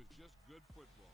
was just good football.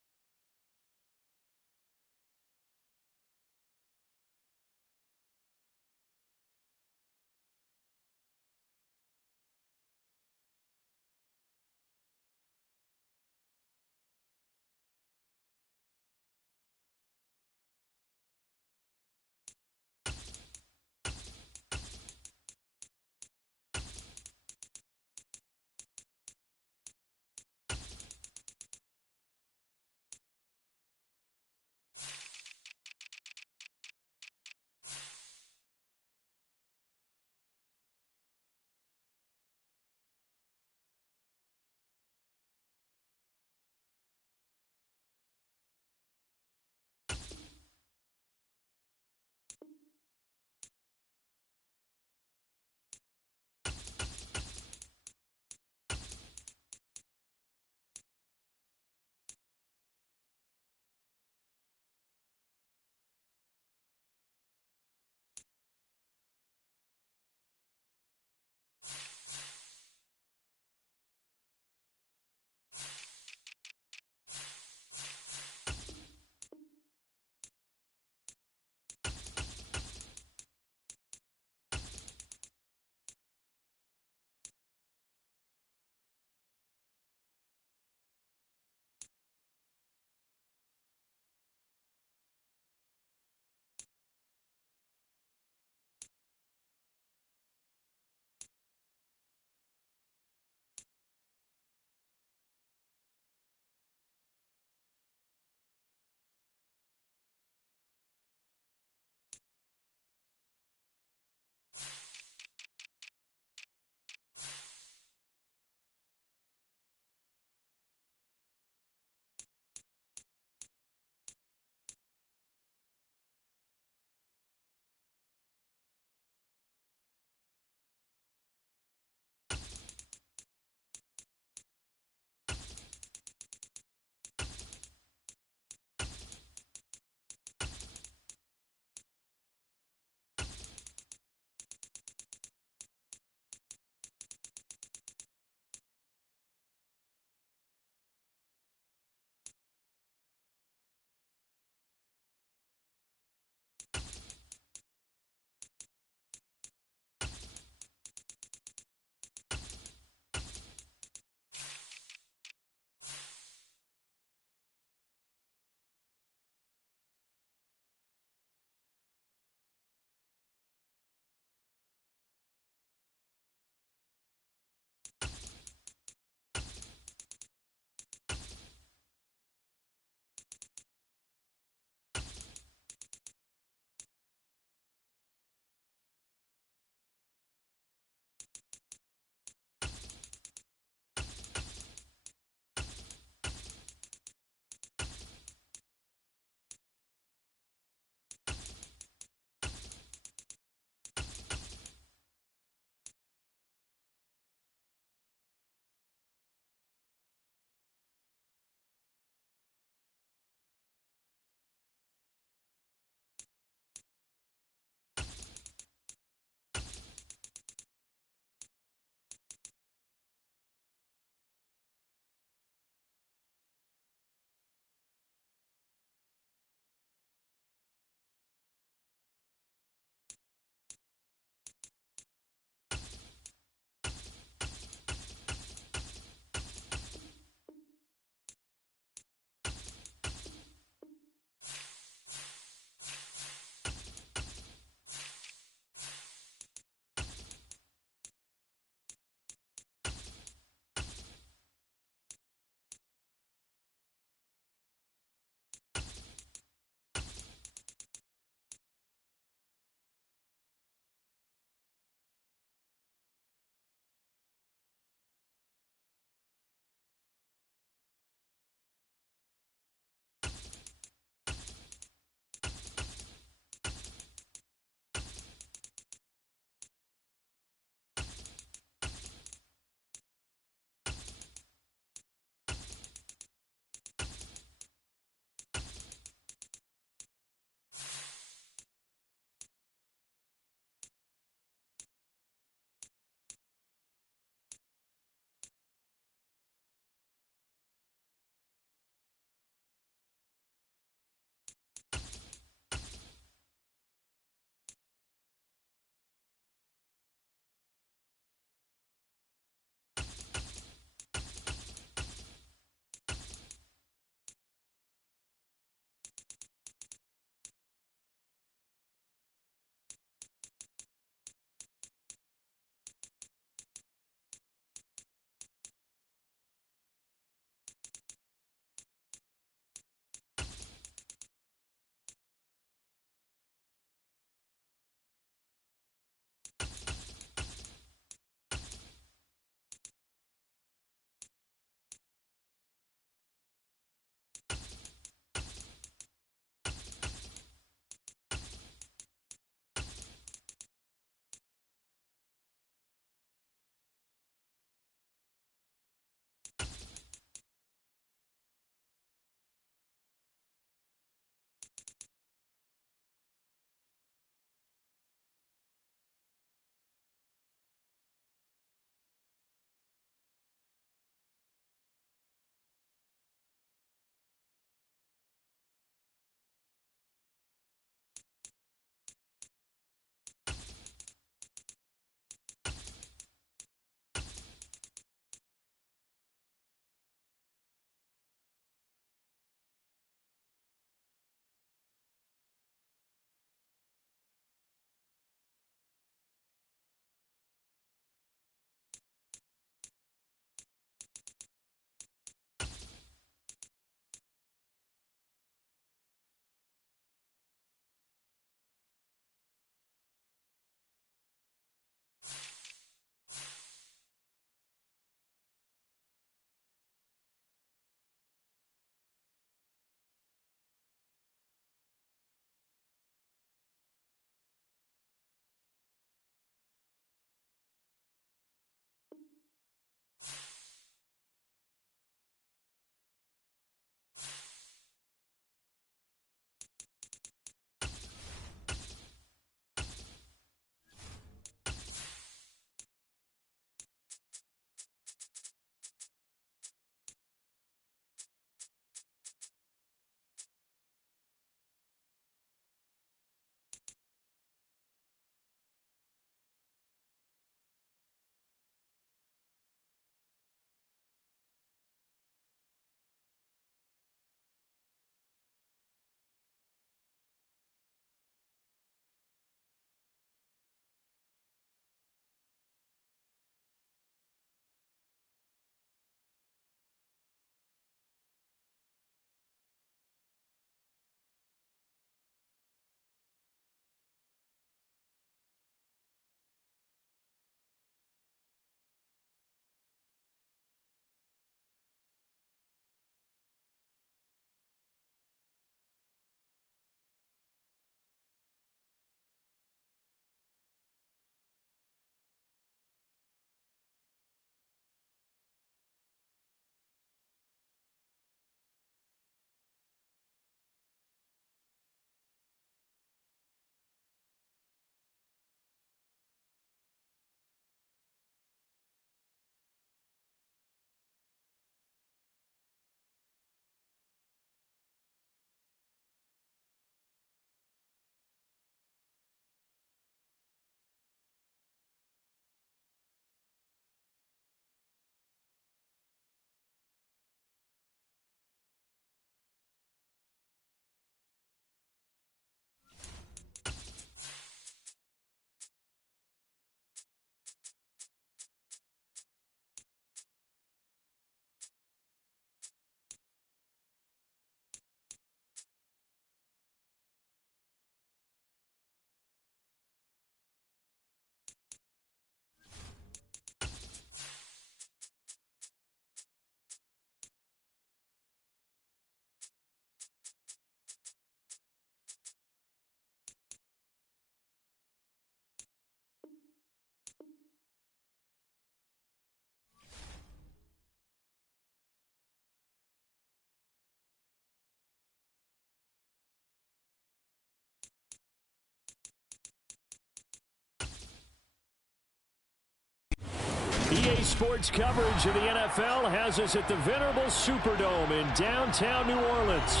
Today's sports coverage of the NFL has us at the venerable Superdome in downtown New Orleans.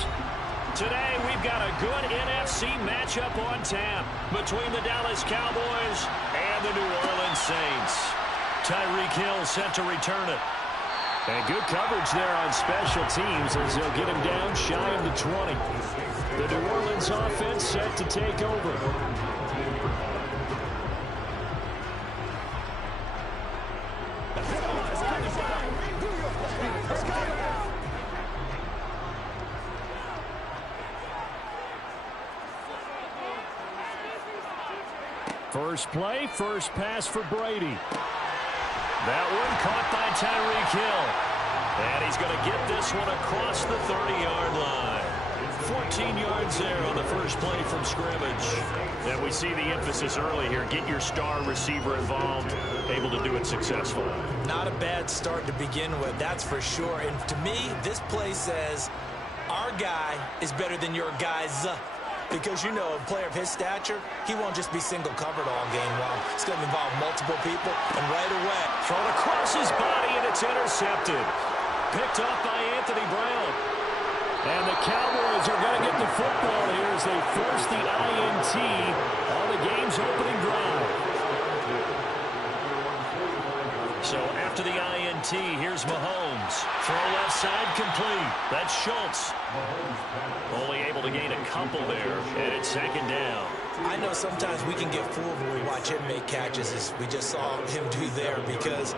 Today, we've got a good NFC matchup on tap between the Dallas Cowboys and the New Orleans Saints. Tyreek Hill set to return it. And good coverage there on special teams as they'll get him down shy of the 20. The New Orleans offense set to take over. First play, first pass for Brady. That one caught by Tyreek Hill. And he's going to get this one across the 30-yard line. 14 yards there on the first play from scrimmage. And we see the emphasis early here. Get your star receiver involved, able to do it successfully. Not a bad start to begin with, that's for sure. And to me, this play says, our guy is better than your guys. Because, you know, a player of his stature, he won't just be single covered all game long. It's going to involve multiple people, and right away. Thrown across his body, and it's intercepted. Picked up by Anthony Brown. And the Cowboys are going to get the football here as they force the INT on the game's opening drive. So after the INT, here's Mahomes. Throw left side complete. That's Schultz. Only able to gain a couple there, and it's second down. I know sometimes we can get fooled when we watch him make catches, as we just saw him do there, because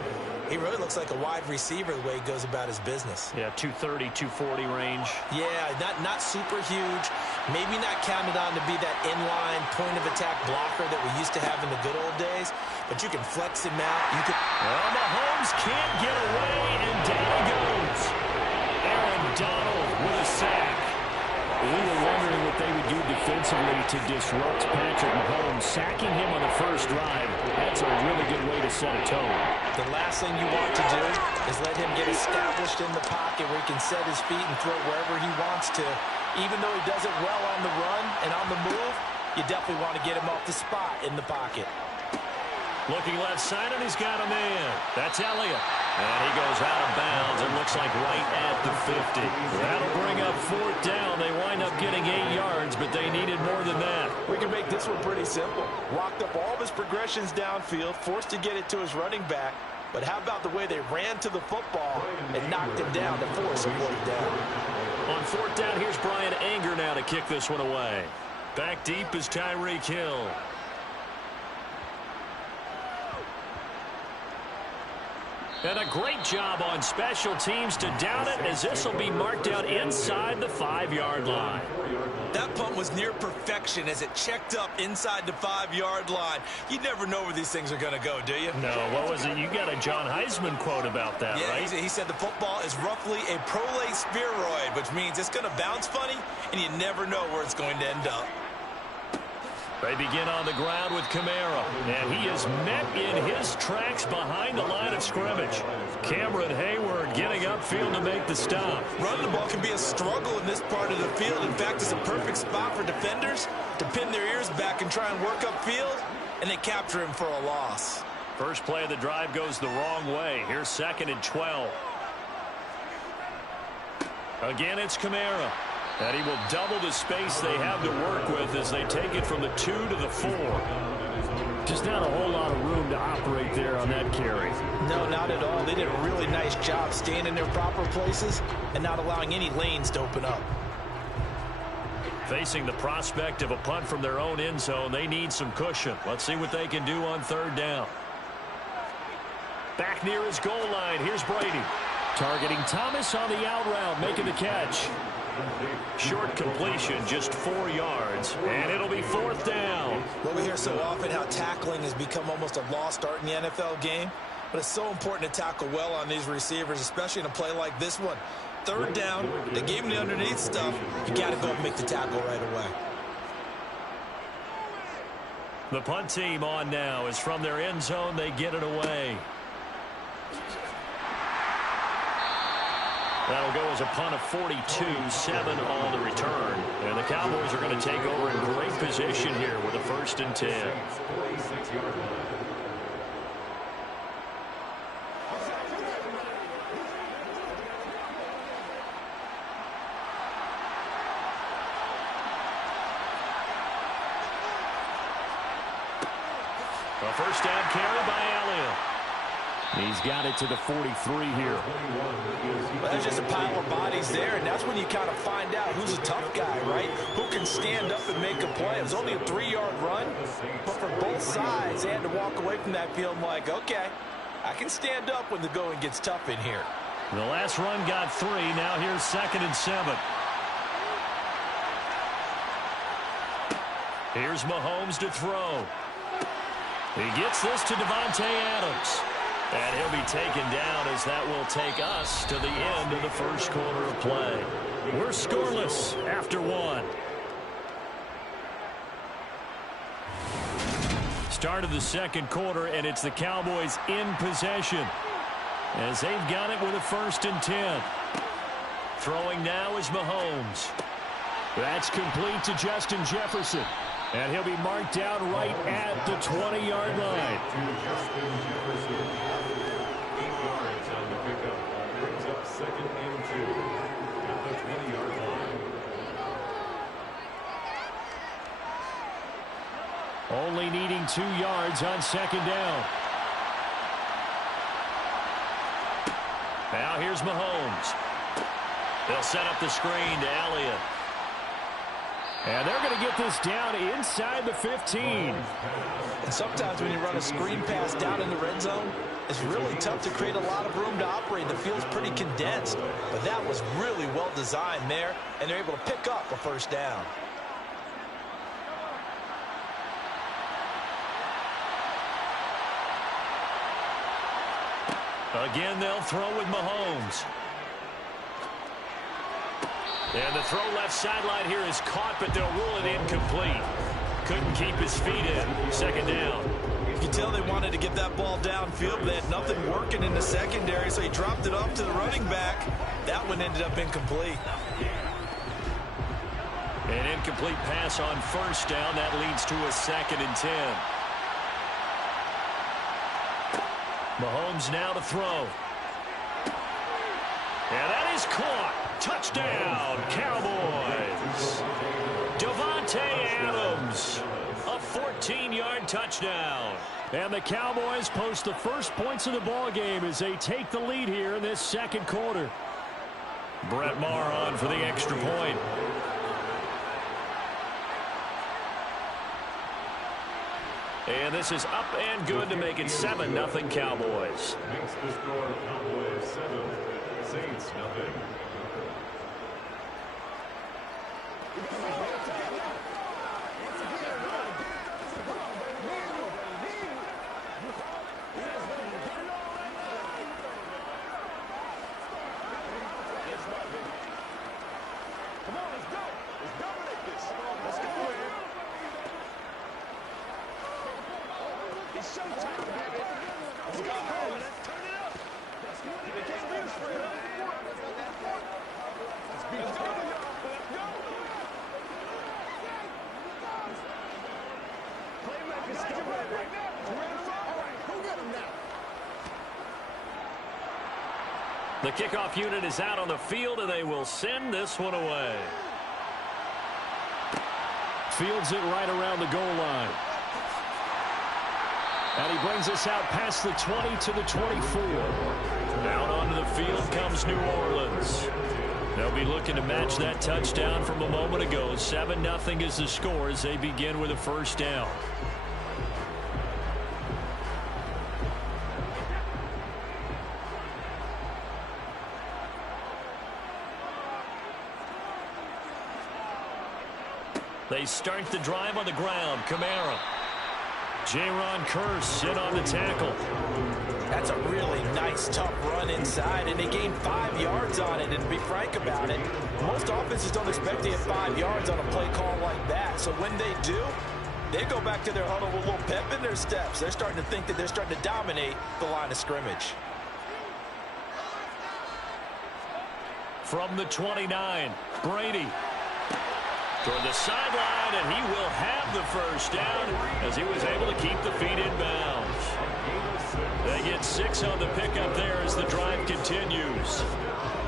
he really looks like a wide receiver the way he goes about his business. Yeah, 230, 240 range. Yeah, not super huge. Maybe not counted on to be that inline point-of-attack blocker that we used to have in the good old days, but you can flex him out. You can. Well, Mahomes can't get away, and down he goes. Aaron Donald with a sack. We were wondering what they would do defensively to disrupt Patrick Mahomes. Sacking him on the first drive, that's a really good way to set a tone. The last thing you want to do is let him get established in the pocket where he can set his feet and throw wherever he wants to. Even though he does it well on the run and on the move, you definitely want to get him off the spot in the pocket. Looking left side, and he's got a man. That's Elliott. And he goes out of bounds. It looks like right at the 50. That'll bring up fourth down. They wind up getting 8 yards, but they needed more than that. We can make this one pretty simple. Walked up all of his progressions downfield, forced to get it to his running back. But how about the way they ran to the football and knocked him down to force a fourth down? On fourth down, here's Brian Anger now to kick this one away. Back deep is Tyreek Hill. And a great job on special teams to down it, as this will be marked out inside the 5-yard line. That punt was near perfection as it checked up inside the 5-yard line. You never know where these things are going to go, do you? No, what was it? You got a John Heisman quote about that, yeah, right? He said the football is roughly a prolate spheroid, which means it's going to bounce funny, and you never know where it's going to end up. They begin on the ground with Kamara, and he is met in his tracks behind the line of scrimmage. Cameron Hayward getting upfield to make the stop. Running the ball can be a struggle in this part of the field. In fact, it's a perfect spot for defenders to pin their ears back and try and work upfield, and they capture him for a loss. First play of the drive goes the wrong way. Here's second and 12. Again, it's Kamara. And he will double the space they have to work with as they take it from the 2 to the 4. Just not a whole lot of room to operate there on that carry. No, not at all. They did a really nice job staying in their proper places and not allowing any lanes to open up. Facing the prospect of a punt from their own end zone, they need some cushion. Let's see what they can do on third down. Back near his goal line, here's Brady. Targeting Thomas on the out route, making the catch. Short completion, just 4 yards, and it'll be fourth down. Well, we hear so often how tackling has become almost a lost art in the NFL game, but it's so important to tackle well on these receivers, especially in a play like this one. Third down, they gave him the underneath stuff. You got to go and make the tackle right away. The punt team on now is from their end zone. They get it away. That'll go as a punt of 42, 7 on the return. And the Cowboys are going to take over in great position here with a 1st and 10. A first down carry by Elliott. He's got it to the 43 here. Well, there's just a pile of bodies there, and that's when you kind of find out who's a tough guy, right? Who can stand up and make a play. It was only a 3-yard run, but for both sides, they had to walk away from that field like, okay, I can stand up when the going gets tough in here. The last run got 3. Now here's 2nd and 7. Here's Mahomes to throw. He gets this to Davante Adams. And he'll be taken down as that will take us to the end of the first quarter of play. We're scoreless after 1. Start of the second quarter, and it's the Cowboys in possession as they've got it with a 1st and 10. Throwing now is Mahomes. That's complete to Justin Jefferson. And he'll be marked down right at the 20-yard line. Only needing 2 yards on 2nd down. Now here's Mahomes. They'll set up the screen to Elliott. And they're going to get this down inside the 15. And sometimes when you run a screen pass down in the red zone, it's really tough to create a lot of room to operate. The field's pretty condensed. But that was really well designed there, and they're able to pick up a 1st down. Again, they'll throw with Mahomes. And the throw left sideline here is caught, but they'll rule it incomplete. Couldn't keep his feet in. 2nd down. You can tell they wanted to get that ball downfield, but they had nothing working in the secondary, so he dropped it off to the running back. That one ended up incomplete. An incomplete pass on 1st down. That leads to a 2nd and 10. Mahomes now to throw. And that is caught. Touchdown, Cowboys. Davante Adams, a 14-yard touchdown. And the Cowboys post the first points of the ball game as they take the lead here in this second quarter. Brett Maher on for the extra point. And this is up and good to make it 7-0 Cowboys. Makes the score Cowboys 7, Saints 0. Come on, let's go. Let's dominate this. Let's go. It's showtime, baby. Let's go. Let's turn it up. Let's go. They can't beat us for it. Let's beat us. Let's go. Playmakers, get ready right now. You ready to roll? All right, who got him now? The kickoff unit is out on the field, and they will send this one away. Fields it right around the goal line. And he brings us out past the 20 to the 24. Out onto the field comes New Orleans. They'll be looking to match that touchdown from a moment ago. 7-0 is the score as they begin with a 1st down. They start the drive on the ground. Kamara. Jaron Kearse in on the tackle. That's a really nice, tough run inside, and they gained 5 yards on it. And to be frank about it, most offenses don't expect to get 5 yards on a play call like that. So when they do, they go back to their huddle with a little pep in their steps. They're starting to think that they're starting to dominate the line of scrimmage. From the 29, Brady. Toward the sideline, and he will have the 1st down as he was able to keep the feet in bounds. They get 6 on the pickup there as the drive continues.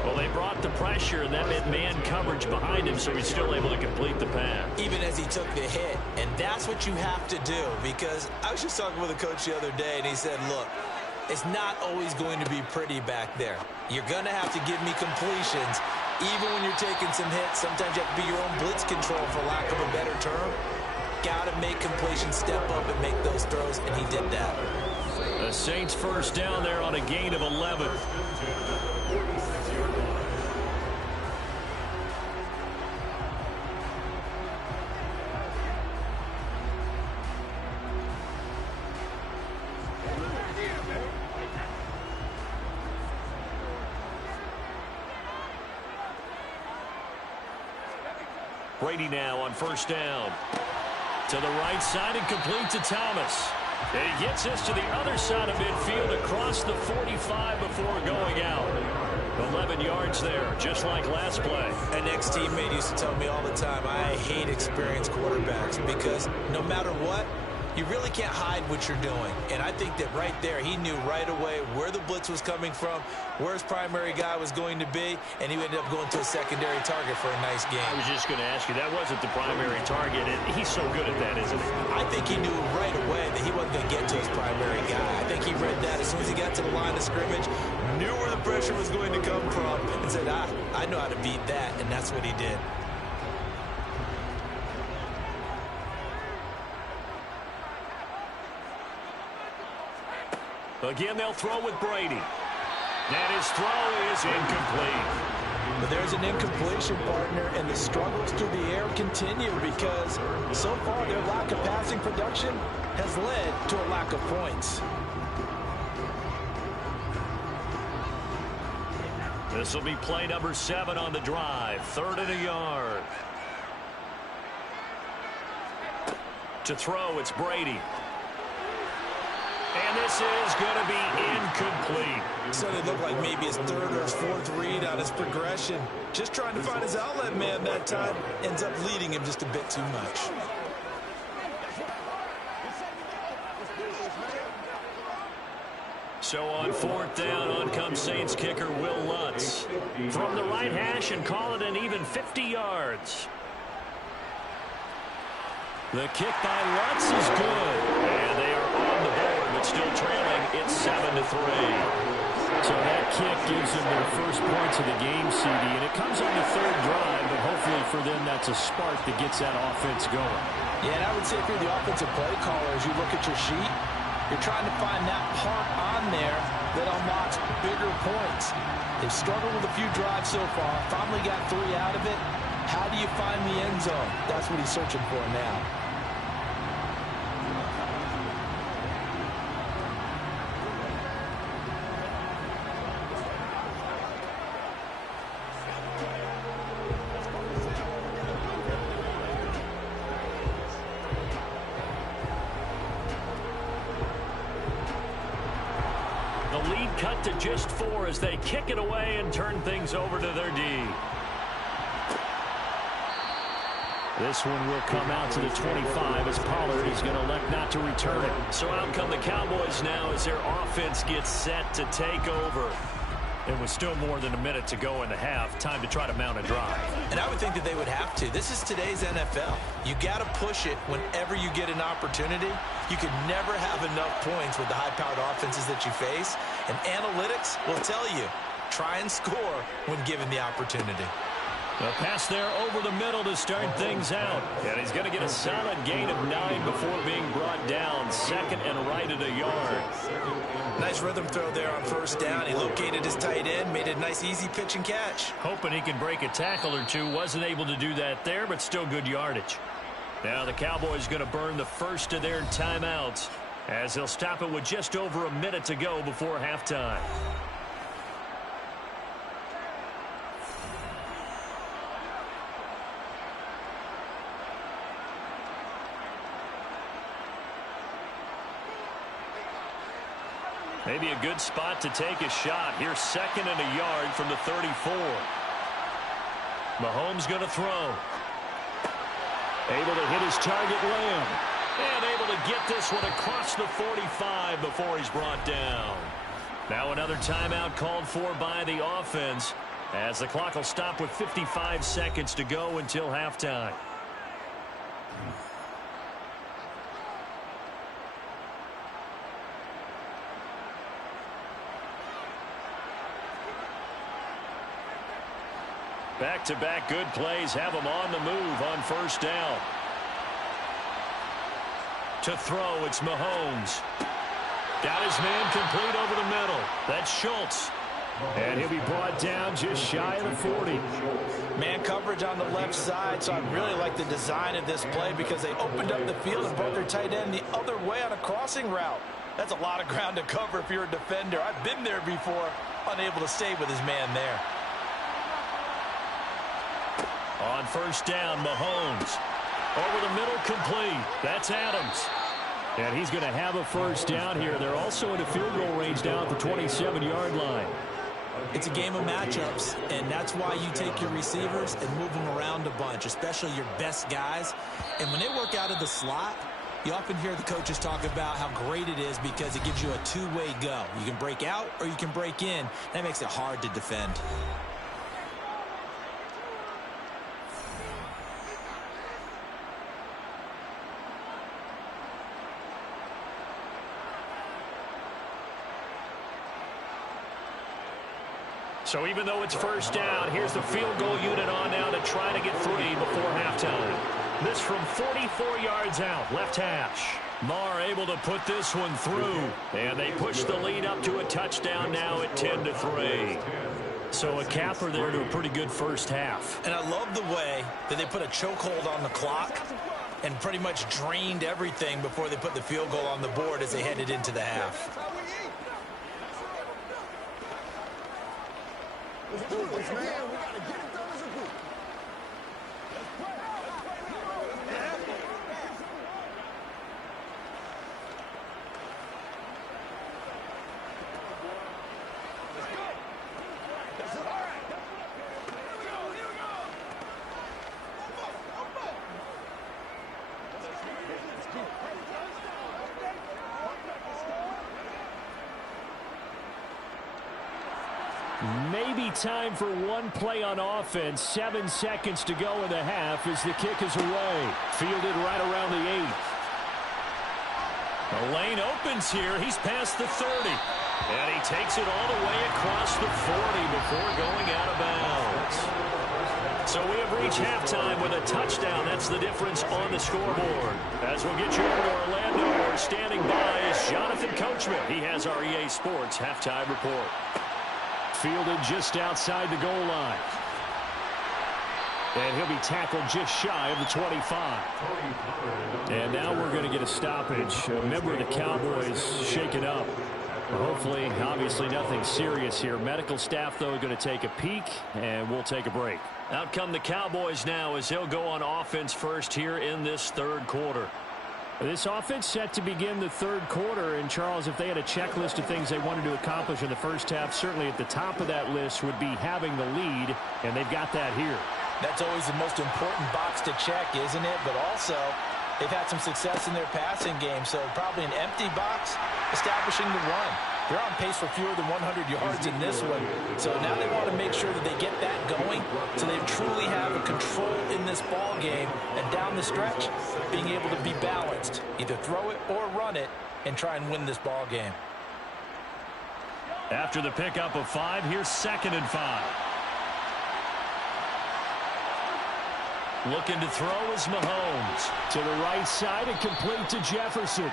Well, they brought the pressure, and that meant man coverage behind him, so he's still able to complete the pass. Even as he took the hit. And that's what you have to do, because I was just talking with a coach the other day, and he said, look, it's not always going to be pretty back there. You're going to have to give me completions. Even when you're taking some hits, sometimes you have to be your own blitz control, for lack of a better term. Got to make completions, step up and make those throws, and he did that. The Saints first down there on a gain of 11. Brady now on first down. To the right side and complete to Thomas. And he gets this to the other side of midfield across the 45 before going out. 11 yards there, just like last play. An ex-teammate used to tell me all the time, I hate experienced quarterbacks, because no matter what, you really can't hide what you're doing. And I think that right there, he knew right away where the blitz was coming from, where his primary guy was going to be, and he ended up going to a secondary target for a nice game. I was just going to ask you, that wasn't the primary target, and he's so good at that, isn't he? I think he knew right away that he wasn't going to get to his primary guy. I think he read that as soon as he got to the line of scrimmage, knew where the pressure was going to come from, and said, I know how to beat that, and that's what he did. Again, they'll throw with Brady. And his throw is incomplete. But there's an incompletion, partner, and the struggles through the air continue, because so far their lack of passing production has led to a lack of points. This will be play number 7 on the drive. 3rd and a yard. To throw, it's Brady. And this is going to be incomplete. So it looked like maybe his 3rd or his 4th read on his progression. Just trying to find his outlet man that time. Ends up leading him just a bit too much. So on 4th down, on comes Saints kicker Will Lutz. From the right hash and call it an even 50 yards. The kick by Lutz is good. And they are on the board, but still trailing. It's 7-3. So that kick gives them their first points of the game, CD. And it comes on the 3rd drive, but hopefully for them that's a spark that gets that offense going. Yeah, and I would say if you're the offensive play caller, as you look at your sheet, you're trying to find that part on there that unlocks bigger points. They've struggled with a few drives so far. Finally got 3 out of it. How do you find the end zone? That's what he's searching for now. Cut to just 4 as they kick it away and turn things over to their D. This one will come out to the 25 as Pollard is going to elect not to return it. So out come the Cowboys now as their offense gets set to take over. And with still more than a minute to go in the half, time to try to mount a drive. And I would think that they would have to. This is today's NFL. You got to push it whenever you get an opportunity. You can never have enough points with the high-powered offenses that you face. And analytics will tell you, try and score when given the opportunity. The pass there over the middle to start things out. And he's going to get a solid gain of 9 before being brought down. 2nd and right at a yard. Nice rhythm throw there on 1st down. He located his tight end, made a nice easy pitch and catch. Hoping he can break a tackle or two. Wasn't able to do that there, but still good yardage. Now the Cowboys going to burn the first of their timeouts as they'll stop it with just over a minute to go before halftime. Maybe a good spot to take a shot. Here's 2nd and a yard from the 34. Mahomes going to throw. Able to hit his target, Lamb. And able to get this one across the 45 before he's brought down. Now another timeout called for by the offense as the clock will stop with 55 seconds to go until halftime. Back-to-back good plays have him on the move on first down. To throw, it's Mahomes. Got his man complete over the middle. That's Schultz. And he'll be brought down just shy of the 40. Man coverage on the left side, so I really like the design of this play because they opened up the field and brought their tight end the other way on a crossing route. That's a lot of ground to cover if you're a defender. I've been there before, unable to stay with his man there. On first down, Mahomes. Over the middle, complete. That's Adams. And he's going to have a first down here. They're also in a field goal range now at the 27-yard line. It's a game of matchups, and that's why you take your receivers and move them around a bunch, especially your best guys. And when they work out of the slot, you often hear the coaches talk about how great it is because it gives you a two-way go. You can break out or you can break in. That makes it hard to defend. So even though it's first down, here's the field goal unit on now to try to get 3 before halftime. This from 44 yards out, left hash. Marr able to put this one through, and they push the lead up to a touchdown now at 10-3. So a capper there to a pretty good first half. And I love the way that they put a chokehold on the clock and pretty much drained everything before they put the field goal on the board as they headed into the half. Let's do this, man. We got to get it done as a group. Maybe time for one play on offense. 7 seconds to go in the half as the kick is away. Fielded right around the 8. The lane opens here. He's past the 30. And he takes it all the way across the 40 before going out of bounds. So we have reached halftime with a touchdown. That's the difference on the scoreboard. As we'll get you over to Orlando, where standing by is Jonathan Coachman. He has our EA Sports halftime report. Fielded just outside the goal line. And he'll be tackled just shy of the 25. And now we're going to get a stoppage. A member of the Cowboys shaken up. Hopefully, obviously nothing serious here. Medical staff, though, going to take a peek, and we'll take a break. Out come the Cowboys now as they'll go on offense first here in this third quarter. This offense set to begin the third quarter, and Charles, if they had a checklist of things they wanted to accomplish in the first half, certainly at the top of that list would be having the lead, and they've got that here. That's always the most important box to check, isn't it? But also, they've had some success in their passing game, so probably an empty box, establishing the run. They're on pace for fewer than 100 yards in this one. So now they want to make sure that they get that going so they truly have a control in this ball game. And down the stretch, being able to be balanced. Either throw it or run it and try and win this ball game. After the pickup of 5, here's 2nd and 5. Looking to throw is Mahomes. To the right side and complete to Jefferson.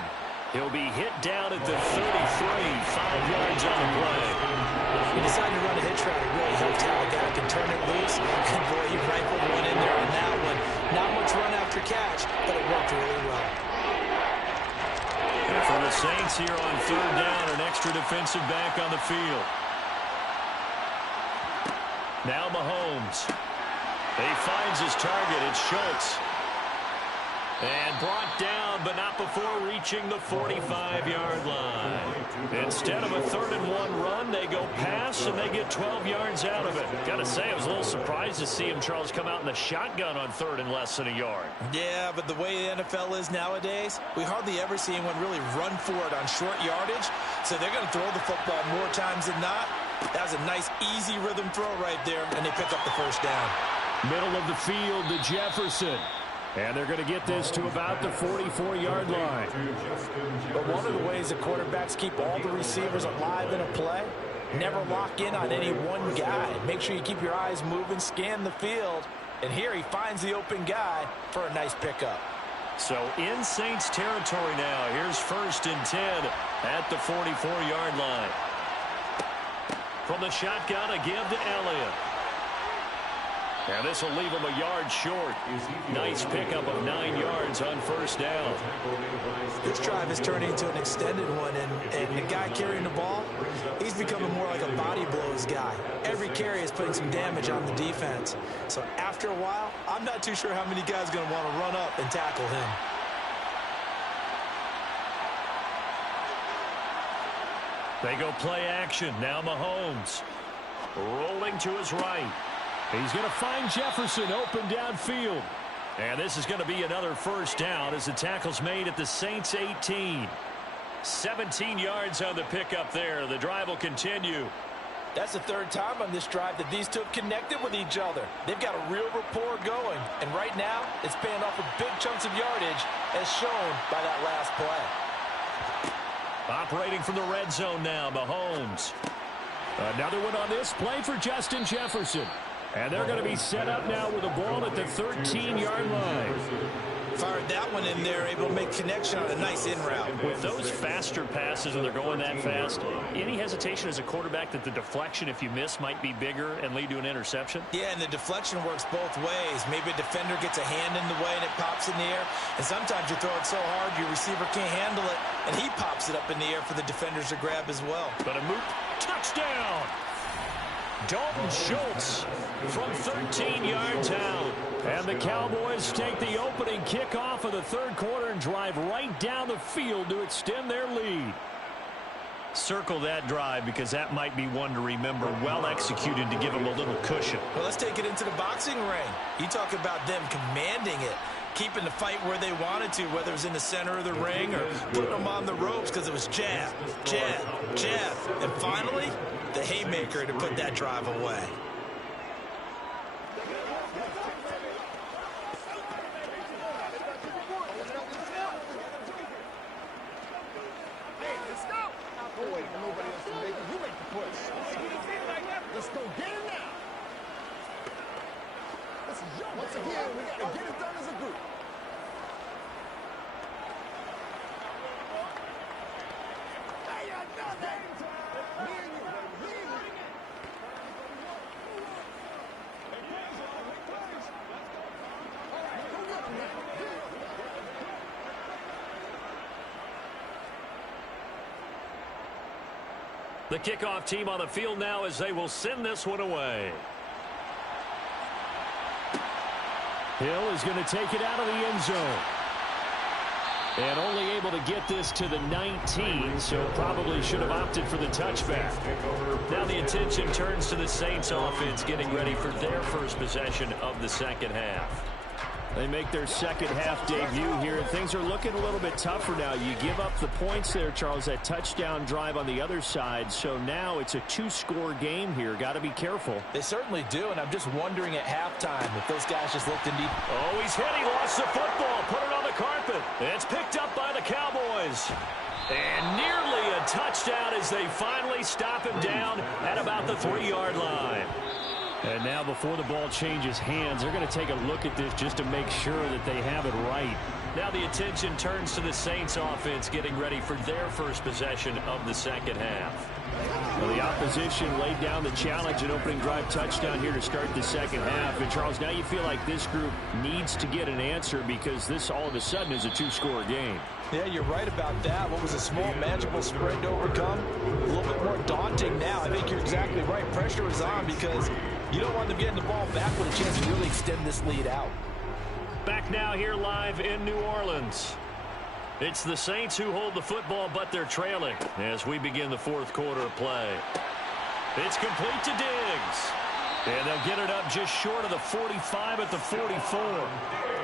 He'll be hit down at the 33, 5 yards on the play. He decided to run a hitch route. It really helped how the guy can turn it loose. And boy, he rifled one in there on that one. Not much run after catch, but it worked really well. And for the Saints here on 3rd down, an extra defensive back on the field. Now Mahomes. He finds his target. It's Schultz. And brought down, but not before reaching the 45-yard line. Instead of a 3rd and 1 run, they go pass, and they get 12 yards out of it. Got to say, I was a little surprised to see him, Charles, come out in the shotgun on 3rd and less than a yard. Yeah, but the way the NFL is nowadays, we hardly ever see anyone really run for it on short yardage. So they're going to throw the football more times than not. That was a nice, easy rhythm throw right there, and they pick up the first down. Middle of the field to Jefferson. And they're going to get this to about the 44-yard line. But one of the ways that quarterbacks keep all the receivers alive in a play, never lock in on any one guy. Make sure you keep your eyes moving, scan the field. And here he finds the open guy for a nice pickup. So in Saints territory now. Here's 1st and 10 at the 44-yard line. From the shotgun, a give to Elliott. And this will leave him a yard short. Nice pickup of 9 yards on 1st down. This drive is turning into an extended one, and the guy carrying the ball, he's becoming more like a body blows guy. Every carry is putting some damage on the defense. So after a while, I'm not too sure how many guys are going to want to run up and tackle him. They go play action. Now Mahomes rolling to his right. He's going to find Jefferson open downfield. And this is going to be another 1st down as the tackle's made at the Saints 18. 17 yards on the pickup there. The drive will continue. That's the 3rd time on this drive that these two have connected with each other. They've got a real rapport going. And right now, it's paying off with big chunks of yardage as shown by that last play. Operating from the red zone now, Mahomes. Another one on this play for Justin Jefferson. And they're going to be set up now with a ball at the 13-yard line. Fired that one in there, able to make connection on a nice in route. With those faster passes and they're going that fast, any hesitation as a quarterback that the deflection, if you miss, might be bigger and lead to an interception? Yeah, and the deflection works both ways. Maybe a defender gets a hand in the way and it pops in the air. And sometimes you throw it so hard your receiver can't handle it, and he pops it up in the air for the defenders to grab as well. But a Moot touchdown! Dalton Schultz from 13 yards out. And the Cowboys take the opening kickoff of the 3rd quarter and drive right down the field to extend their lead. Circle that drive because that might be one to remember. Well executed to give them a little cushion. Well, let's take it into the boxing ring. You talk about them commanding it, keeping the fight where they wanted to, whether it was in the center of the ring or putting them on the ropes because it was jab, jab, jab. And finally, the haymaker to put that drive away. Let's go get it now. Once again, we got to get it done as a group. The kickoff team on the field now as they will send this one away. Hill is going to take it out of the end zone. And only able to get this to the 19, so probably should have opted for the touchback. Now the attention turns to the Saints offense getting ready for their first possession of the 2nd half. They make their 2nd half debut here, and things are looking a little bit tougher now. You give up the points there, Charles, that touchdown drive on the other side. So now it's a 2-score game here. Got to be careful. They certainly do, and I'm just wondering at halftime if those guys just looked in deep. Oh, he's hit. He lost the football. Put it on the carpet. It's picked up by the Cowboys. And nearly a touchdown as they finally stop him down at about the 3-yard line. And now before the ball changes hands, they're going to take a look at this just to make sure that they have it right. Now the attention turns to the Saints offense getting ready for their first possession of the 2nd half. Well, the opposition laid down the challenge, an opening drive touchdown here to start the 2nd half. And Charles, now you feel like this group needs to get an answer because this all of a sudden is a 2-score game. Yeah, you're right about that. What was a small, manageable spread to overcome? A little bit more daunting now. I think you're exactly right. Pressure is on because you don't want them getting the ball back with a chance to really extend this lead out. Back now here live in New Orleans. It's the Saints who hold the football, but they're trailing as we begin the 4th quarter of play. It's complete to Diggs. And they'll get it up just short of the 45 at the 44.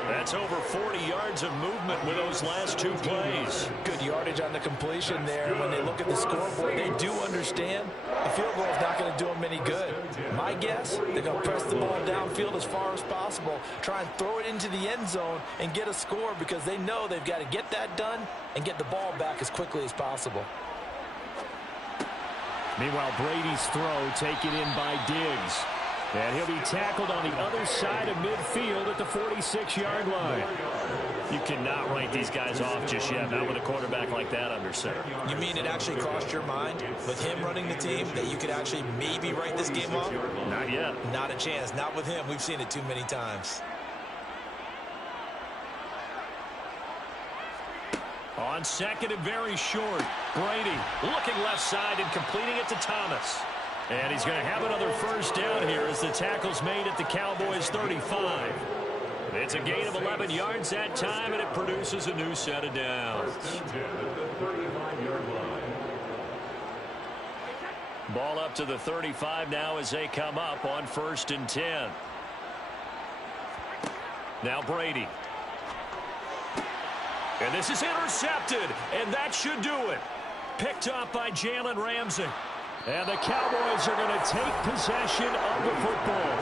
That's over 40 yards of movement with those last two plays. Good yardage on the completion there. When they look at the scoreboard, they do understand the field goal is not going to do them any good. My guess, they're going to press the ball downfield as far as possible, try and throw it into the end zone and get a score because they know they've got to get that done and get the ball back as quickly as possible. Meanwhile, Brady's throw taken in by Diggs. And he'll be tackled on the other side of midfield at the 46-yard line. You cannot write these guys off just yet, not with a quarterback like that under center. You mean it actually crossed your mind with him running the team that you could actually maybe write this game off? Not yet. Not a chance. Not with him. We've seen it too many times. On second and very short, Brady looking left side and completing it to Thomas. And he's going to have another first down here as the tackle's made at the Cowboys' 35. It's a gain of 11 yards that time, and it produces a new set of downs. Ball up to the 35 now as they come up on 1st and 10. Now Brady. And this is intercepted, and that should do it. Picked up by Jalen Ramsey. And the Cowboys are going to take possession of the football.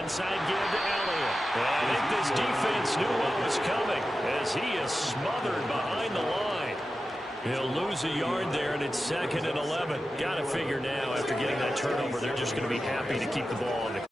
Inside give to Elliott. And I think this defense knew what was coming as he is smothered behind the line. He'll lose a yard there, and it's 2nd and 11. Got to figure now, after getting that turnover, they're just going to be happy to keep the ball on the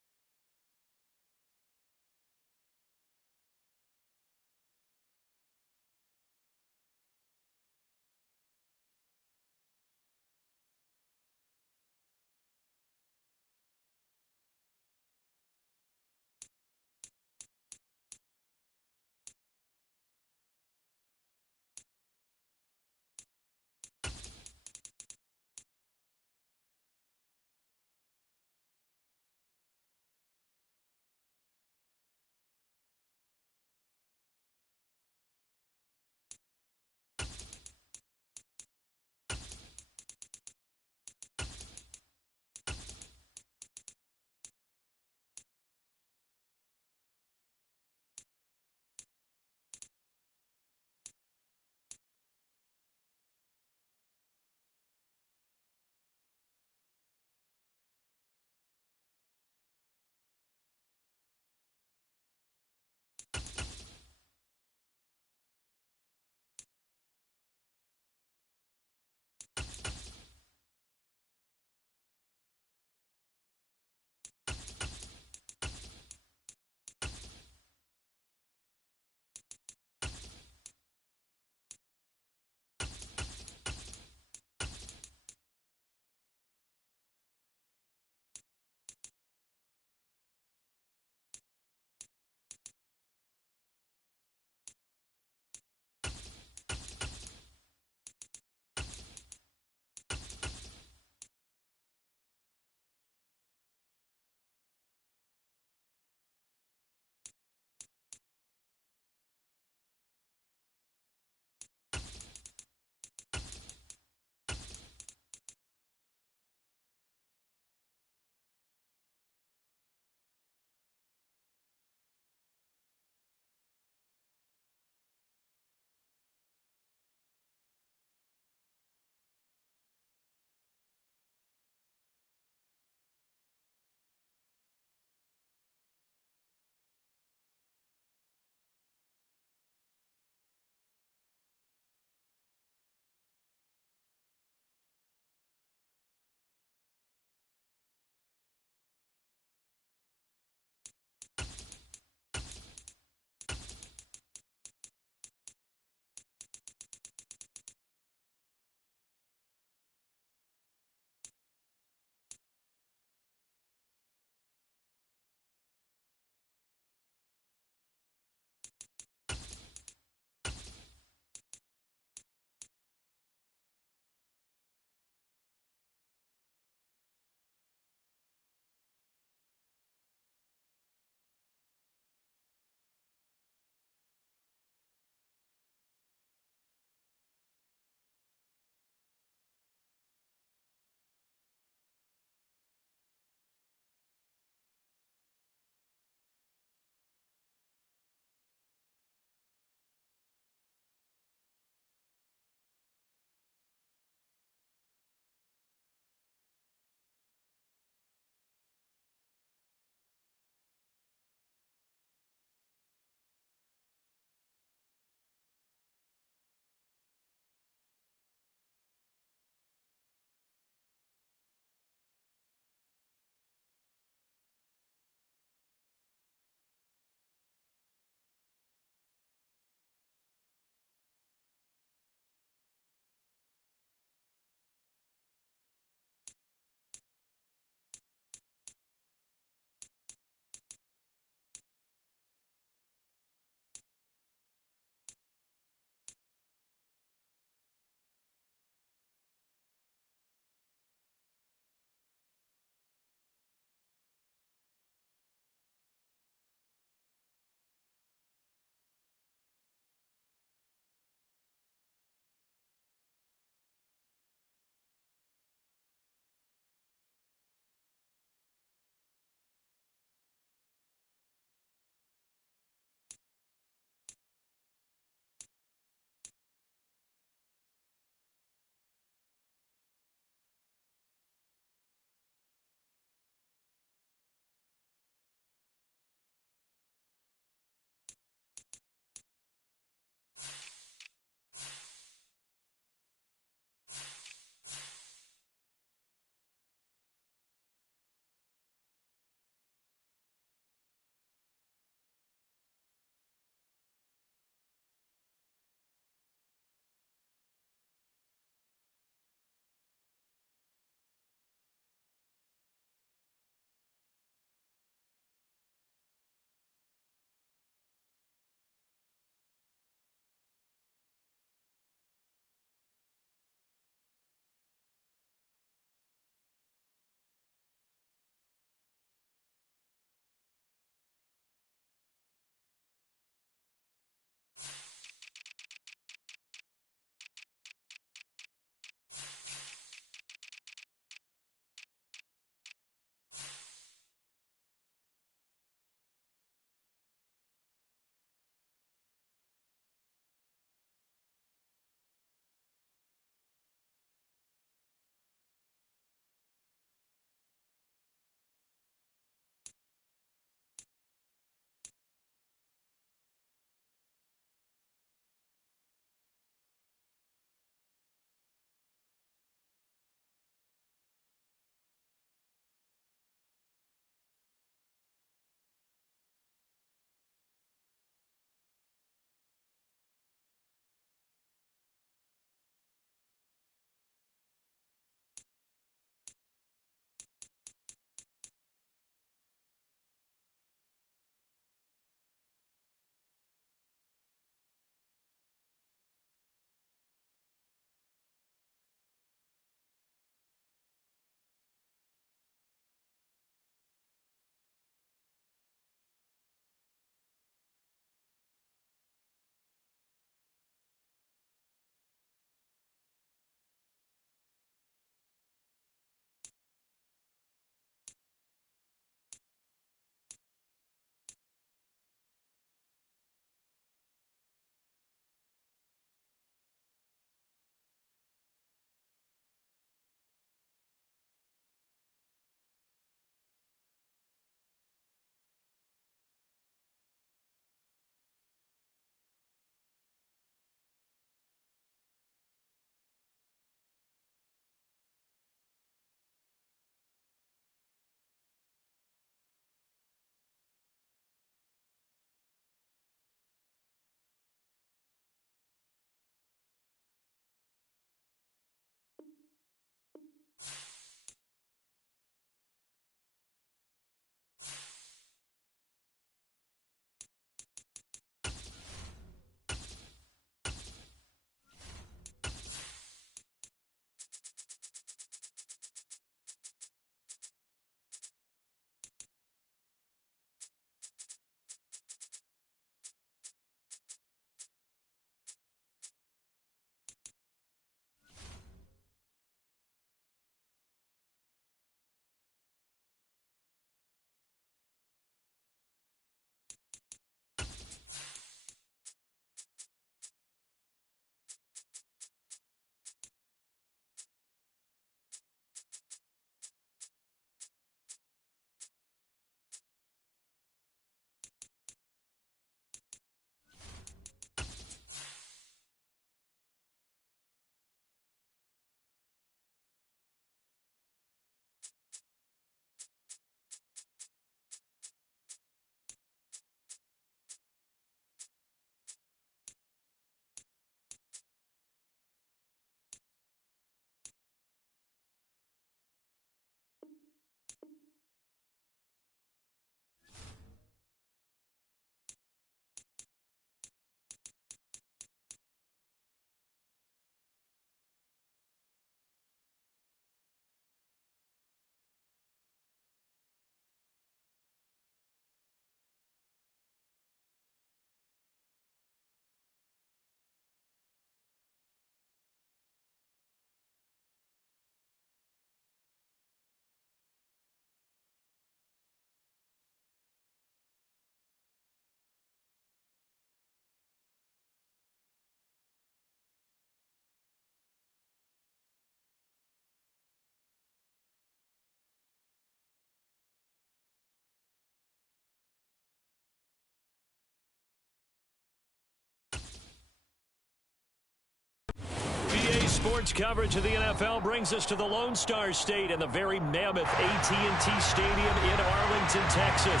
Sports coverage of the NFL brings us to the Lone Star State and the very mammoth AT&T Stadium in Arlington, Texas.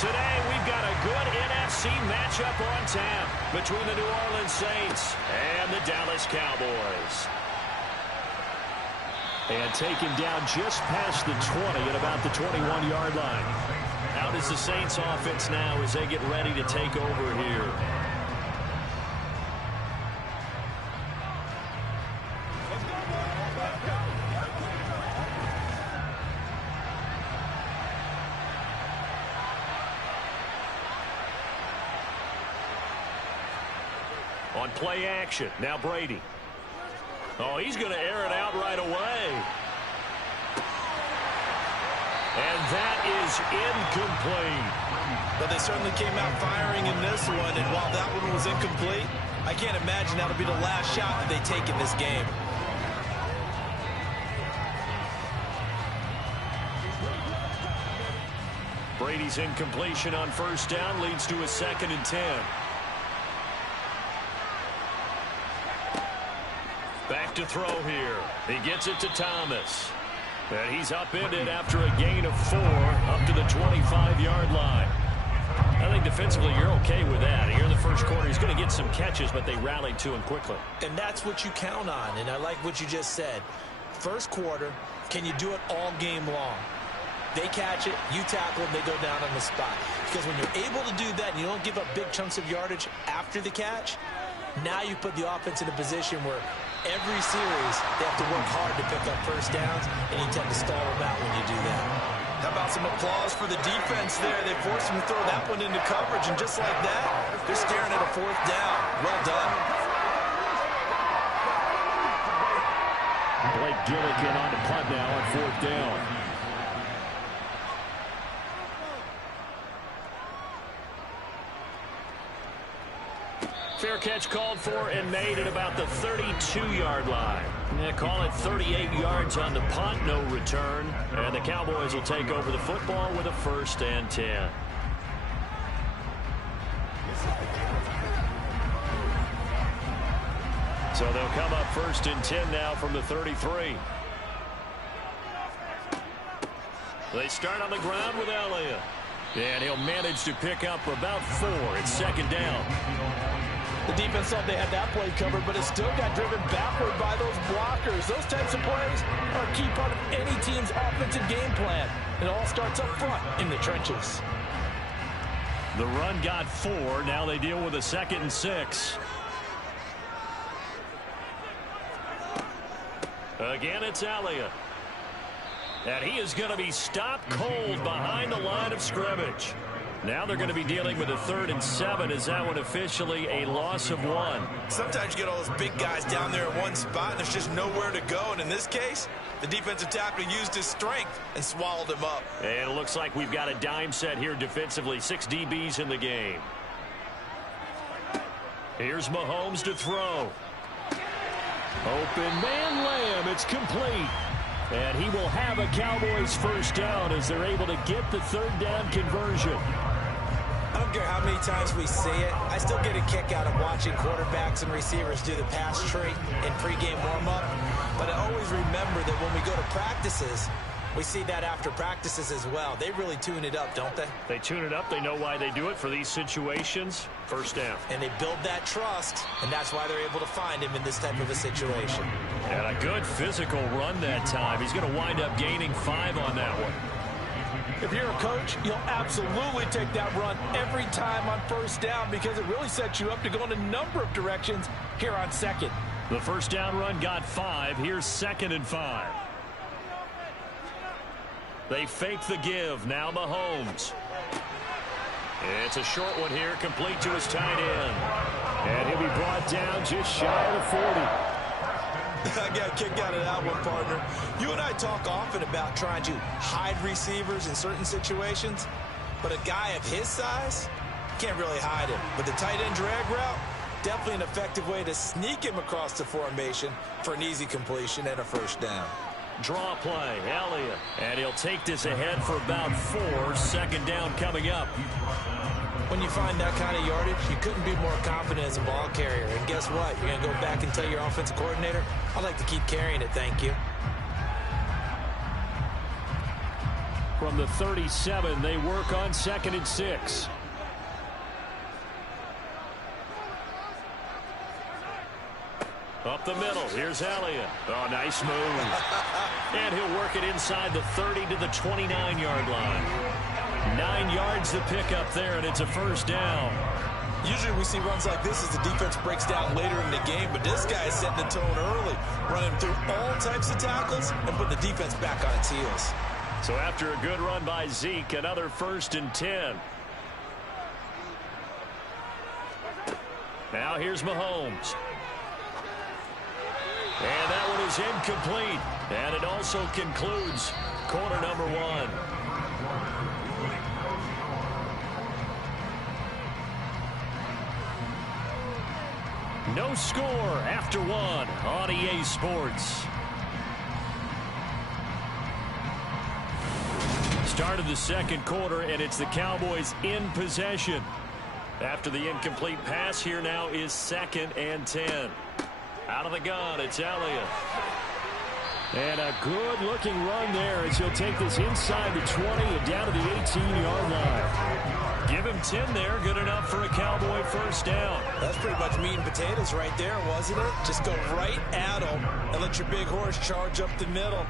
Today, we've got a good NFC matchup on tap between the New Orleans Saints and the Dallas Cowboys. And taken down just past the 20 at about the 21-yard line. Out is the Saints offense now as they get ready to take over here. On play action, now Brady. Oh, he's going to air it out right away. And that is incomplete. But they certainly came out firing in this one, and while that one was incomplete, I can't imagine that'll be the last shot that they take in this game. Brady's incompletion on first down leads to a 2nd and 10. Back to throw here. He gets it to Thomas. And he's upended after a gain of 4 up to the 25-yard line. I think defensively you're okay with that. Here in the first quarter, he's going to get some catches, but they rallied to him quickly. And that's what you count on, and I like what you just said. First quarter, can you do it all game long? They catch it, you tackle them, they go down on the spot. Because when you're able to do that and you don't give up big chunks of yardage after the catch, now you put the offense in a position where every series they have to work hard to pick up first downs, and you tend to stall them out when you do that. How about some applause for the defense there? They forced him to throw that one into coverage, and just like that, they're staring at a 4th down. Well done. Blake Gillikin on the punt now on 4th down. Fair catch called for and made at about the 32-yard line. They call it 38 yards on the punt, no return. And the Cowboys will take over the football with a 1st and 10. So they'll come up 1st and 10 now from the 33. They start on the ground with Elliott. And he'll manage to pick up about 4. It's 2nd down. The defense thought they had that play covered, but it still got driven backward by those blockers. Those types of plays are a key part of any team's offensive game plan. It all starts up front in the trenches. The run got 4. Now they deal with a 2nd and 6. Again, it's Elliott. And he is going to be stopped cold behind the line of scrimmage. Now they're going to be dealing with a 3rd and 7. Is that one officially a loss of 1? Sometimes you get all those big guys down there in one spot, and there's just nowhere to go. And in this case, the defensive tackle used his strength and swallowed him up. And it looks like we've got a dime set here defensively. 6 DBs in the game. Here's Mahomes to throw. Open man Lamb. It's complete. And he will have a Cowboys 1st down as they're able to get the 3rd down conversion. I don't care how many times we see it. I still get a kick out of watching quarterbacks and receivers do the pass tree in pregame warm-up. But I always remember that when we go to practices, we see that after practices as well. They really tune it up, don't they? They tune it up. They know why they do it for these situations. 1st down. And they build that trust, and that's why they're able to find him in this type of a situation. And a good physical run that time. He's going to wind up gaining 5 on that one. If you're a coach, you'll absolutely take that run every time on 1st down because it really sets you up to go in a number of directions here on 2nd. The 1st down run got 5. Here's 2nd and 5. They fake the give. Now Mahomes. It's a short one here, complete to his tight end. And he'll be brought down just shy of the 40. I got a kick out of that one, partner. You and I talk often about trying to hide receivers in certain situations, but a guy of his size can't really hide him. But the tight end drag route, definitely an effective way to sneak him across the formation for an easy completion and a 1st down. Draw play, Elliott. And he'll take this ahead for about 4. 2nd down coming up. When you find that kind of yardage, you couldn't be more confident as a ball carrier. And guess what? You're going to go back and tell your offensive coordinator, I'd like to keep carrying it, thank you. From the 37, they work on 2nd and 6. Up the middle. Here's Elliott. Oh, nice move. And he'll work it inside the 30 to the 29-yard line. 9 yards to pick up there, and it's a first down. Usually we see runs like this as the defense breaks down later in the game, but this guy is setting the tone early, running through all types of tackles and putting the defense back on its heels. So after a good run by Zeke, another 1st and 10. Now here's Mahomes. And that one is incomplete. And it also concludes quarter number 1. No score after 1 on EA Sports. Start of the 2nd quarter, and it's the Cowboys in possession. After the incomplete pass, here now is 2nd and 10. Out of the gun, it's Elliott. And a good-looking run there as he'll take this inside the 20 and down to the 18-yard line. Give him 10 there, good enough for a Cowboy first down. That's pretty much meat and potatoes right there, wasn't it? Just go right at him and let your big horse charge up the middle.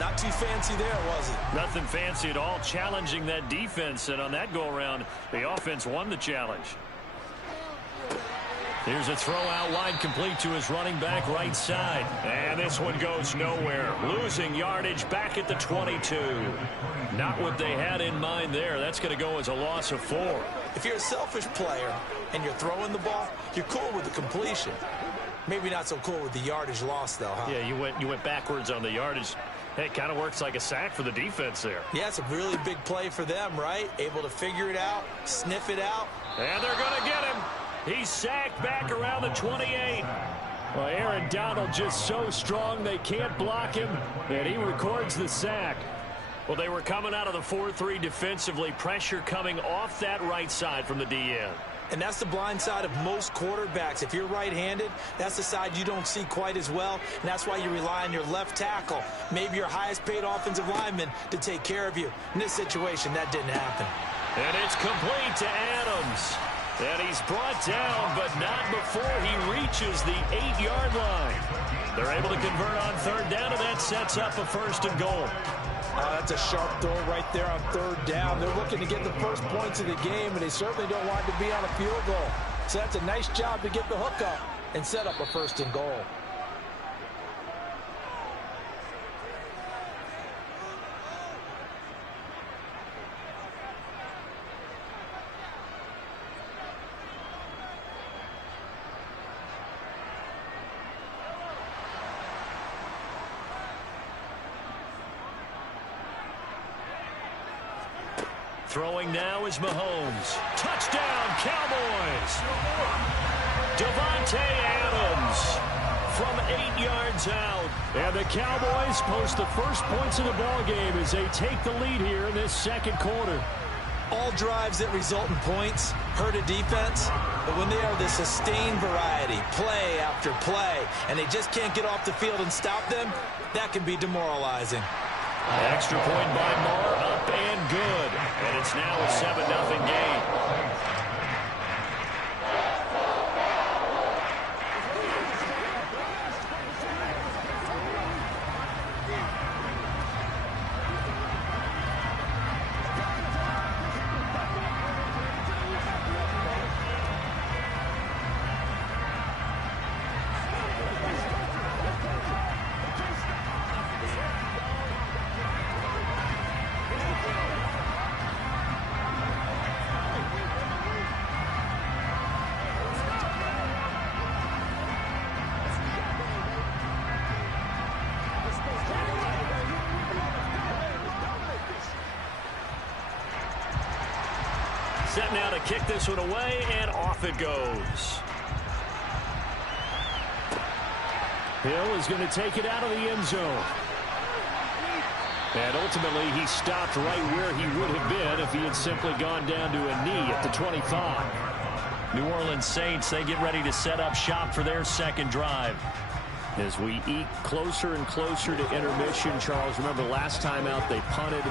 Not too fancy there, was it? Nothing fancy at all, challenging that defense, and on that go-around, the offense won the challenge. Here's a throw out wide, complete to his running back right side. And this one goes nowhere. Losing yardage back at the 22. Not what they had in mind there. That's going to go as a loss of 4. If you're a selfish player and you're throwing the ball, you're cool with the completion. Maybe not so cool with the yardage loss, though, huh? Yeah, you went backwards on the yardage. Hey, it kind of works like a sack for the defense there. Yeah, it's a really big play for them, right? Able to figure it out, sniff it out. And they're going to get him. He's sacked back around the 28. Well, Aaron Donald just so strong they can't block him, and he records the sack. Well, they were coming out of the 4-3 defensively. Pressure coming off that right side from the DN. And that's the blind side of most quarterbacks. If you're right-handed, that's the side you don't see quite as well, and that's why you rely on your left tackle, maybe your highest-paid offensive lineman, to take care of you. In this situation, that didn't happen. And it's complete to Adams. And he's brought down, but not before he reaches the 8-yard line. They're able to convert on 3rd down, and that sets up a 1st and goal. That's a sharp throw right there on 3rd down. They're looking to get the first points of the game, and they certainly don't want to be on a field goal. So that's a nice job to get the hook up and set up a 1st and goal. Throwing now is Mahomes. Touchdown, Cowboys! Davante Adams from 8 yards out. And the Cowboys post the first points of the ball game as they take the lead here in this 2nd quarter. All drives that result in points hurt a defense, but when they are the sustained variety, play after play, and they just can't get off the field and stop them, that can be demoralizing. Extra point by Moore, up and good. And it's now a 7-0 game. Set now to kick this one away, and off it goes. Hill is going to take it out of the end zone. And ultimately, he stopped right where he would have been if he had simply gone down to a knee at the 25. New Orleans Saints, they get ready to set up shop for their second drive. As we eke closer and closer to intermission, Charles, remember last time out they punted.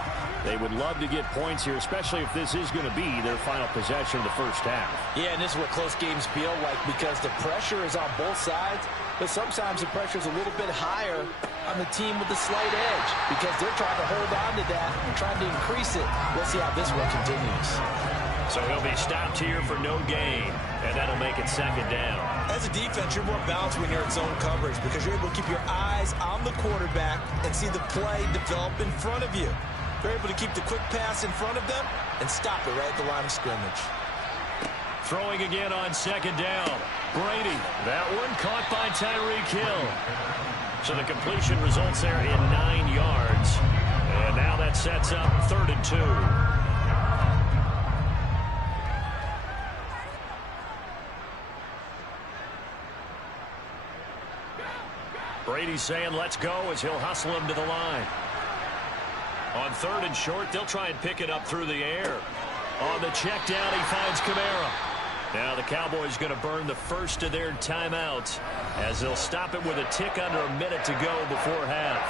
They would love to get points here, especially if this is going to be their final possession of the first half. Yeah, and this is what close games feel like because the pressure is on both sides, but sometimes the pressure is a little bit higher on the team with the slight edge because they're trying to hold on to that and trying to increase it. Let's see how this one continues. So he'll be stopped here for no gain, and that'll make it second down. As a defense, you're more balanced when you're in zone coverage because you're able to keep your eyes on the quarterback and see the play develop in front of you. You're able to keep the quick pass in front of them and stop it right at the line of scrimmage. Throwing again on second down. Brady, that one caught by Tyreek Hill. So the completion results there in 9 yards. And now that sets up 3rd and 2. Brady's saying let's go as he'll hustle him to the line. On 3rd and short, they'll try and pick it up through the air. On the check down, he finds Kamara. Now the Cowboys going to burn the first of their timeouts as they'll stop it with a tick under a minute to go before half.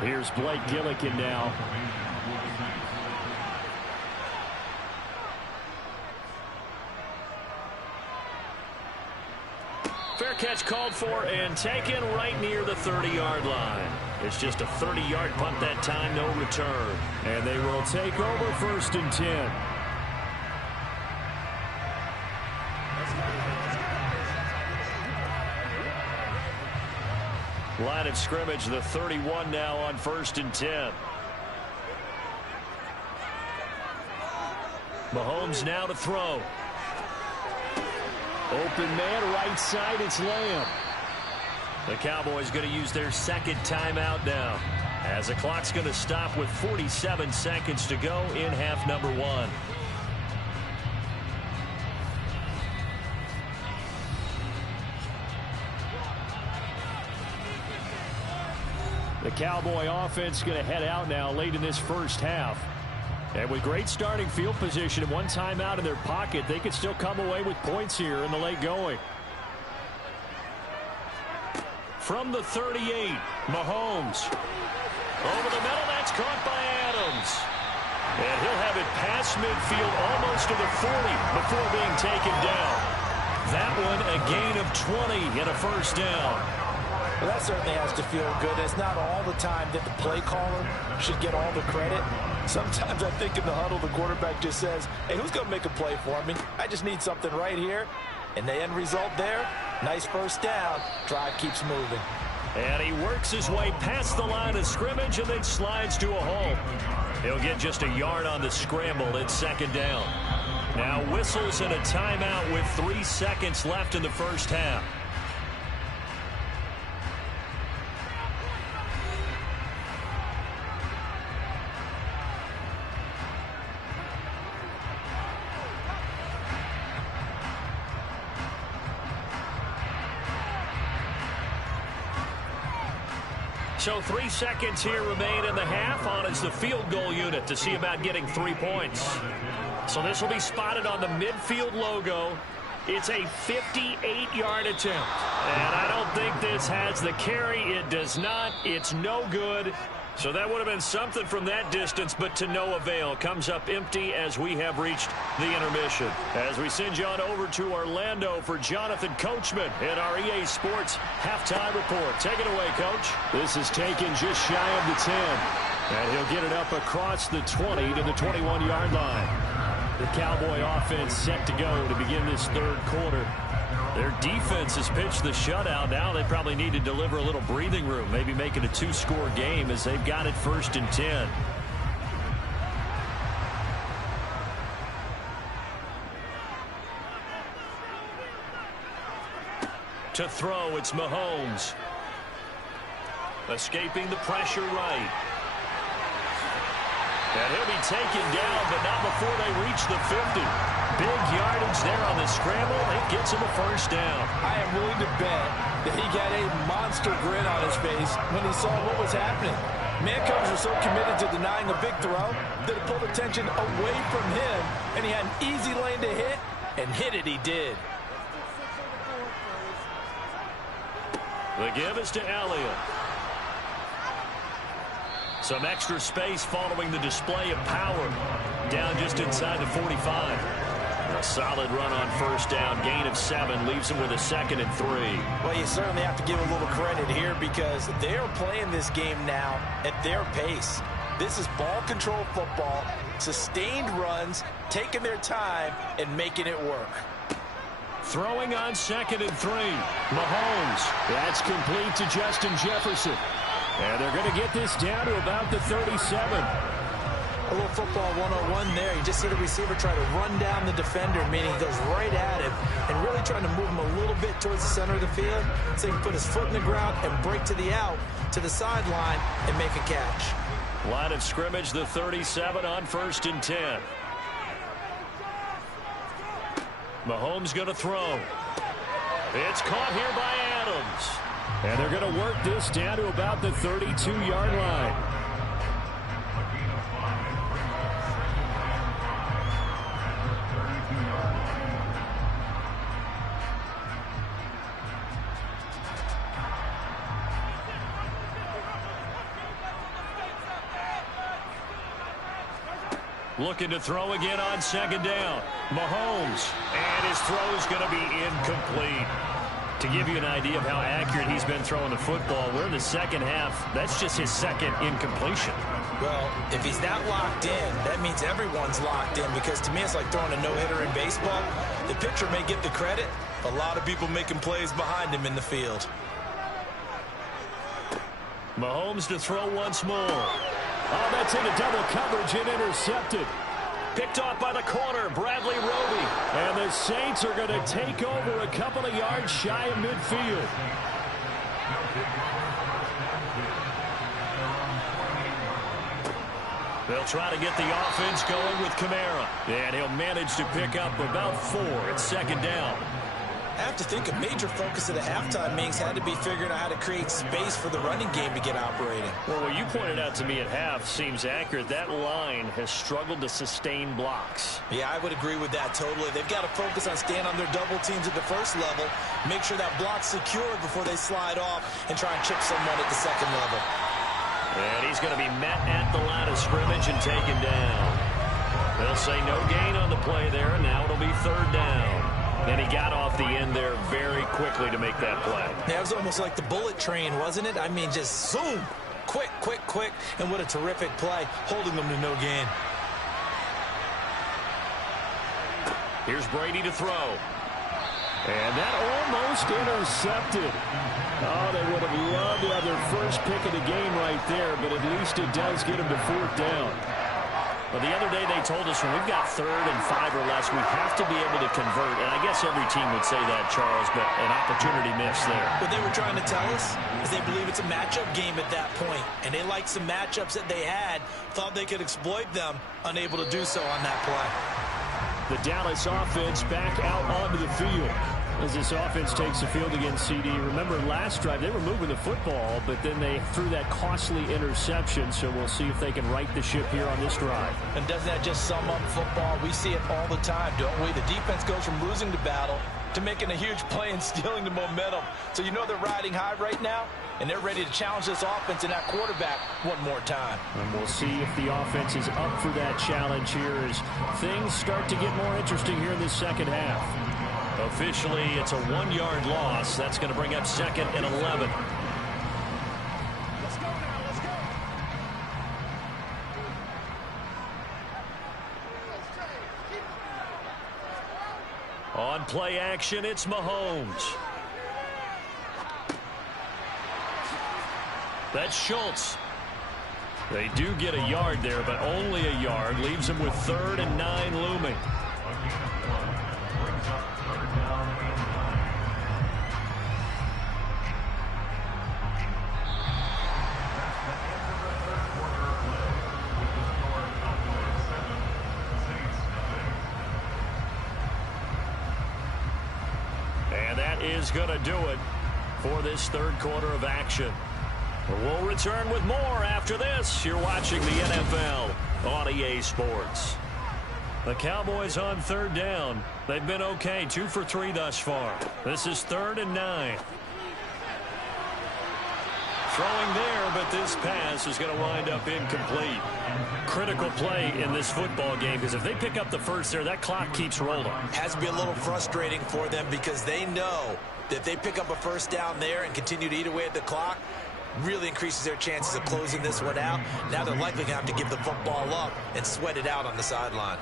Here's Blake Gillikin now. Fair catch called for and taken right near the 30-yard line. It's just a 30-yard punt that time, no return. And they will take over 1st and 10. Line of scrimmage, the 31 now on 1st and 10. Mahomes now to throw. Open man, right side, it's Lamb. The Cowboys going to use their second timeout now, as the clock's going to stop with 47 seconds to go in half number 1. The Cowboy offense going to head out now late in this first half. And with great starting field position and one timeout in their pocket, they could still come away with points here in the late going. From the 38, Mahomes. Over the middle, that's caught by Adams. And he'll have it past midfield almost to the 40 before being taken down. That one a gain of 20 and a first down. Well, that certainly has to feel good. It's not all the time that the play caller should get all the credit. Sometimes I think in the huddle, the quarterback just says, hey, who's going to make a play for me? I just need something right here. And the end result there, nice first down. Drive keeps moving. And he works his way past the line of scrimmage and then slides to a hole. He'll get just a yard on the scramble. It's second down. Now whistles and a timeout with 3 seconds left in the first half. So 3 seconds here remain in the half. On is the field goal unit to see about getting 3 points. So this will be spotted on the midfield logo. It's a 58-yard attempt. And I don't think this has the carry. It does not. It's no good. So that would have been something from that distance, but to no avail. Comes up empty as we have reached the intermission. As we send you on over to Orlando for Jonathan Coachman in our EA Sports halftime report. Take it away, Coach. This is taken just shy of the 10. And he'll get it up across the 20 to the 21-yard line. The Cowboy offense set to go to begin this third quarter. Their defense has pitched the shutout. Now they probably need to deliver a little breathing room, maybe make it a 2-score game as they've got it 1st and 10. To throw, it's Mahomes. Escaping the pressure right. And he'll be taken down, but not before they reach the 50. Big yardage there on the scramble. It gets him a first down. I am willing to bet that he got a monster grin on his face when he saw what was happening. Man coverage was so committed to denying a big throw that it pulled attention away from him, and he had an easy lane to hit, and hit it he did. The give is to Elliott. Some extra space following the display of power. Down just inside the 45. A solid run on first down. Gain of 7 leaves him with a 2nd and 3. Well, you certainly have to give a little credit here because they're playing this game now at their pace. This is ball control football, sustained runs, taking their time, and making it work. Throwing on 2nd and 3. Mahomes. That's complete to Justin Jefferson. And they're going to get this down to about the 37. A little football 101 there. You just see the receiver try to run down the defender, meaning he goes right at him and really trying to move him a little bit towards the center of the field so he can put his foot in the ground and break to the out, to the sideline, and make a catch. Line of scrimmage, the 37 on 1st and 10. Mahomes going to throw. It's caught here by Adams. And they're going to work this down to about the 32-yard line. Looking to throw again on 2nd down. Mahomes. And his throw is going to be incomplete. To give you an idea of how accurate he's been throwing the football, we're in the second half. That's just his 2nd incompletion. Well, if he's that locked in, that means everyone's locked in because to me it's like throwing a no-hitter in baseball. The pitcher may get the credit. A lot of people making plays behind him in the field. Mahomes to throw once more. Oh, that's into double coverage and intercepted. Picked off by the corner, Bradley Roby. And the Saints are going to take over a couple of yards shy of midfield. They'll try to get the offense going with Kamara. And he'll manage to pick up about 4 at 2nd down. I have to think a major focus of the halftime meetings had to be figuring out how to create space for the running game to get operating. Well, what you pointed out to me at half seems accurate. That line has struggled to sustain blocks. Yeah, I would agree with that totally. They've got to focus on staying on their double teams at the first level, make sure that block's secure before they slide off and try and chip someone at the 2nd level. And he's going to be met at the line of scrimmage and taken down. They'll say no gain on the play there, and now it'll be 3rd down. And he got off the end there very quickly to make that play. Yeah, it was almost like the bullet train, wasn't it? I mean, just zoom. Quick, quick, quick. And what a terrific play, holding them to no gain. Here's Brady to throw. And that almost intercepted. Oh, they would have loved to have their first pick of the game right there, but at least it does get them to 4th down. Well, the other day they told us when we've got 3rd and 5 or less, we have to be able to convert. And I guess every team would say that, Charles, but an opportunity missed there. What they were trying to tell us is they believe it's a matchup game at that point. And they liked some matchups that they had, thought they could exploit them, unable to do so on that play. The Dallas offense back out onto the field as this offense takes the field against CD. Remember last drive they were moving the football, but then they threw that costly interception, so we'll see if they can right the ship here on this drive. And doesn't that just sum up football? We see it all the time, don't we? The defense goes from losing the battle to making a huge play and stealing the momentum. So you know they're riding high right now, and they're ready to challenge this offense and that quarterback one more time. And we'll see if the offense is up for that challenge here as things start to get more interesting here in this second half. Officially, it's a 1-yard loss. That's going to bring up 2nd and 11. Let's go now, let's go. On play action, it's Mahomes. That's Schultz. They do get a yard there, but only a yard. Leaves them with 3rd and 9 looming. And that is going to do it for this third quarter of action. We'll return with more after this. You're watching the NFL on EA Sports. The Cowboys on third down. They've been okay, 2 for 3 thus far. This is 3rd and 9. Throwing there, but this pass is going to wind up incomplete. Critical play in this football game, because if they pick up the first there, that clock keeps rolling. Has to be a little frustrating for them because they know that if they pick up a first down there and continue to eat away at the clock, really increases their chances of closing this one out. Now they're likely going to have to give the football up and sweat it out on the sideline.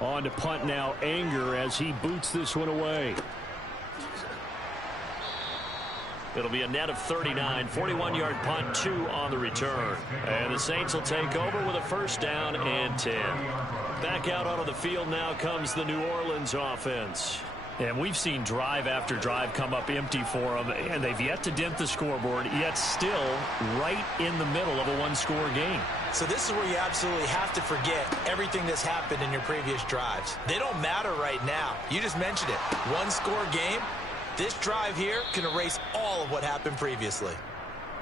On to punt now, Anger, as he boots this one away. It'll be a net of 39, 41-yard punt, 2 on the return. And the Saints will take over with a first down and 10. Back out onto the field now comes the New Orleans offense. And we've seen drive after drive come up empty for them, and they've yet to dent the scoreboard, yet still right in the middle of a one-score game. So this is where you absolutely have to forget everything that's happened in your previous drives. They don't matter right now. You just mentioned it. One-score game. This drive here can erase all of what happened previously.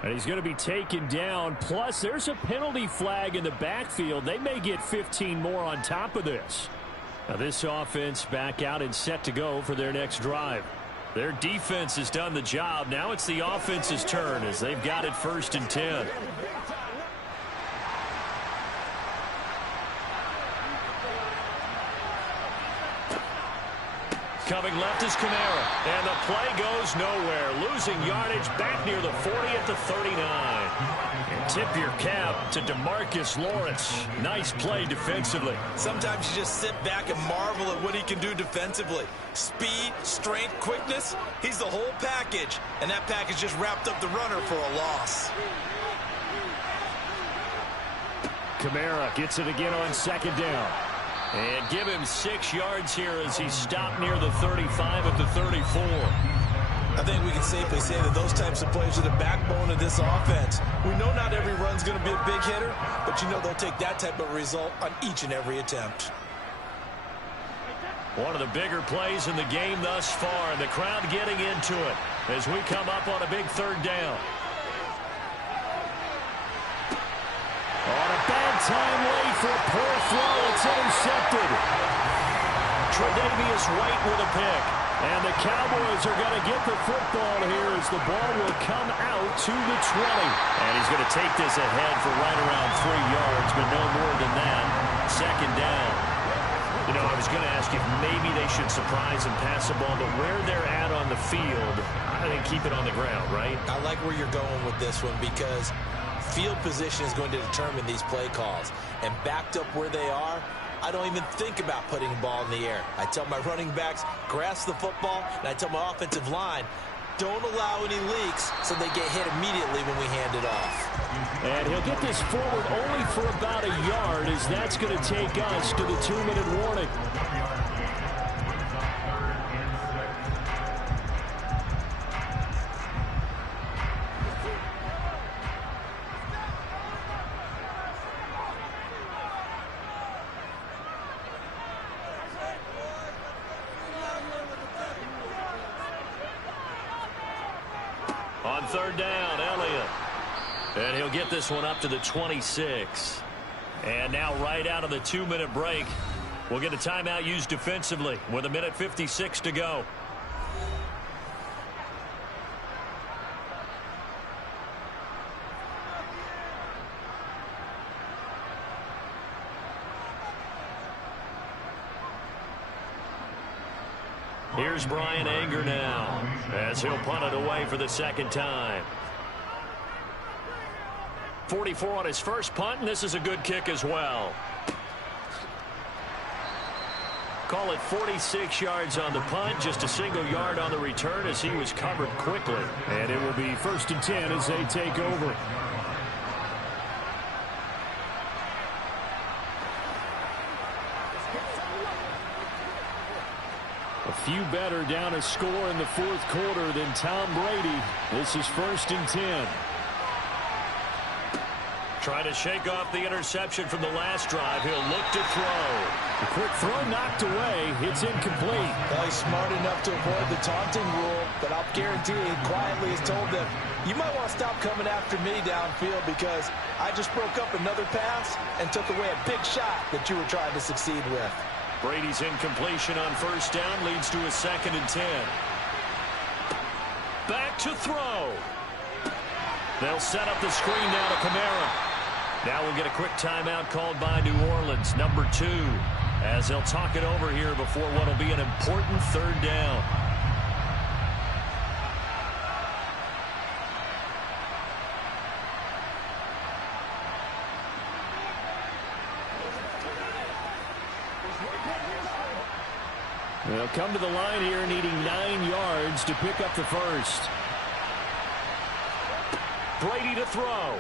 And he's going to be taken down. Plus, there's a penalty flag in the backfield. They may get 15 more on top of this. Now, this offense back out and set to go for their next drive. Their defense has done the job. Now it's the offense's turn as they've got it 1st and 10. Coming left is Kamara, and the play goes nowhere. Losing yardage back near the 40 at the 39. And tip your cap to DeMarcus Lawrence. Nice play defensively. Sometimes you just sit back and marvel at what he can do defensively. Speed, strength, quickness, he's the whole package. And that package just wrapped up the runner for a loss. Kamara gets it again on 2nd down. And give him 6 yards here as he stopped near the 35 at the 34. I think we can safely say that those types of plays are the backbone of this offense. We know not every run's going to be a big hitter, but you know they'll take that type of result on each and every attempt. One of the bigger plays in the game thus far, and the crowd getting into it as we come up on a big 3rd down. On a bad time late for a poor throw. It's intercepted. Tre'Davious White with a pick. And the Cowboys are going to get the football here as the ball will come out to the 20. And he's going to take this ahead for right around 3 yards, but no more than that. 2nd down. You know, I was going to ask if maybe they should surprise and pass the ball, but where they're at on the field, I think keep it on the ground, right? I like where you're going with this one because field position is going to determine these play calls. And backed up where they are, I don't even think about putting the ball in the air. I tell my running backs, grasp the football, and I tell my offensive line, don't allow any leaks so they get hit immediately when we hand it off. And he'll get this forward only for about a yard as that's going to take us to the 2-minute warning. On 3rd down, Elliott. And he'll get this one up to the 26. And now right out of the 2-minute break, we'll get a timeout used defensively with 1:56 to go. Here's Brian Anger now as he'll punt it away for the 2nd time. 44 on his first punt, and this is a good kick as well. Call it 46 yards on the punt, just a single yard on the return as he was covered quickly. And it will be 1st and 10 as they take over. A few better down a score in the 4th quarter than Tom Brady. This is 1st and 10. Trying to shake off the interception from the last drive. He'll look to throw. The quick throw knocked away. It's incomplete. Well, he's smart enough to avoid the taunting rule, but I'll guarantee he quietly has told them, you might want to stop coming after me downfield because I just broke up another pass and took away a big shot that you were trying to succeed with. Brady's incompletion on first down leads to a 2nd and 10. Back to throw. They'll set up the screen now to Kamara. Now we'll get a quick timeout called by New Orleans, number 2, as they'll talk it over here before what will be an important 3rd down. They'll come to the line here needing 9 yards to pick up the first. Brady to throw.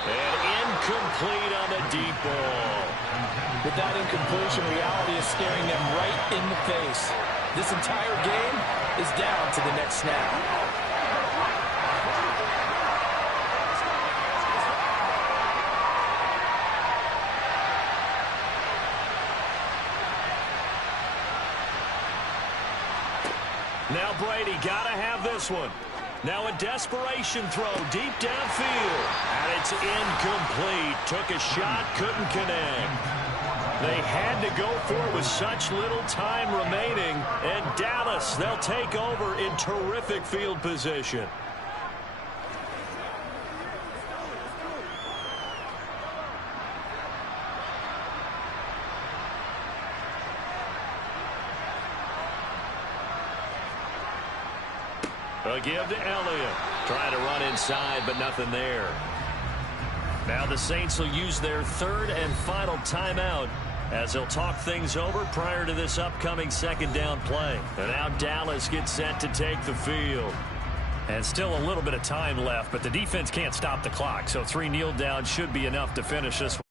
And incomplete on the deep ball. With that incompletion, reality is staring them right in the face. This entire game is down to the next snap. Now Brady got to have this one. Now a desperation throw deep downfield. And it's incomplete. Took a shot, couldn't connect. They had to go for it with such little time remaining. And Dallas, they'll take over in terrific field position. A give to Elliott. Trying to run inside, but nothing there. Now the Saints will use their 3rd and final timeout as they'll talk things over prior to this upcoming 2nd down play. And now Dallas gets set to take the field. And still a little bit of time left, but the defense can't stop the clock, so 3 kneel downs should be enough to finish this one.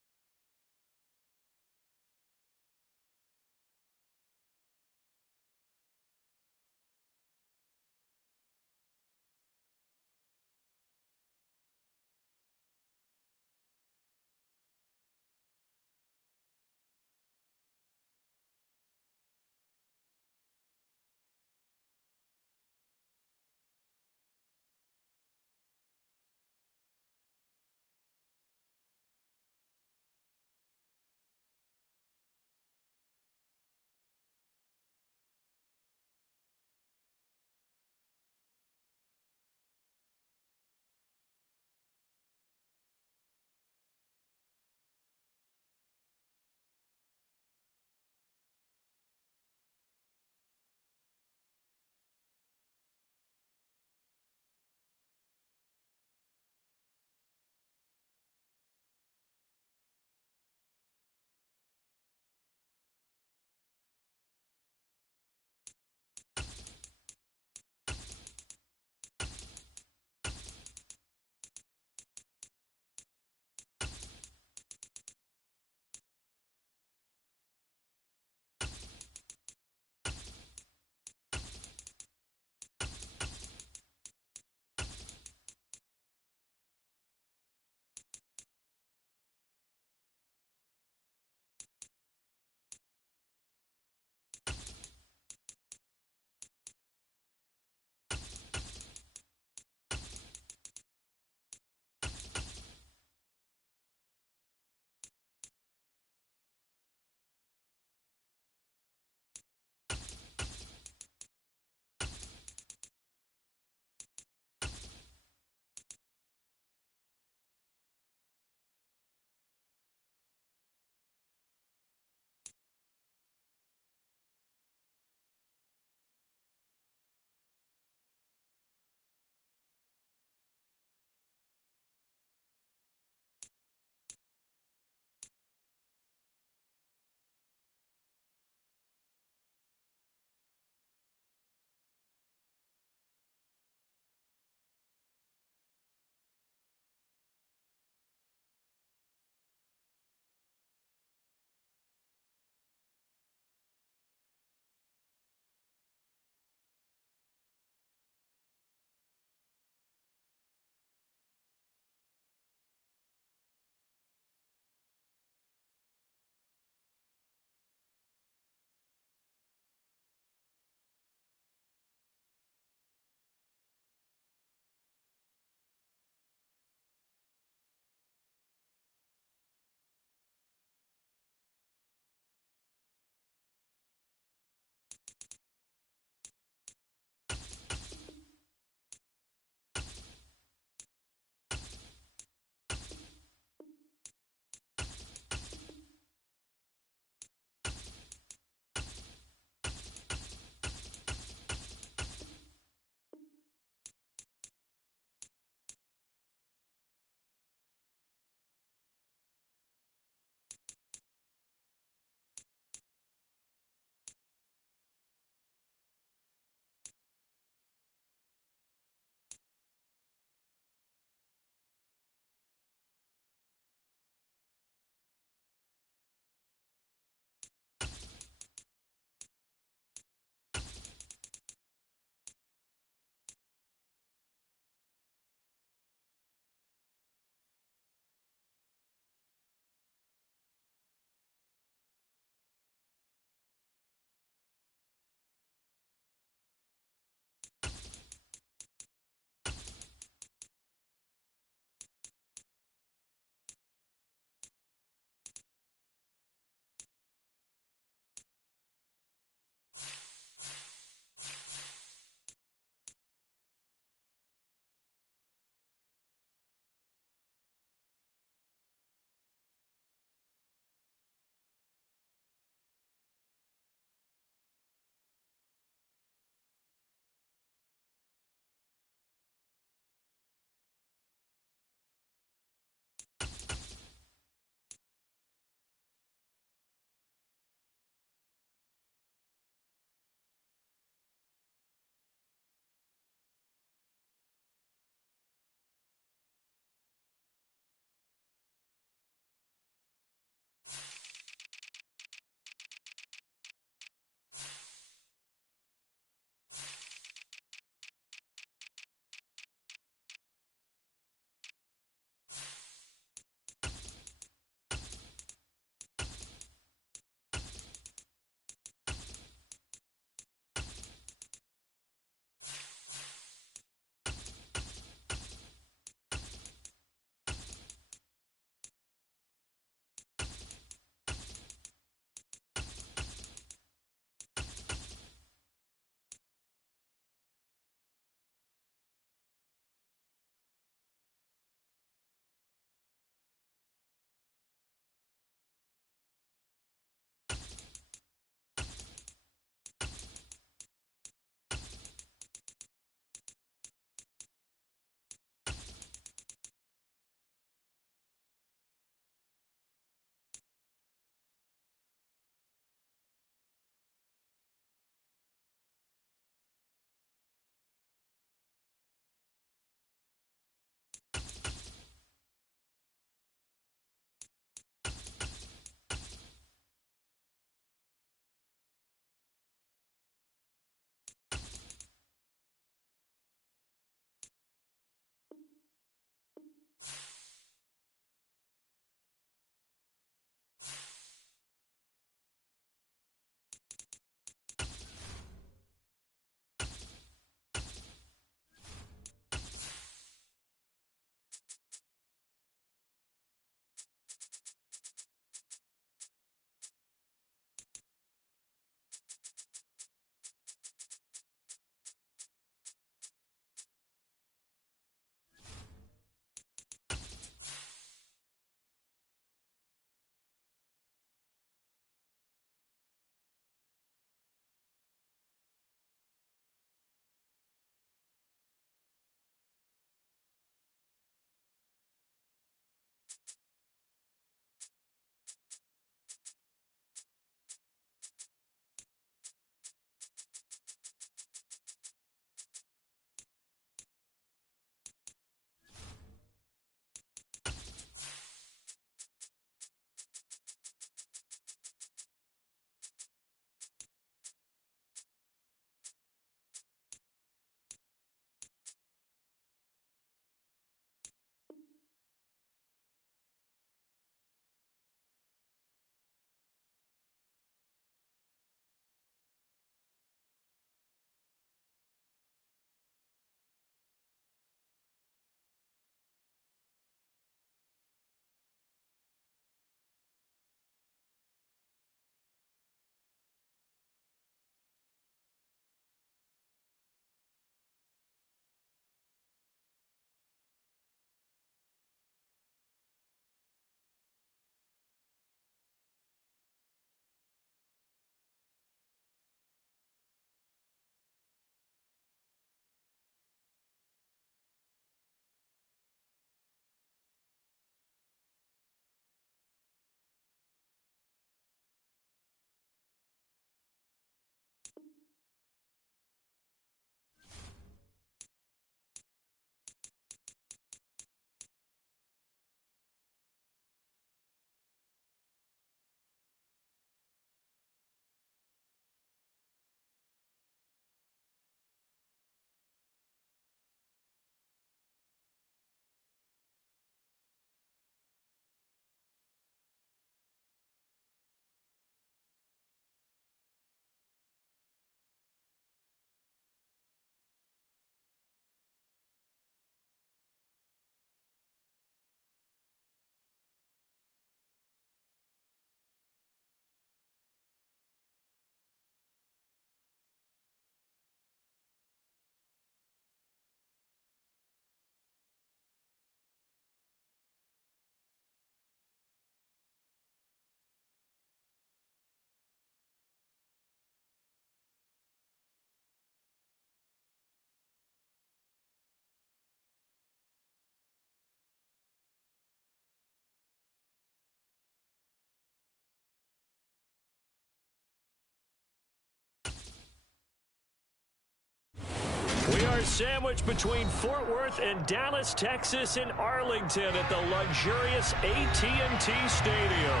sandwich between Fort Worth and Dallas, Texas, and Arlington at the luxurious AT&T Stadium.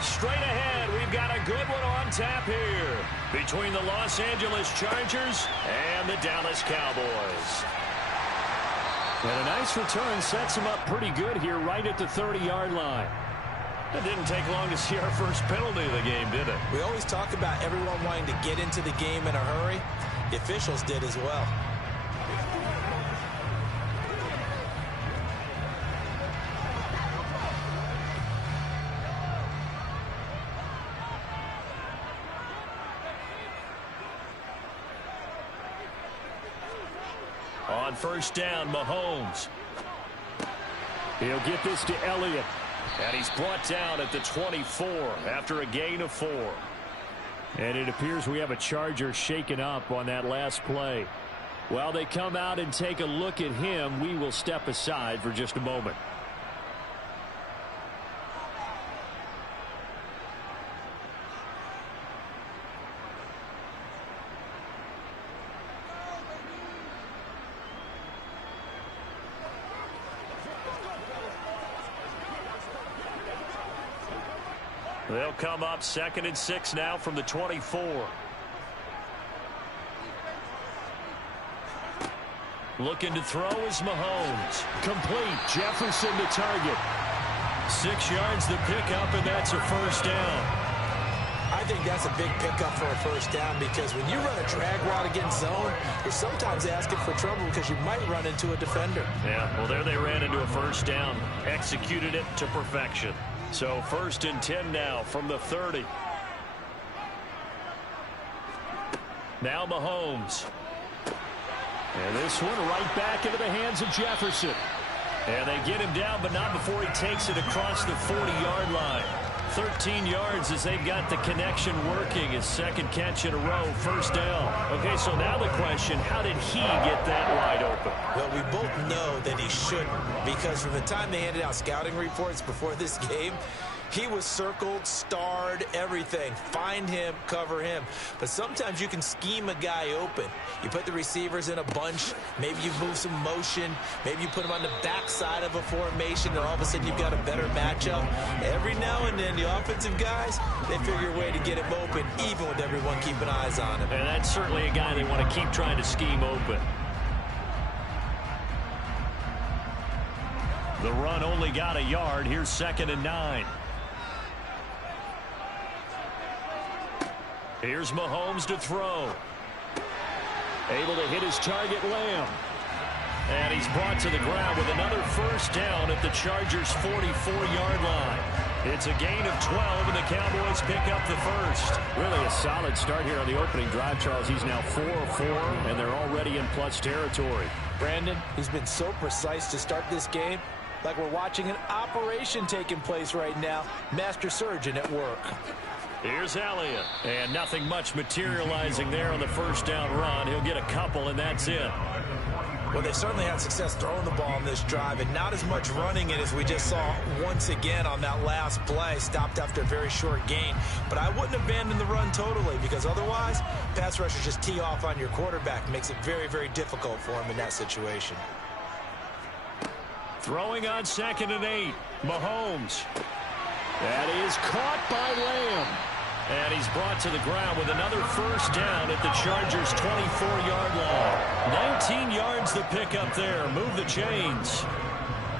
Straight ahead, we've got a good one on tap here between the Los Angeles Chargers and the Dallas Cowboys. And a nice return sets them up pretty good here right at the 30-yard line. It didn't take long to see our first penalty of the game, did it? We always talk about everyone wanting to get into the game in a hurry. The officials did as well. On first down, Mahomes. He'll get this to Elliott. And he's brought down at the 24 after a gain of 4. And it appears we have a Charger shaken up on that last play. While they come out and take a look at him, we will step aside for just a moment. They'll come up 2nd and 6 now from the 24. Looking to throw is Mahomes. Complete. Jefferson to target. 6 yards the pickup, and that's a first down. I think that's a big pickup for a first down because when you run a drag route against zone, you're sometimes asking for trouble because you might run into a defender. Yeah, well, there they ran into a first down. Executed it to perfection. So 1st and 10 now from the 30. Now Mahomes. And this one right back into the hands of Jefferson. And they get him down, but not before he takes it across the 40-yard line. 13 yards as they've got the connection working. His 2nd catch in a row, first down. Okay, so now the question, how did he get that wide open? Well, we both know that he shouldn't because from the time they handed out scouting reports before this game, he was circled, starred, everything. Find him, cover him. But sometimes you can scheme a guy open. You put the receivers in a bunch. Maybe you move some motion. Maybe you put him on the backside of a formation, and all of a sudden you've got a better matchup. Every now and then, the offensive guys, they figure a way to get him open, even with everyone keeping eyes on him. And that's certainly a guy they want to keep trying to scheme open. The run only got a yard. Here's 2nd and 9. Here's Mahomes to throw. Able to hit his target, Lamb. And he's brought to the ground with another first down at the Chargers' 44-yard line. It's a gain of 12, and the Cowboys pick up the first. Really a solid start here on the opening drive, Charles. He's now 4 of 4, and they're already in plus territory. Brandon, he's been so precise to start this game. Like we're watching an operation taking place right now. Master surgeon at work. Here's Elliott. And nothing much materializing there on the first down run. He'll get a couple, and that's it. Well, they certainly had success throwing the ball on this drive, and not as much running it as we just saw once again on that last play. Stopped after a very short gain. But I wouldn't abandon the run totally because otherwise, pass rushers just tee off on your quarterback. Makes it very, very difficult for him in that situation. Throwing on 2nd and 8. Mahomes. That is caught by Lamb. And he's brought to the ground with another first down at the Chargers' 24-yard line. 19 yards to pick up there. Move the chains.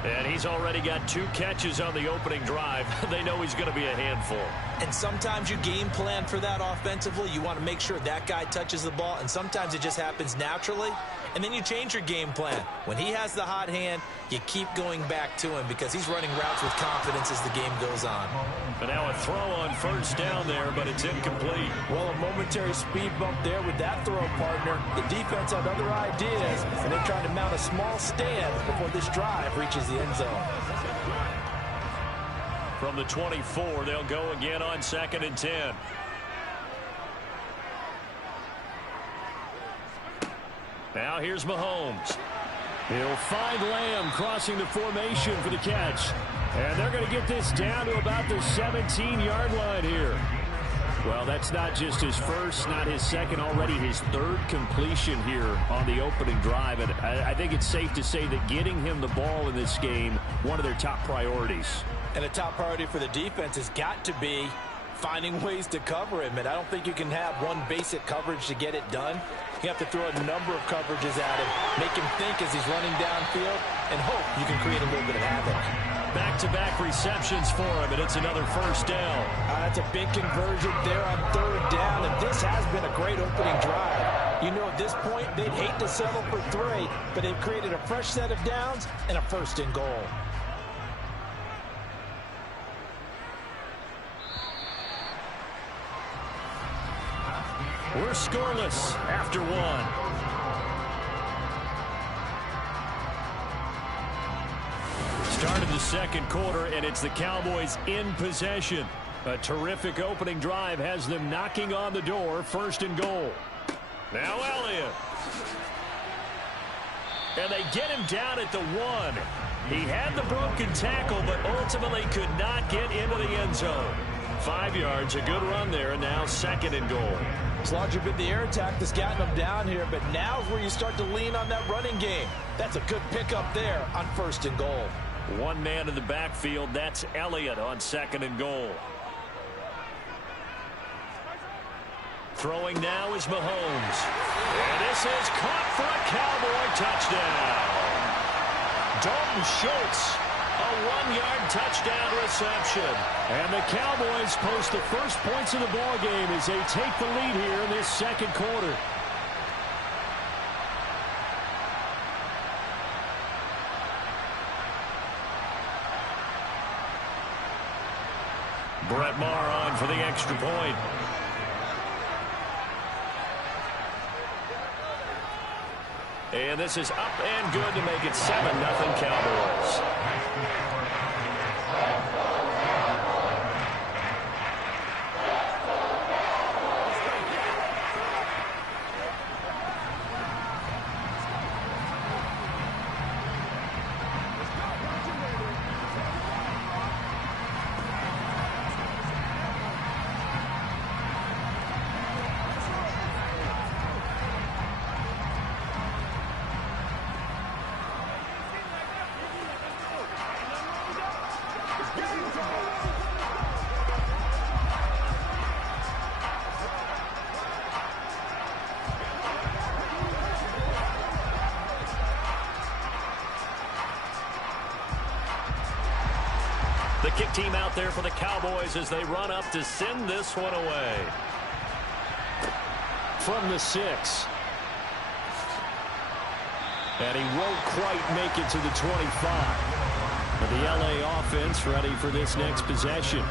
And he's already got 2 catches on the opening drive. They know he's going to be a handful. And sometimes you game plan for that offensively. You want to make sure that guy touches the ball, and sometimes it just happens naturally. And then you change your game plan. When he has the hot hand, you keep going back to him because he's running routes with confidence as the game goes on. But now a throw on first down there, but it's incomplete. Well, a momentary speed bump there with that throw, partner. The defense had other ideas, and they're trying to mount a small stand before this drive reaches the end zone. From the 24, they'll go again on 2nd and 10. Now here's Mahomes. He'll find Lamb crossing the formation for the catch. And they're going to get this down to about the 17-yard line here. Well, that's not just his first, not his second, already his third completion here on the opening drive. And I think it's safe to say that getting him the ball in this game, one of their top priorities. And a top priority for the defense has got to be finding ways to cover him. And I don't think you can have one basic coverage to get it done. You have to throw a number of coverages at him, make him think as he's running downfield, and hope you can create a little bit of havoc. Back-to-back receptions for him, and it's another first down. That's a big conversion there on third down, and this has been a great opening drive. You know, at this point, they'd hate to settle for 3, but they've created a fresh set of downs and a first and goal. We're scoreless after 1. Start of the second quarter, and it's the Cowboys in possession. A terrific opening drive has them knocking on the door, first and goal. Now Elliott. And they get him down at the 1. He had the broken tackle, but ultimately could not get into the end zone. 5 yards, a good run there, and now second and goal. It's largely been the air attack that's gotten them down here, but now's where you start to lean on that running game. That's a good pickup there on first and goal. One man in the backfield, that's Elliott on second and goal. Throwing now is Mahomes. And this is caught for a Cowboy touchdown. Dalton Schultz, a 1-yard touchdown reception. And the Cowboys post the first points of the ball game as they take the lead here in this second quarter. Brett Maher on for the extra point. And this is up and good to make it 7-0 Cowboys. The kick team out there for the Cowboys as they run up to send this one away. From the 6. And he won't quite make it to the 25. But the LA offense ready for this next possession.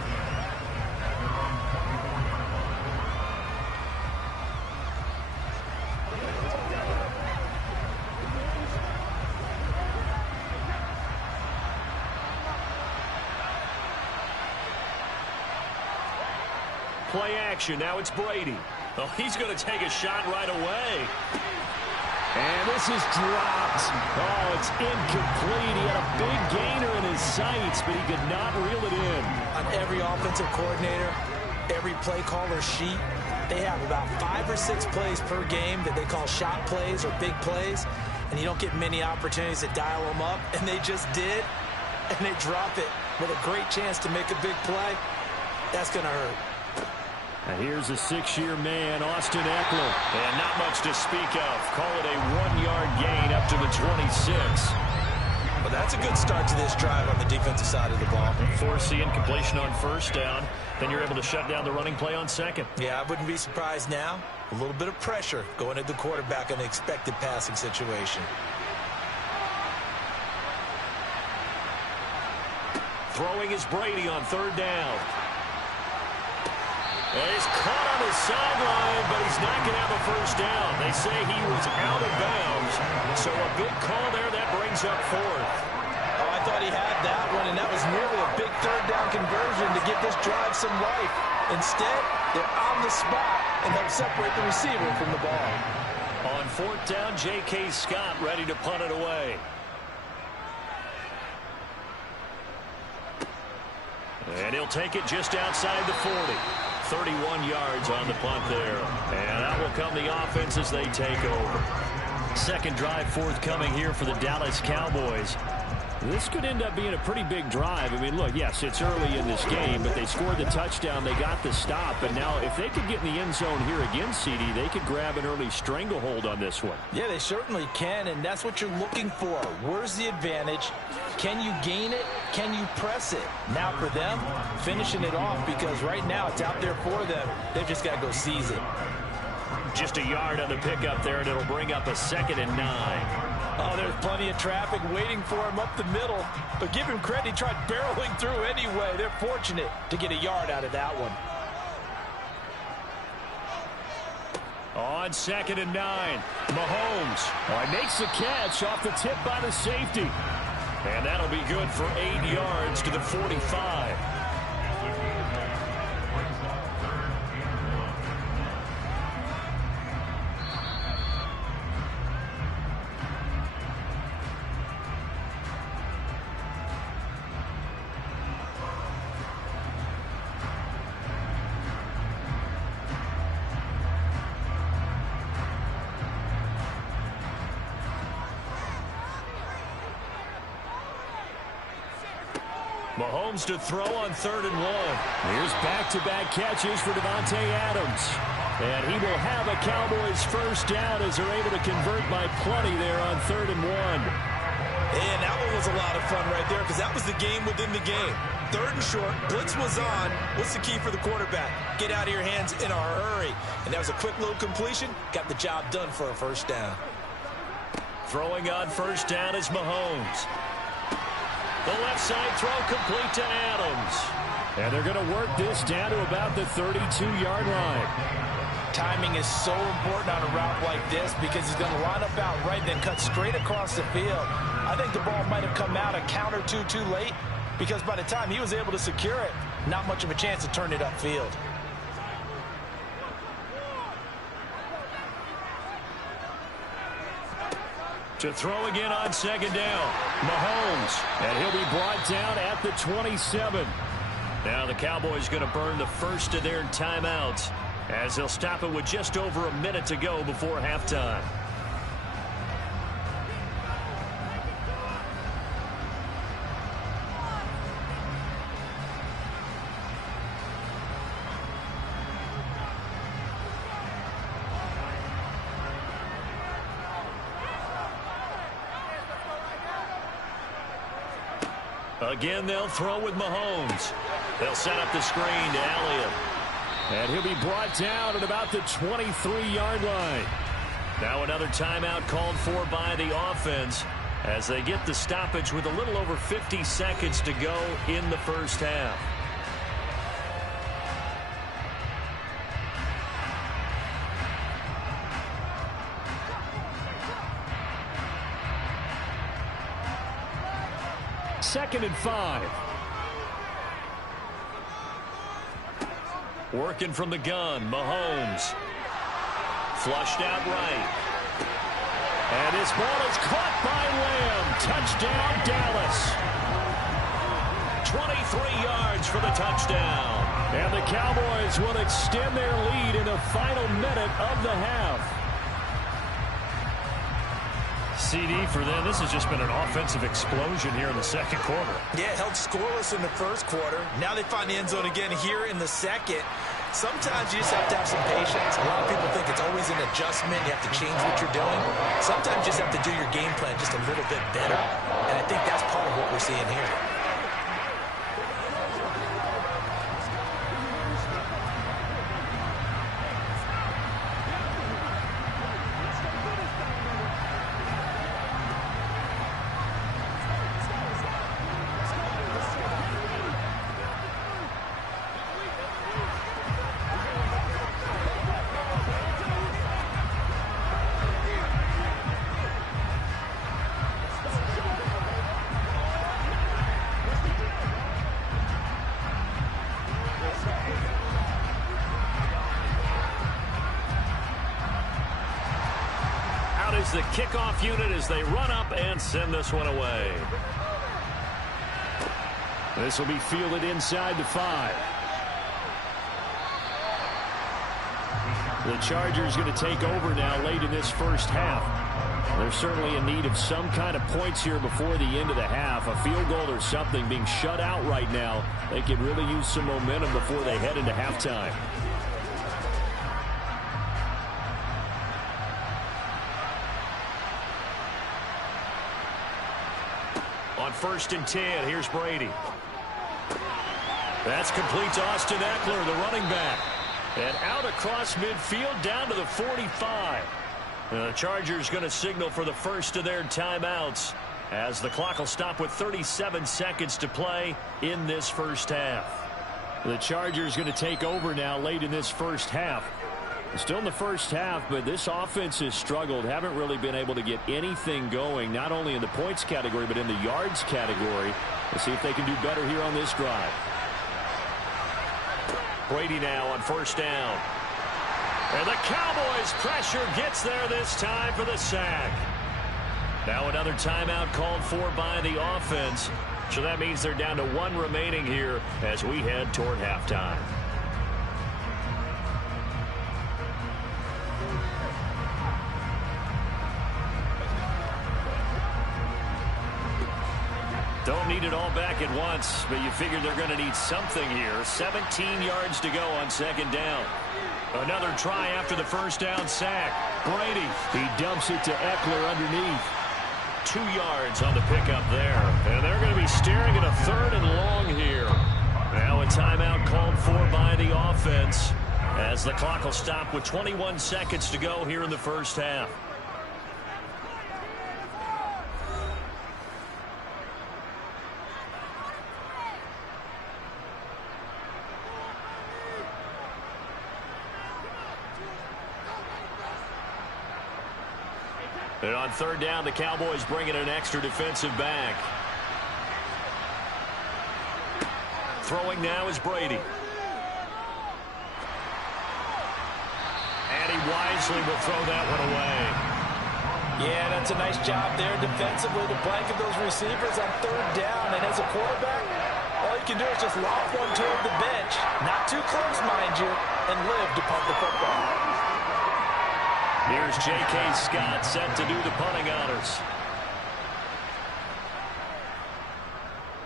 Play action. Now it's Brady. Oh, he's going to take a shot right away. And this is dropped. Oh, it's incomplete. He had a big gainer in his sights, but he could not reel it in. On every offensive coordinator, every play caller sheet, they have about 5 or 6 plays per game that they call shot plays or big plays, and you don't get many opportunities to dial them up, and they just did, and they drop it with a great chance to make a big play. That's going to hurt. And here's a 6-year man, Austin Eckler. And not much to speak of. Call it a 1-yard gain up to the 26. Well, that's a good start to this drive on the defensive side of the ball. Force the incompletion on first down. Then you're able to shut down the running play on second. Yeah, I wouldn't be surprised now. A little bit of pressure going at the quarterback in an expected passing situation. Throwing is Brady on third down. And he's caught on his sideline, but he's not going to have a first down. They say he was out of bounds. So a big call there. That brings up fourth. Oh, I thought he had that one, and that was nearly a big third down conversion to give this drive some life. Instead, they're on the spot and help separate the receiver from the ball. On fourth down, J.K. Scott ready to punt it away. And he'll take it just outside the 40. 31 yards on the punt there. And out will come the offense as they take over. Second drive forthcoming here for the Dallas Cowboys. This could end up being a pretty big drive. I mean, look, yes, it's early in this game, but they scored the touchdown. They got the stop. And now if they could get in the end zone here again, CD, they could grab an early stranglehold on this one. Yeah, they certainly can, and that's what you're looking for. Where's the advantage? Can you gain it? Can you press it? Now for them, finishing it off, because right now it's out there for them. They've just got to go seize it. Just a yard on the pickup there, and it'll bring up a 2nd and 9. Oh, there's plenty of traffic waiting for him up the middle. But give him credit, he tried barreling through anyway. They're fortunate to get a yard out of that one. On 2nd and 9, Mahomes makes the catch off the tip by the safety. And that'll be good for 8 yards to the 45. Mahomes to throw on 3rd and 1. Here's back-to-back catches for Davante Adams. And he will have a Cowboys first down as they're able to convert by plenty there on 3rd and 1. And that one was a lot of fun right there because that was the game within the game. 3rd and short, blitz was on. What's the key for the quarterback? Get out of your hands in a hurry. And that was a quick little completion. Got the job done for a first down. Throwing on first down is Mahomes. The left side throw complete to Adams. And they're going to work this down to about the 32-yard line. Timing is so important on a route like this because he's going to line up out right and then cut straight across the field. I think the ball might have come out a count or two too late because by the time he was able to secure it, not much of a chance to turn it upfield. To throw again on 2nd down, Mahomes. And he'll be brought down at the 27. Now the Cowboys going to burn the first of their timeouts as they'll stop it with just over a minute to go before halftime. Again, they'll throw with Mahomes. They'll set up the screen to Elliott. And he'll be brought down at about the 23-yard line. Now another timeout called for by the offense as they get the stoppage with a little over 50 seconds to go in the first half. Second and 5. Working from the gun, Mahomes. Flushed out right. And his ball is caught by Lamb. Touchdown, Dallas. 23 yards for the touchdown. And the Cowboys will extend their lead in the final minute of the half. CD, for them, this has just been an offensive explosion here in the second quarter. Yeah, held scoreless in the first quarter. Now they find the end zone again here in the second. Sometimes you just have to have some patience. A lot of people think it's always an adjustment. You have to change what you're doing. Sometimes you just have to do your game plan just a little bit better. And I think that's part of what we're seeing here. The kickoff unit as they run up and send this one away. This will be fielded inside the 5. The Chargers going to take over now late in this first half. They're certainly in need of some kind of points here before the end of the half. A field goal or something. Being shut out right now, they could really use some momentum before they head into halftime. On 1st and 10, here's Brady. That's complete to Austin Eckler, the running back. And out across midfield down to the 45. The Chargers going to signal for the first of their timeouts as the clock will stop with 37 seconds to play in this first half. The Chargers going to take over now late in this first half. Still in the first half, but this offense has struggled. Haven't really been able to get anything going, not only in the points category, but in the yards category. Let's see if they can do better here on this drive. Brady now on 1st down. And the Cowboys pressure gets there this time for the sack. Now another timeout called for by the offense. So that means they're down to 1 remaining here as we head toward halftime. Don't need it all back at once, but you figure they're going to need something here. 17 yards to go on 2nd down. Another try after the 1st down sack. Brady, he dumps it to Eckler underneath. 2 yards on the pickup there. And they're going to be staring at a 3rd and long here. Now a timeout called for by the offense as the clock will stop with 21 seconds to go here in the first half. And on 3rd down, the Cowboys bring in an extra defensive back. Throwing now is Brady. And he wisely will throw that one away. Yeah, that's a nice job there defensively to blanket those receivers on 3rd down. And as a quarterback, all you can do is just lob one toward the bench. Not too close, mind you, and live to punt the football. Here's J.K. Scott set to do the punting honors.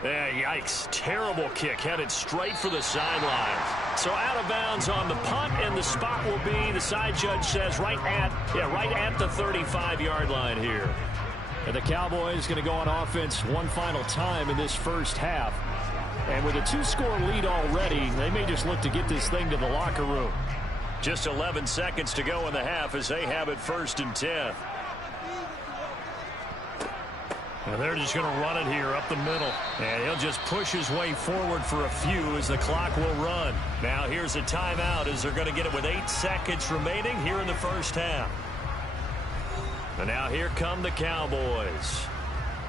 Yeah, yikes. Terrible kick headed straight for the sideline. So out of bounds on the punt, and the spot will be, the side judge says, right at the 35-yard line here. And the Cowboys going to go on offense one final time in this first half. And with a 2-score lead already, they may just look to get this thing to the locker room. Just 11 seconds to go in the half as they have it 1st and 10. And they're just going to run it here up the middle. And he'll just push his way forward for a few as the clock will run. Now here's a timeout as they're going to get it with 8 seconds remaining here in the first half. And now here come the Cowboys.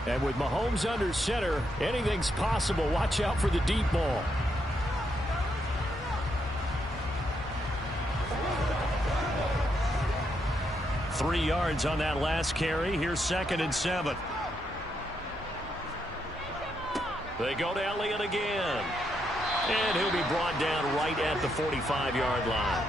And with Mahomes under center, anything's possible. Watch out for the deep ball. Three yards on that last carry. Here's 2nd and 7. They go to Elliott again. And he'll be brought down right at the 45-yard line.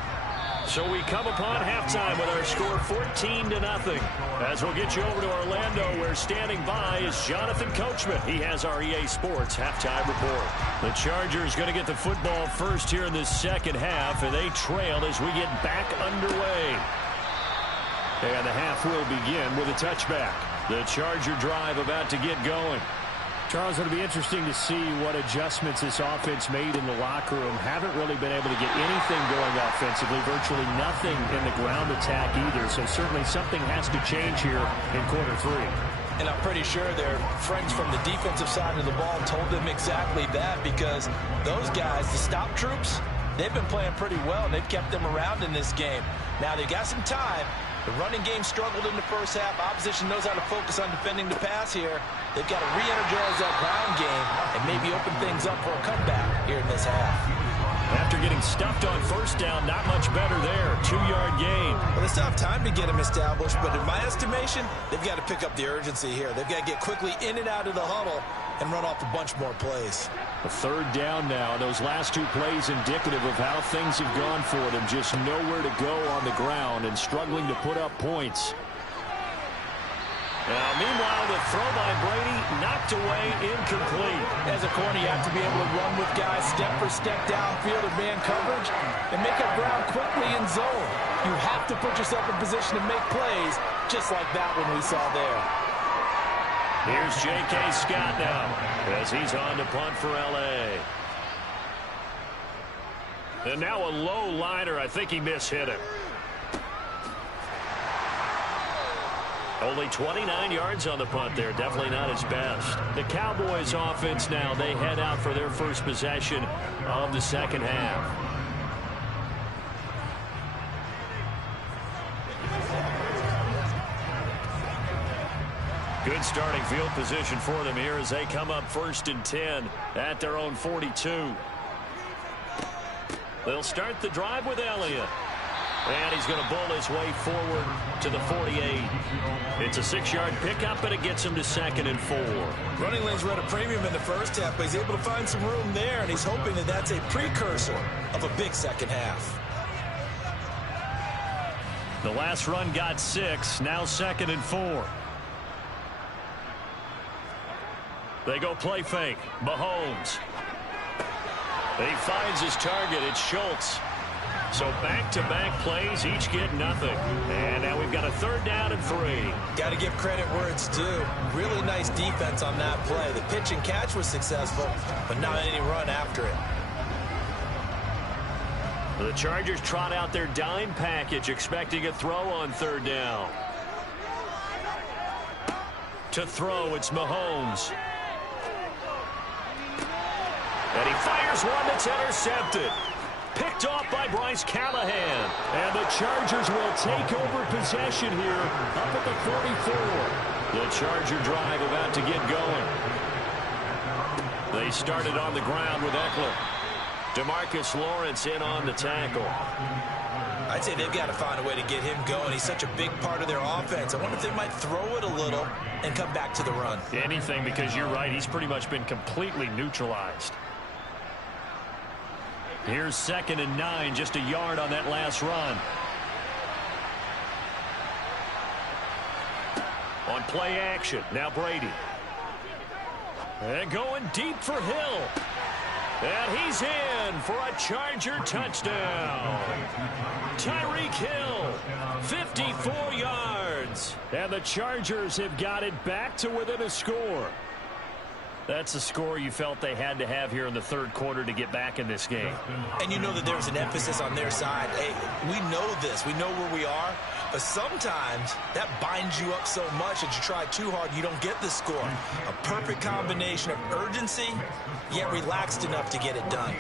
So we come upon halftime with our score 14-0. As we'll get you over to Orlando, where standing by is Jonathan Coachman. He has our EA Sports halftime report. The Chargers going to get the football first here in this second half, and they trail as we get back underway. And the half will begin with a touchback. The Charger drive about to get going. Charles, it'll be interesting to see what adjustments this offense made in the locker room. Haven't really been able to get anything going offensively. Virtually nothing in the ground attack either. So certainly something has to change here in quarter 3. And I'm pretty sure their friends from the defensive side of the ball told them exactly that, because those guys, the stop troops, they've been playing pretty well, and they've kept them around in this game. Now they've got some time. The running game struggled in the first half. Opposition knows how to focus on defending the pass here. They've got to re-energize that ground game and maybe open things up for a comeback here in this half. After getting stuffed on 1st down, not much better there. 2-yard gain. Well, they still have time to get them established, but in my estimation, they've got to pick up the urgency here. They've got to get quickly in and out of the huddle and run off a bunch more plays. A third down now. Those last two plays indicative of how things have gone for them. Just nowhere to go on the ground and struggling to put up points. Now, meanwhile, the throw by Brady knocked away, incomplete. As a corner, you have to be able to run with guys step for step downfield or man coverage and make up ground quickly in zone. You have to put yourself in position to make plays, just like that one we saw there. Here's J.K. Scott now as he's on to punt for L.A. And now a low liner. I think he mishit it. Only 29 yards on the punt there. Definitely not his best. The Cowboys offense now, they head out for their first possession of the second half. Good starting field position for them here as they come up 1st and 10 at their own 42. They'll start the drive with Elliott. And he's going to bull his way forward to the 48. It's a 6-yard pickup, and it gets him to 2nd and 4. Running lanes were at a premium in the first half, but he's able to find some room there, and he's hoping that that's a precursor of a big second half. The last run got 6, now 2nd and 4. They go play fake. Mahomes. He finds his target. It's Schultz. So back-to-back plays, each get nothing. And now we've got a 3rd down and 3. Got to give credit where it's due. Really nice defense on that play. The pitch and catch was successful, but not any run after it. The Chargers trot out their dime package, expecting a throw on 3rd down. To throw, it's Mahomes. And he fires one that's intercepted. Picked off by Bryce Callahan. And the Chargers will take over possession here up at the 44. The Charger drive about to get going. They started on the ground with Eckler. DeMarcus Lawrence in on the tackle. I'd say they've got to find a way to get him going. He's such a big part of their offense. I wonder if they might throw it a little and come back to the run. Anything, because you're right. He's pretty much been completely neutralized. Here's 2nd and 9, just a yard on that last run. On play action, now Brady. And going deep for Hill. And he's in for a Charger touchdown. Tyreek Hill, 54 yards. And the Chargers have got it back to within a score. That's the score you felt they had to have here in the 3rd quarter to get back in this game. And you know that there's an emphasis on their side. Hey, we know this. We know where we are. But sometimes that binds you up so much that you try too hard, you don't get the score. A perfect combination of urgency, yet relaxed enough to get it done.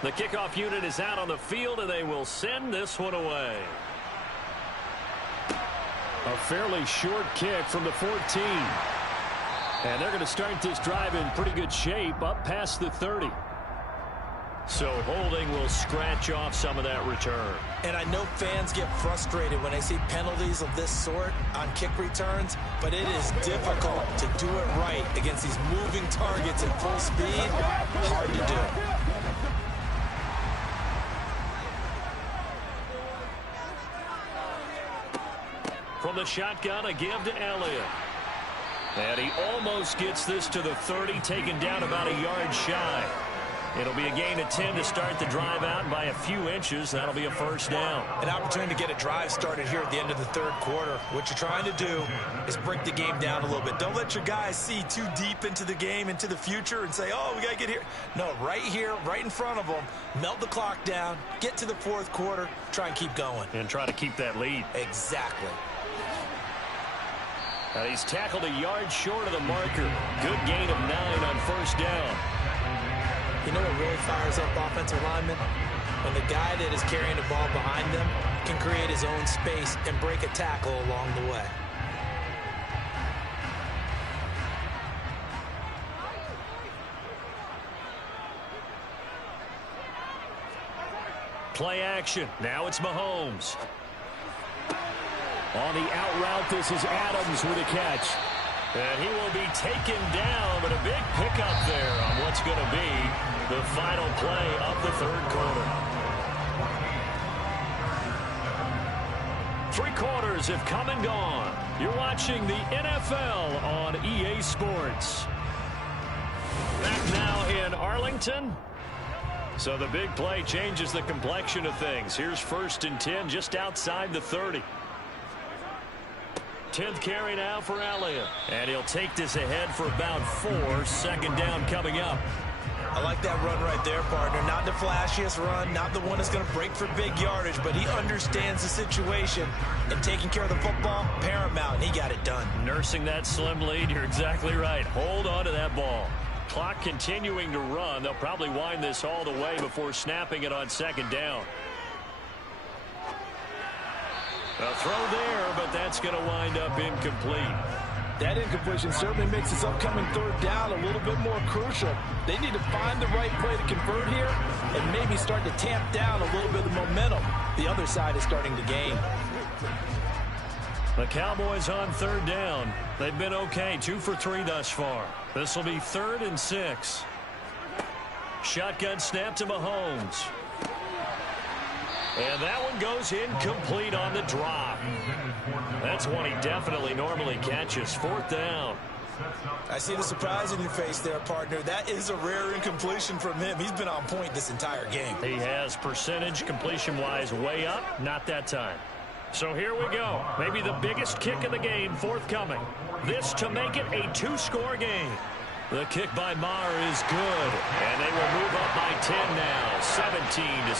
The kickoff unit is out on the field, and they will send this one away. A fairly short kick from the 14. And they're going to start this drive in pretty good shape up past the 30. So holding will scratch off some of that return. And I know fans get frustrated when they see penalties of this sort on kick returns, but it is difficult to do it right against these moving targets at full speed. Hard to do. From the shotgun, a give to Elliott. And he almost gets this to the 30, taken down about a yard shy. It'll be a gain of 10 to start the drive out by a few inches. That'll be a first down. An opportunity to get a drive started here at the end of the third quarter. What you're trying to do is break the game down a little bit. Don't let your guys see too deep into the game, into the future, and say, oh, we got to get here. No, right here, right in front of them, melt the clock down, get to the fourth quarter, try and keep going. And try to keep that lead. Exactly. He's tackled a yard short of the marker. Good gain of 9 on first down. You know what really fires up offensive linemen? When the guy that is carrying the ball behind them can create his own space and break a tackle along the way. Play action. Now it's Mahomes. On the out route, this is Adams with a catch. And he will be taken down, but a big pickup there on what's going to be the final play of the third quarter. 3 quarters have come and gone. You're watching the NFL on EA Sports. Back now in Arlington. So the big play changes the complexion of things. Here's 1st and 10 just outside the 30. 10th carry now for Elliott. And he'll take this ahead for about 4. Second down coming up. I like that run right there, partner. Not the flashiest run, not the one that's going to break for big yardage, but he understands the situation, and taking care of the football, paramount, and he got it done. Nursing that slim lead, you're exactly right. Hold on to that ball. Clock continuing to run. They'll probably wind this all the way before snapping it on second down. A throw there, but that's going to wind up incomplete. That incompletion certainly makes this upcoming third down a little bit more crucial. They need to find the right play to convert here and maybe start to tamp down a little bit of momentum. The other side is starting to gain. The Cowboys on third down. They've been okay, 2 for 3 thus far. This will be 3rd and 6. Shotgun snap to Mahomes. And that one goes incomplete on the drop. That's one he definitely normally catches. 4th down. I see the surprise in your face there, partner. That is a rare incompletion from him. He's been on point this entire game. He has percentage completion-wise way up. Not that time. So here we go. Maybe the biggest kick of the game forthcoming. This to make it a 2-score game. The kick by Maher is good, and they will move up by 10 now, 17-7.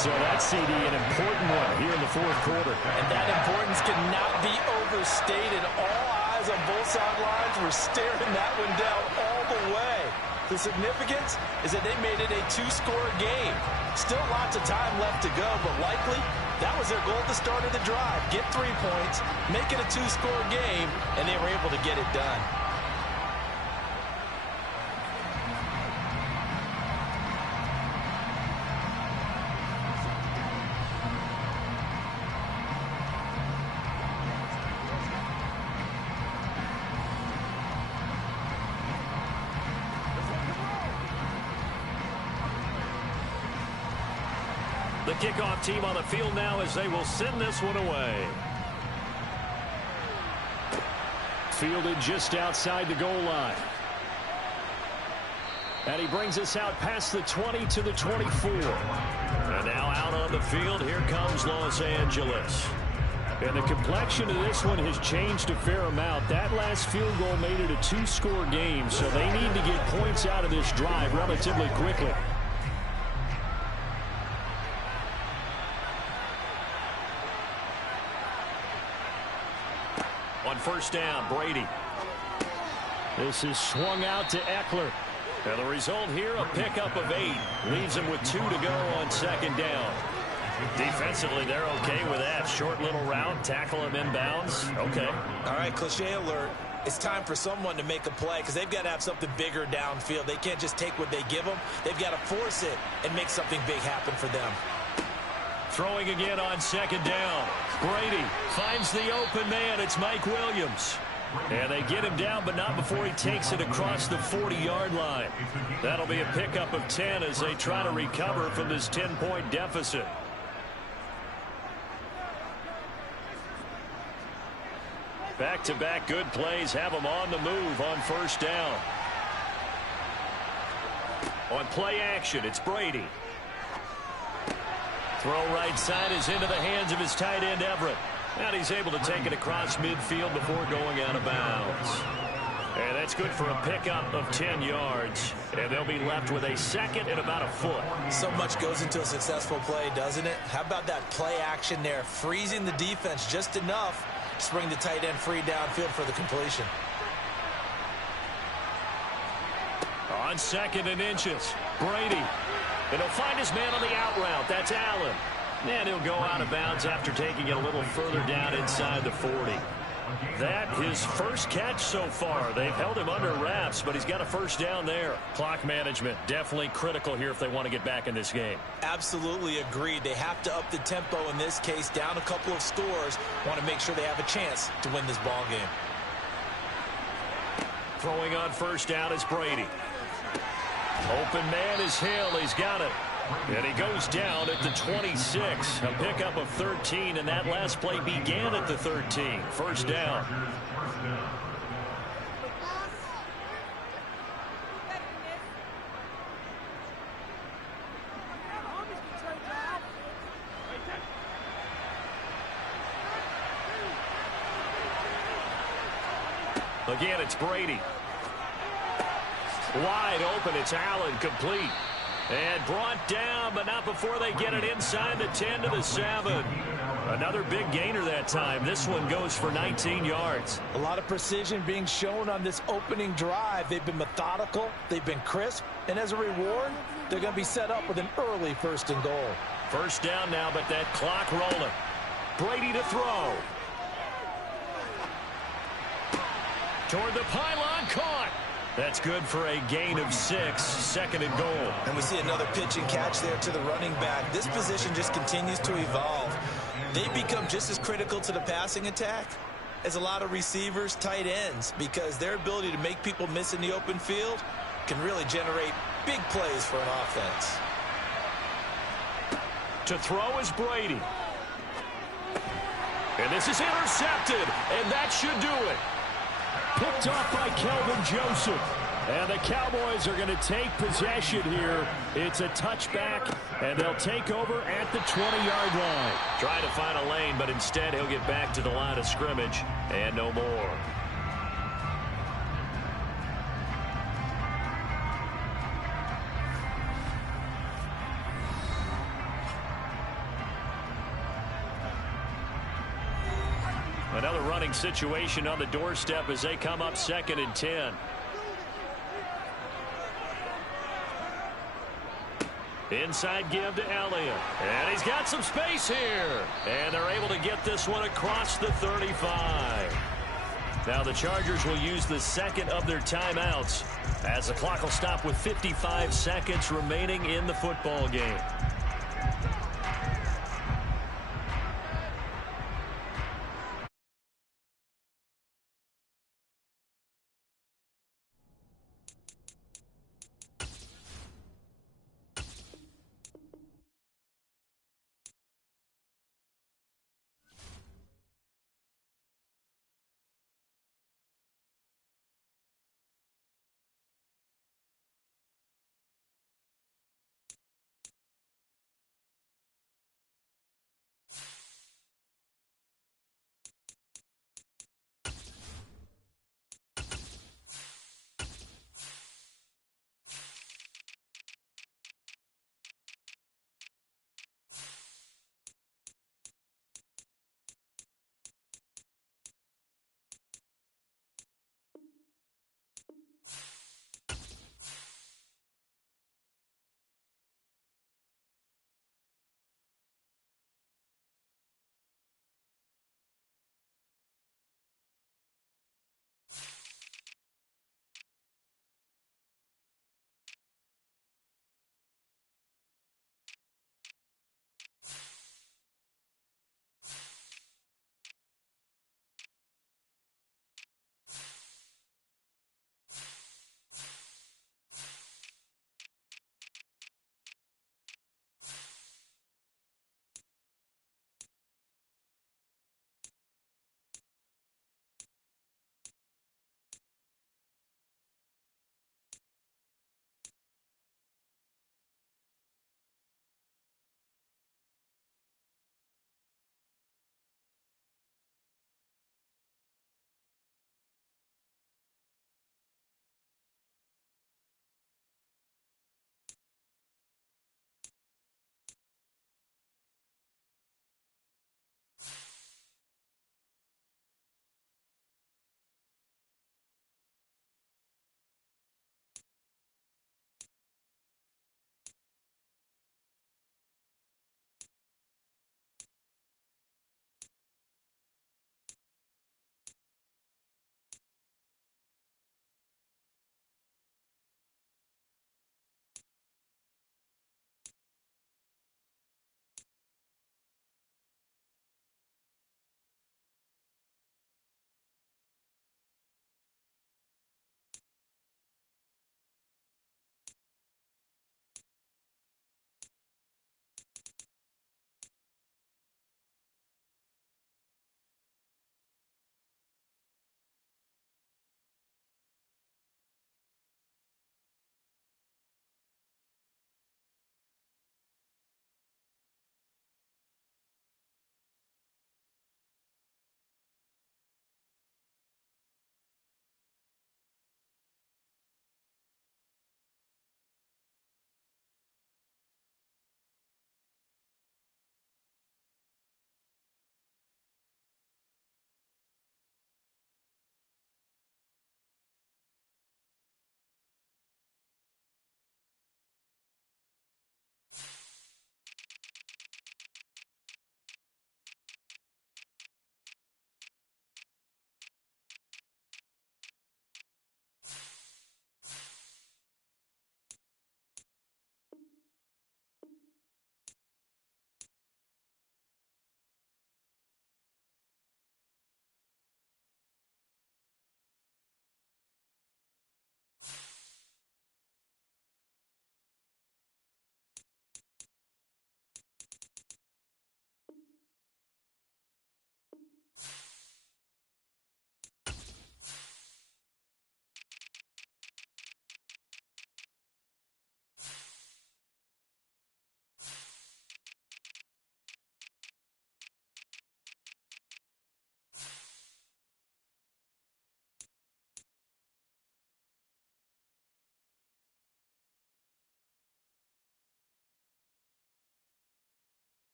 So that's, CD, an important one here in the fourth quarter. And that importance cannot be overstated. All eyes on both sidelines were staring that one down all the way. The significance is that they made it a 2-score game. Still lots of time left to go, but likely that was their goal at the start of the drive. Get 3 points, make it a 2-score game, and they were able to get it done. The kickoff team on the field now as they will send this one away. Fielded just outside the goal line. And he brings us out past the 20 to the 24. And now out on the field, here comes Los Angeles. And the complexion of this one has changed a fair amount. That last field goal made it a 2-score game, so they need to get points out of this drive relatively quickly. On first down, Brady. This is swung out to Eckler. And the result here, a pickup of 8. Leaves him with 2 to go on second down. Defensively, they're okay with that. Short little route, tackle him inbounds. Okay. All right, cliche alert. It's time for someone to make a play because they've got to have something bigger downfield. They can't just take what they give them. They've got to force it and make something big happen for them. Throwing again on second down. Brady finds the open man. It's Mike Williams. And they get him down, but not before he takes it across the 40-yard line. That'll be a pickup of 10 as they try to recover from this 10-point deficit. Back-to-back good plays have them on the move on first down. On play action, it's Brady. Throw right side is into the hands of his tight end, Everett. And he's able to take it across midfield before going out of bounds. And that's good for a pickup of 10 yards. And they'll be left with a second and about a foot. So much goes into a successful play, doesn't it? How about that play action there? Freezing the defense just enough to bring the tight end free downfield for the completion. On second and inches, Brady. And he'll find his man on the out route. That's Allen. And he'll go out of bounds after taking it a little further down inside the 40. That his first catch so far. They've held him under wraps, but he's got a first down there. Clock management definitely critical here if they want to get back in this game. Absolutely agreed. They have to up the tempo in this case, down a couple of scores. Want to make sure they have a chance to win this ball game. Throwing on first down is Brady. Open man is Hill. He's got it. And he goes down at the 26. A pickup of 13, and that last play began at the 13. First down. Again, it's Brady. Wide open, it's Allen, complete. And brought down, but not before they get it inside the 10 to the 7. Another big gainer that time. This one goes for 19 yards. A lot of precision being shown on this opening drive. They've been methodical, they've been crisp, and as a reward, they're going to be set up with an early first and goal. First down now, but that clock rolling. Brady to throw. Toward the pylon, caught. That's good for a gain of 6, second and goal. And we see another pitch and catch there to the running back. This position just continues to evolve. They become just as critical to the passing attack as a lot of receivers, tight ends, because their ability to make people miss in the open field can really generate big plays for an offense. To throw is Brady. And this is intercepted, and that should do it. Picked off by Kelvin Joseph. And the Cowboys are going to take possession here. It's a touchback, and they'll take over at the 20-yard line. Trying to find a lane, but instead he'll get back to the line of scrimmage and no more. Another running situation on the doorstep as they come up second and 10. Inside give to Elliott. And he's got some space here. And they're able to get this one across the 35. Now the Chargers will use the second of their timeouts as the clock will stop with 55 seconds remaining in the football game.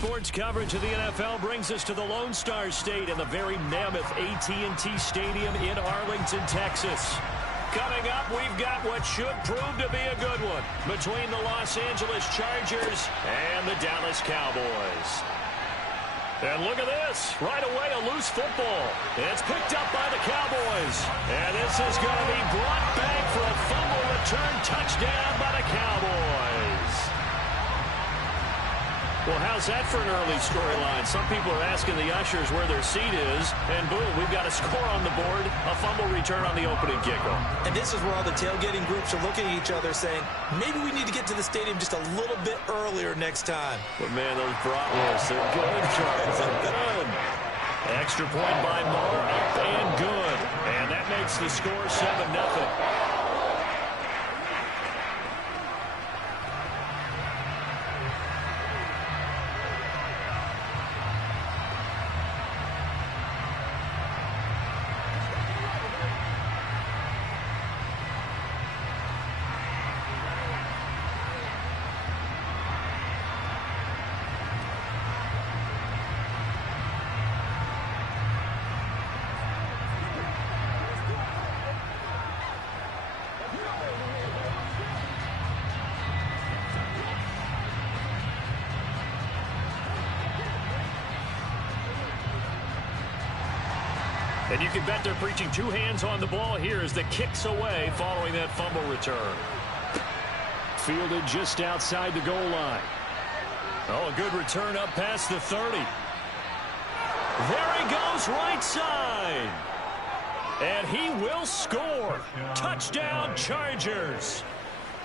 sports coverage of the NFL brings us to the Lone Star State in the very mammoth AT&T Stadium in Arlington, Texas. Coming up, we've got what should prove to be a good one between the Los Angeles Chargers and the Dallas Cowboys. And look at this. Right away, a loose football. It's picked up by the Cowboys. And this is going to be brought back for a fumble return touchdown by the Cowboys. Well, how's that for an early storyline? Some people are asking the ushers where their seat is, and boom, we've got a score on the board, a fumble return on the opening kickoff. And this is where all the tailgating groups are looking at each other saying, maybe we need to get to the stadium just a little bit earlier next time. But, man, those bratwursts, they're good, Charles. They're good. Extra point by Moore, up and good. And that makes the score 7-0. And you can bet they're preaching two hands on the ball here as the kick's away following that fumble return. Fielded just outside the goal line. Oh, a good return up past the 30. There he goes, right side. And he will score. Touchdown, Chargers.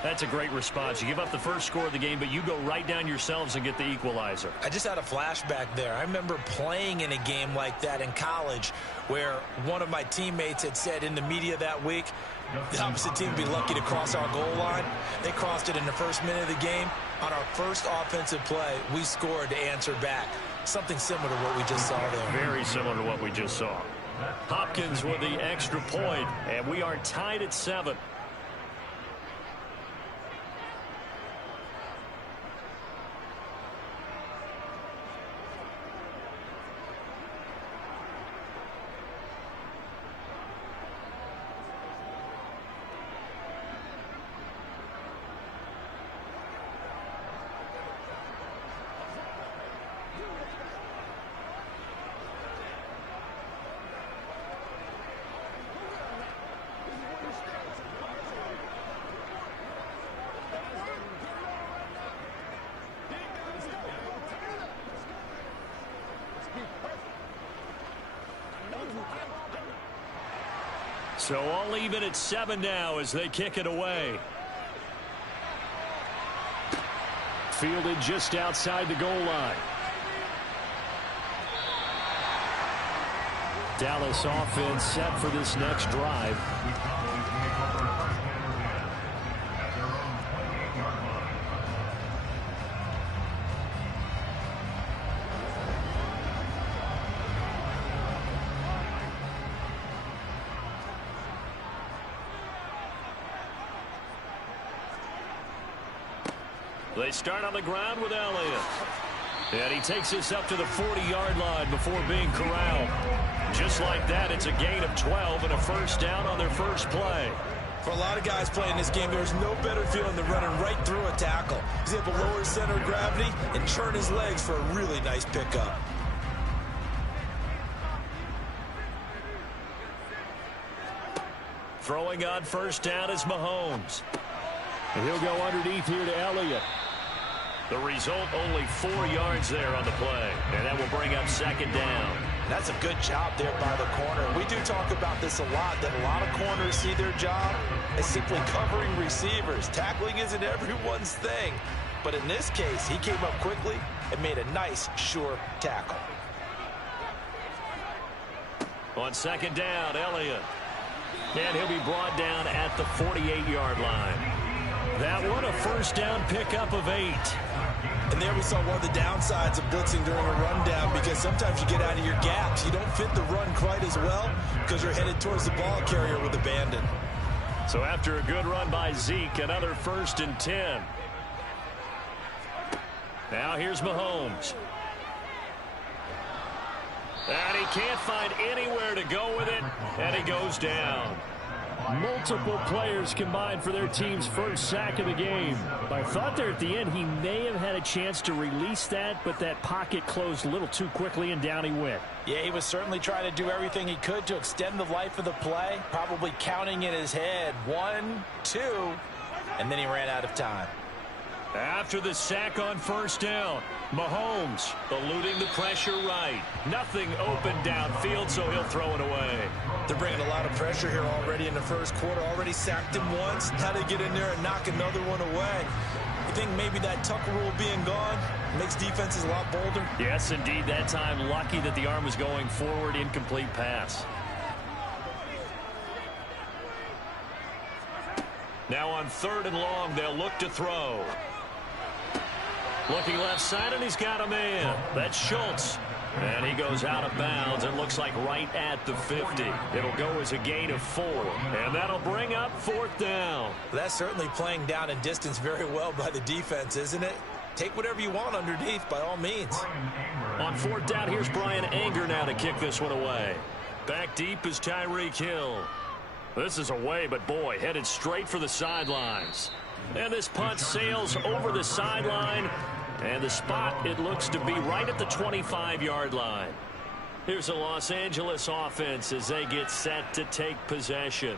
That's a great response. You give up the first score of the game, but you go right down yourselves and get the equalizer. I just had a flashback there. I remember playing in a game like that in college where one of my teammates had said in the media that week, the opposite team would be lucky to cross our goal line. They crossed it in the first minute of the game. On our first offensive play, we scored to answer back. Something similar to what we just saw there. Very similar to what we just saw. Hopkins with the extra point, and we are tied at 7. So all even at 7 now as they kick it away. Fielded just outside the goal line. Dallas offense set for this next drive. They start on the ground with Elliott. And he takes us up to the 40-yard line before being corralled. Just like that, it's a gain of 12 and a first down on their first play. For a lot of guys playing this game, there's no better feeling than running right through a tackle. He's able to lower his center of gravity and turn his legs for a really nice pickup. Throwing on first down is Mahomes. And he'll go underneath here to Elliott. The result, only 4 yards there on the play. And that will bring up second down. That's a good job there by the corner. We do talk about this a lot, that a lot of corners see their job as simply covering receivers. Tackling isn't everyone's thing. But in this case, he came up quickly and made a nice, sure tackle. On second down, Elliott. And he'll be brought down at the 48-yard line. That one, a first down pickup of 8. And there we saw one of the downsides of blitzing during a rundown, because sometimes you get out of your gaps. You don't fit the run quite as well because you're headed towards the ball carrier with abandon. So after a good run by Zeke, another 1st and 10. Now here's Mahomes. And he can't find anywhere to go with it, and he goes down. Multiple players combined for their team's first sack of the game. I thought there at the end he may have had a chance to release that, but that pocket closed a little too quickly, and down he went. Yeah, he was certainly trying to do everything he could to extend the life of the play, probably counting in his head 1, 2, and then he ran out of time. After the sack on first down, Mahomes eluding the pressure right. Nothing open downfield, so he'll throw it away. They're bringing a lot of pressure here already in the first quarter. Already sacked him once. Now they get in there and knock another one away. You think maybe that Tucker rule being gone makes defenses a lot bolder? Yes, indeed. That time, lucky that the arm was going forward. Incomplete pass. Now on 3rd and long, they'll look to throw. Looking left side, and he's got a man. That's Schultz. And he goes out of bounds. It looks like right at the 50. It'll go as a gain of 4. And that'll bring up 4th down. That's certainly playing down in distance very well by the defense, isn't it? Take whatever you want underneath, by all means. On 4th down, here's Brian Anger now to kick this one away. Back deep is Tyreek Hill. This is away, but boy, headed straight for the sidelines. And this punt sails over the sideline. And the spot, it looks to be right at the 25-yard line. Here's the Los Angeles offense as they get set to take possession.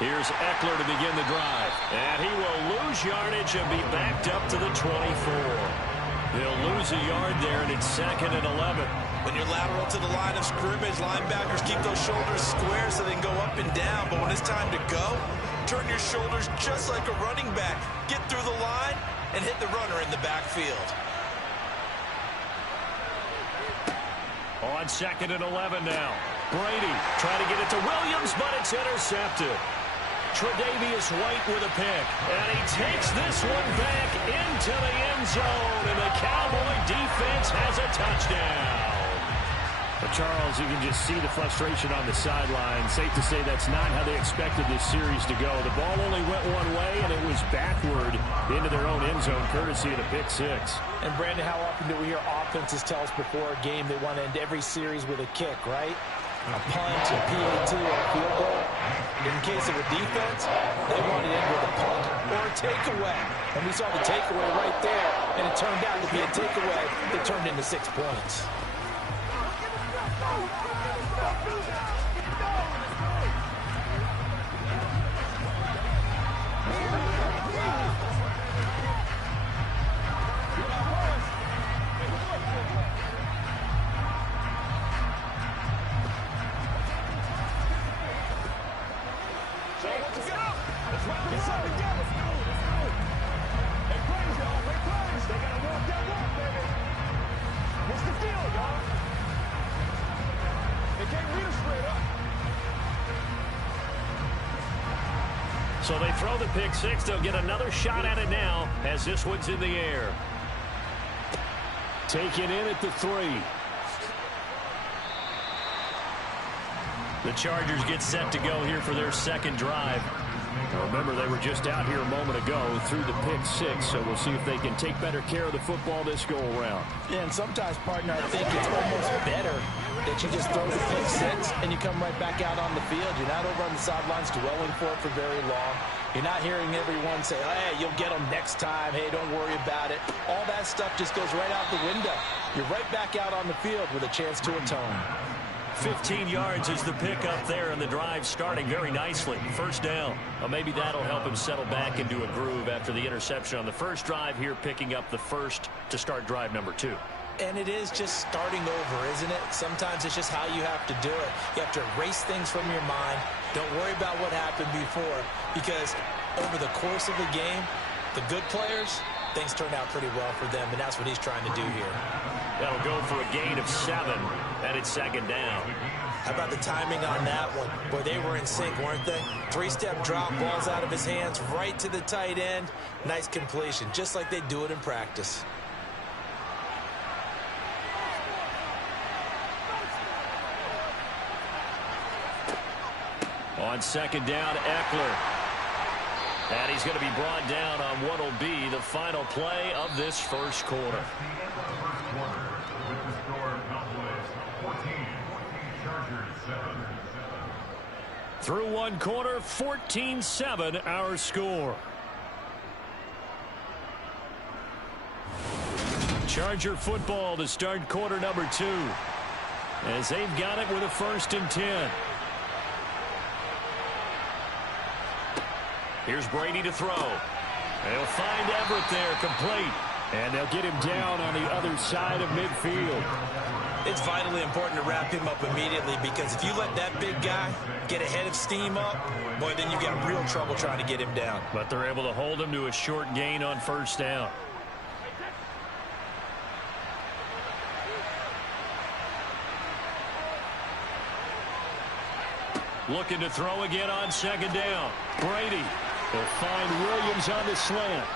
Here's Eckler to begin the drive. And he will lose yardage and be backed up to the 24. He'll lose a yard there, and it's 2nd and 11. When you're lateral to the line of scrimmage, linebackers keep those shoulders square so they can go up and down. But when it's time to go, turn your shoulders just like a running back. Get through the line and hit the runner in the backfield. On 2nd and 11 now. Brady trying to get it to Williams, but it's intercepted. Tre'Davious White with a pick. And he takes this one back into the end zone. And the Cowboy defense has a touchdown. But Charles, you can just see the frustration on the sideline. Safe to say that's not how they expected this series to go. The ball only went one way, and it was backward into their own end zone, courtesy of the pick six. And, Brandon, how often do we hear offenses tell us before a game they want to end every series with a kick, right? A punt, a PAT, or a field goal. In case of a defense, they want to end with a punt or a takeaway. And we saw the takeaway right there, and it turned out to be a takeaway that turned into 6 points. So they throw the pick six. They'll get another shot at it now as this one's in the air. Taken in at the 3. The Chargers get set to go here for their second drive. Remember, they were just out here a moment ago through the pick six, so we'll see if they can take better care of the football this go-around. Yeah, and sometimes, partner, I think it's almost better that you just throw the pick six and you come right back out on the field. You're not over on the sidelines dwelling for it for very long. You're not hearing everyone say, hey, you'll get them next time. Hey, don't worry about it. All that stuff just goes right out the window. You're right back out on the field with a chance to atone. 15 yards is the pickup there, and the drive starting very nicely. First down. Well, maybe that'll help him settle back into a groove after the interception on the first drive here, picking up the first to start drive number 2. And it is just starting over, isn't it? Sometimes it's just how you have to do it. You have to erase things from your mind. Don't worry about what happened before, because over the course of the game, the good players, things turn out pretty well for them, and that's what he's trying to do here. That'll go for a gain of 7, and it's second down. How about the timing on that one? Boy, they were in sync, weren't they? 3-step drop, balls out of his hands, right to the tight end. Nice completion, just like they do it in practice. On second down, Eckler. And he's going to be brought down on what will be the final play of this first quarter. Through one quarter, 14-7 our score. Charger football to start quarter number 2. As they've got it with a 1st and 10. Here's Brady to throw. They'll find Everett there, complete. And they'll get him down on the other side of midfield. It's vitally important to wrap him up immediately, because if you let that big guy get ahead of steam up, boy, then you've got real trouble trying to get him down. But they're able to hold him to a short gain on 1st down. Looking to throw again on 2nd down. Brady will find Williams on the slant.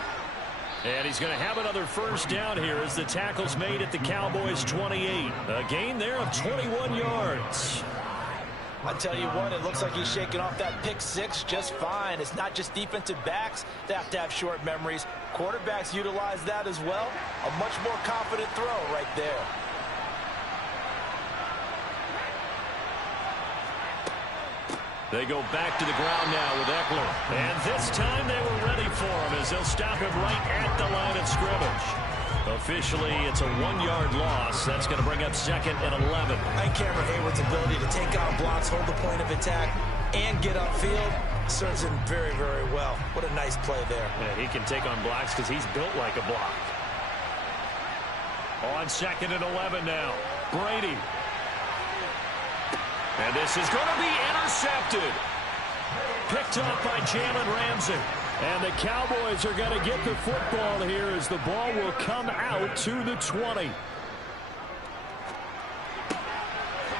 And he's going to have another 1st down here as the tackle's made at the Cowboys' 28. A gain there of 21 yards. I tell you what, it looks like he's shaking off that pick 6 just fine. It's not just defensive backs that have to have short memories. Quarterbacks utilize that as well. A much more confident throw right there. They go back to the ground now with Eckler. And this time they were ready for him as they'll stop him right at the line of scrimmage. Officially, it's a 1-yard loss. That's going to bring up 2nd and 11. I think Cameron Hayward's ability to take on blocks, hold the point of attack, and get upfield serves him very, very well. What a nice play there. Yeah, he can take on blocks because he's built like a block. On 2nd and 11 now. Brady. And this is going to be intercepted. Picked up by Jalen Ramsey. And the Cowboys are going to get the football here as the ball will come out to the 20.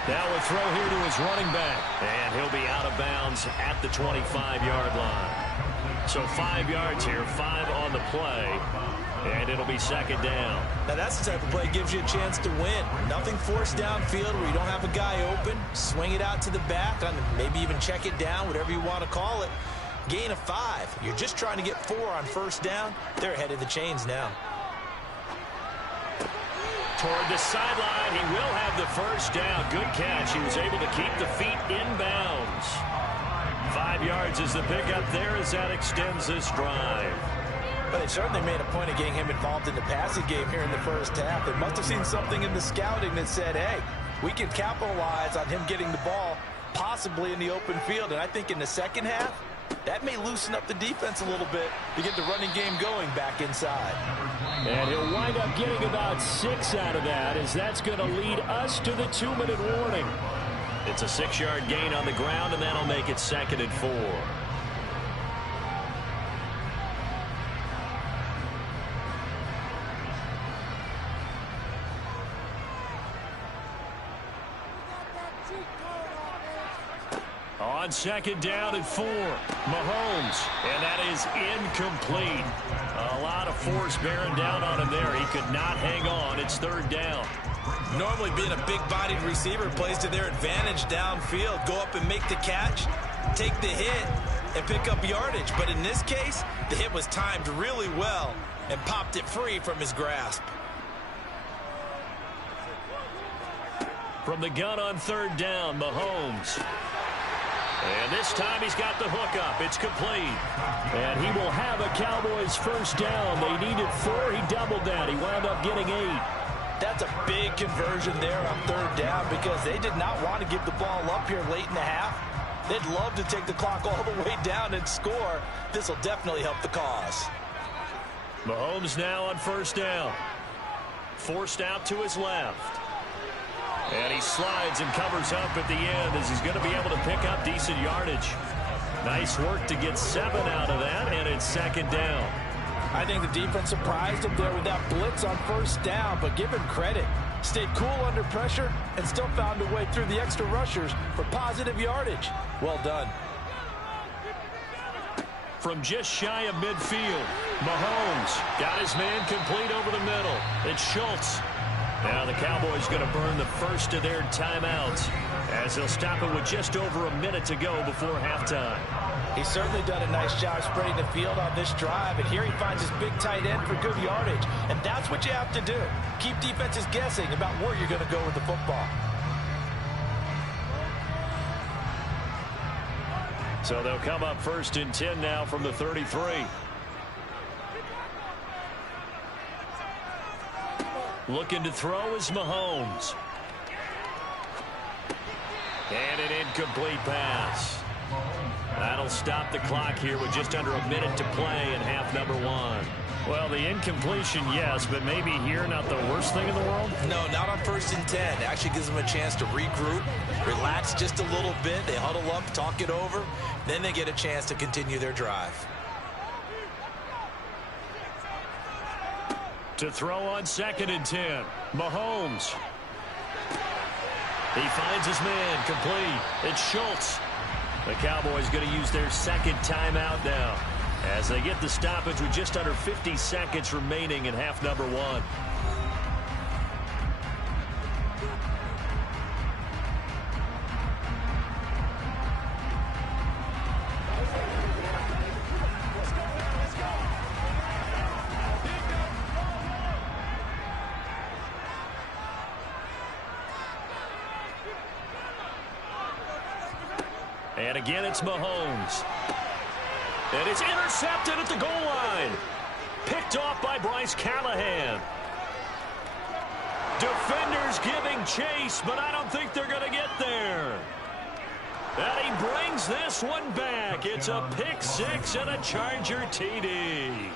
Now a throw here to his running back. And he'll be out of bounds at the 25-yard line. So 5 yards here, 5 on the play. And it'll be 2nd down. Now that's the type of play that gives you a chance to win. Nothing forced downfield where you don't have a guy open. Swing it out to the back, maybe even check it down, whatever you want to call it. Gain of 5. You're just trying to get 4 on 1st down. They're ahead of the chains now. Toward the sideline, he will have the 1st down. Good catch. He was able to keep the feet in bounds. 5 yards is the pickup there as that extends this drive. But they certainly made a point of getting him involved in the passing game here in the 1st half. They must have seen something in the scouting that said, hey, we can capitalize on him getting the ball possibly in the open field. And I think in the 2nd half, that may loosen up the defense a little bit to get the running game going back inside. And he'll wind up getting about 6 out of that, as that's going to lead us to the 2-minute warning. It's a 6-yard gain on the ground, and that'll make it 2nd and 4. On 2nd down and 4, Mahomes, and that is incomplete. A lot of force bearing down on him there. He could not hang on. It's 3rd down. Normally being a big-bodied receiver plays to their advantage downfield. Go up and make the catch, take the hit, and pick up yardage. But in this case, the hit was timed really well and popped it free from his grasp. From the gun on 3rd down, Mahomes. And this time he's got the hook up. It's complete. And he will have a Cowboys 1st down. They needed 4. He doubled that. He wound up getting 8. That's a big conversion there on 3rd down because they did not want to give the ball up here late in the half. They'd love to take the clock all the way down and score. This will definitely help the cause. Mahomes now on 1st down. Forced out to his left. And he slides and covers up at the end as he's going to be able to pick up decent yardage. Nice work to get 7 out of that, and it's 2nd down. I think the defense surprised him there with that blitz on 1st down, but give him credit. Stayed cool under pressure and still found a way through the extra rushers for positive yardage. Well done. From just shy of midfield, Mahomes got his man complete over the middle. It's Schultz. Now the Cowboys going to burn the first of their timeouts as they'll stop it with just over a minute to go before halftime. He's certainly done a nice job spreading the field on this drive, and here he finds his big tight end for good yardage. And that's what you have to do. Keep defenses guessing about where you're going to go with the football. So they'll come up 1st and 10 now from the 33. Looking to throw is Mahomes. And an incomplete pass. That'll stop the clock here with just under a minute to play in half number 1. Well, the incompletion, yes, but maybe here not the worst thing in the world? No, not on 1st and 10. It actually gives them a chance to regroup, relax just a little bit. They huddle up, talk it over. Then they get a chance to continue their drive. To throw on 2nd and 10. Mahomes. He finds his man complete. It's Schultz. The Cowboys going to use their 2nd timeout now as they get the stoppage with just under 50 seconds remaining in half number 1. And again, it's Mahomes. And it's intercepted at the goal line. Picked off by Bryce Callahan. Defenders giving chase, but I don't think they're going to get there. And he brings this one back. It's a pick 6 and a Charger TD.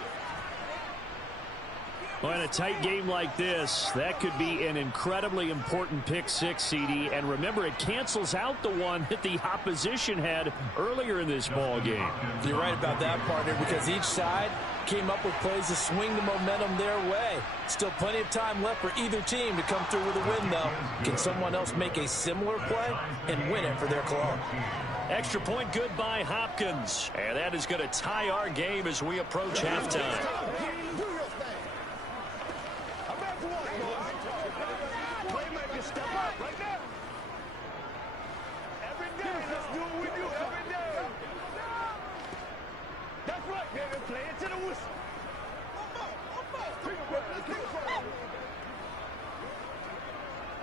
Well, in a tight game like this, that could be an incredibly important pick 6, CD. And remember, it cancels out the one that the opposition had earlier in this ball game. You're right about that, partner, because each side came up with plays to swing the momentum their way. Still plenty of time left for either team to come through with a win, though. Can someone else make a similar play and win it for their club? Extra point good by Hopkins. And that is going to tie our game as we approach halftime.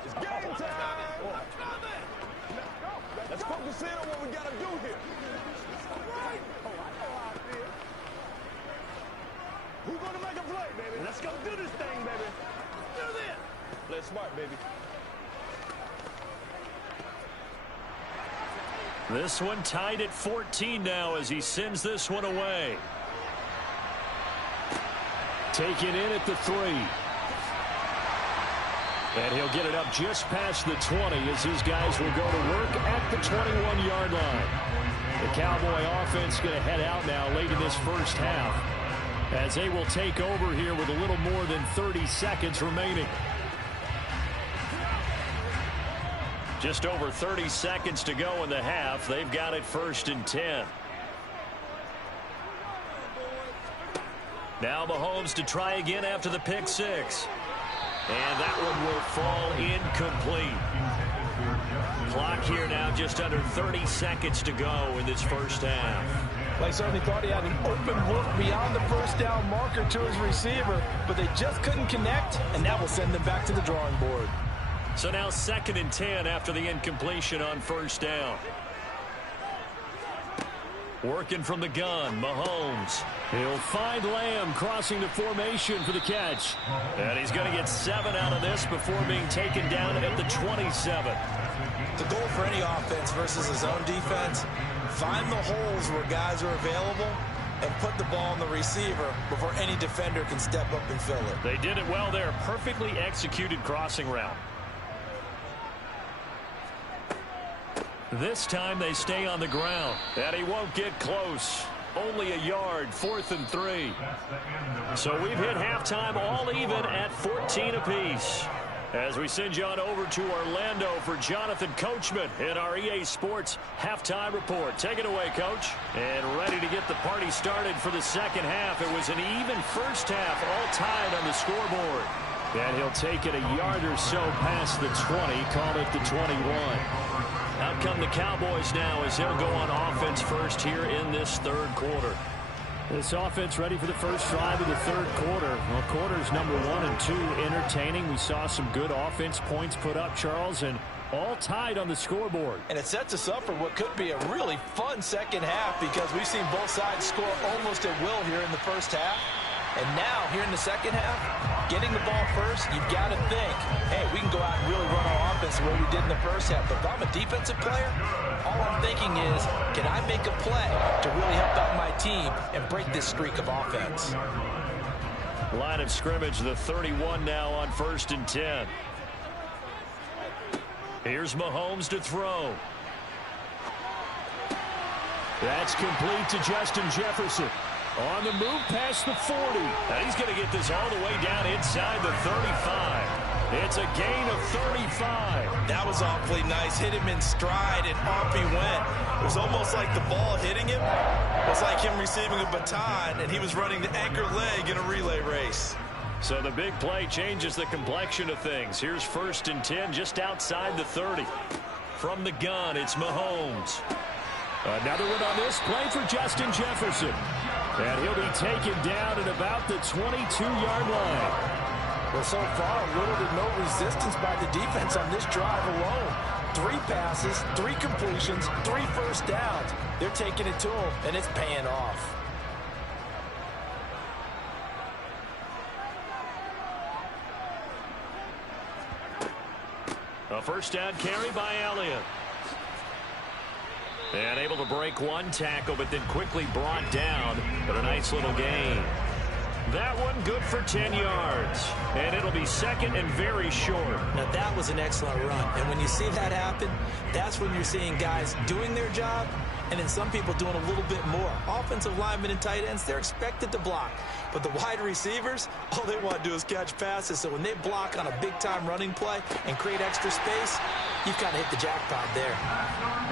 It's game time. Let's focus in on what we got to do here. Who's going to make a play, baby? Let's go do this thing, baby. Do this. Play smart, baby. This one tied at 14 now as he sends this one away. Taken in at the 3. And he'll get it up just past the 20 as his guys will go to work at the 21-yard line. The Cowboy offense going to head out now late in this first half as they will take over here with a little more than 30 seconds remaining. Just over 30 seconds to go in the half. They've got it 1st and 10. Now Mahomes to try again after the pick 6. And that one will fall incomplete. Clock here now just under 30 seconds to go in this first half. Well, he certainly thought he had an open look beyond the first down marker to his receiver, but they just couldn't connect, and that will send them back to the drawing board. So now 2nd and 10 after the incompletion on first down. Working from the gun, Mahomes. He'll find Lamb crossing the formation for the catch. And he's going to get 7 out of this before being taken down at the 27. The goal for any offense versus his own defense, find the holes where guys are available and put the ball on the receiver before any defender can step up and fill it. They did it well there. Perfectly executed crossing route. This time they stay on the ground. And he won't get close. Only a yard, 4th and 3. So we've hit halftime all even at 14 apiece. As we send you on over to Orlando for Jonathan Coachman in our EA Sports Halftime Report. Take it away, Coach. And ready to get the party started for the second half. It was an even first half, all tied on the scoreboard. And he'll take it a yard or so past the 20, call it the 21. Out come the Cowboys now as they'll go on offense first here in this third quarter. This offense ready for the first drive of the third quarter. Well, quarters number 1 and 2 entertaining. We saw some good offense points put up, Charles, and all tied on the scoreboard. And it sets us up for what could be a really fun second half because we've seen both sides score almost at will here in the first half. And now, here in the second half, getting the ball first, you've got to think, hey, we can go out and really run our offense the way we did in the first half. But if I'm a defensive player, all I'm thinking is, can I make a play to really help out my team and break this streak of offense? Line of scrimmage, the 31 now on 1st and 10. Here's Mahomes to throw. That's complete to Justin Jefferson. On the move past the 40. And he's going to get this all the way down inside the 35. It's a gain of 35. That was awfully nice. Hit him in stride, and off he went. It was almost like the ball hitting him was like him receiving a baton, and he was running the anchor leg in a relay race. So the big play changes the complexion of things. Here's 1st and 10 just outside the 30. From the gun, it's Mahomes. Another one on this play for Justin Jefferson. And he'll be taken down at about the 22-yard line. Well, so far, little to no resistance by the defense on this drive alone. 3 passes, 3 completions, 3 first downs. They're taking it to him, and it's paying off. A first down carry by Elliott. And able to break one tackle, but then quickly brought down. But a nice little gain. That one good for 10 yards. And it'll be second and very short. Now, that was an excellent run. And when you see that happen, that's when you're seeing guys doing their job and then some people doing a little bit more. Offensive linemen and tight ends, they're expected to block. But the wide receivers, all they want to do is catch passes. So when they block on a big-time running play and create extra space, you've kind of hit the jackpot there.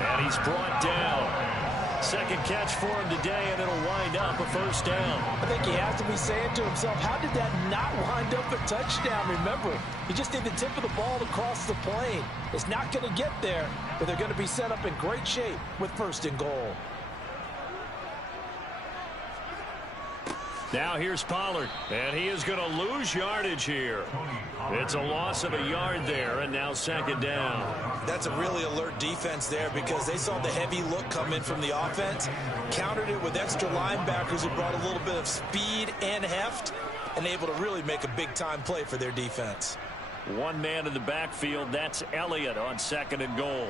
And he's brought down. Second catch for him today, and it'll wind up a first down. I think he has to be saying to himself, how did that not wind up a touchdown? Remember, you just need the tip of the ball to cross the plane. It's not going to get there, but they're going to be set up in great shape with 1st and goal. Now here's Pollard, and he is going to lose yardage here. It's a loss of a yard there, and now second down. That's a really alert defense there because they saw the heavy look come in from the offense, countered it with extra linebackers who brought a little bit of speed and heft, and able to really make a big-time play for their defense. One man in the backfield, that's Elliott on 2nd and goal.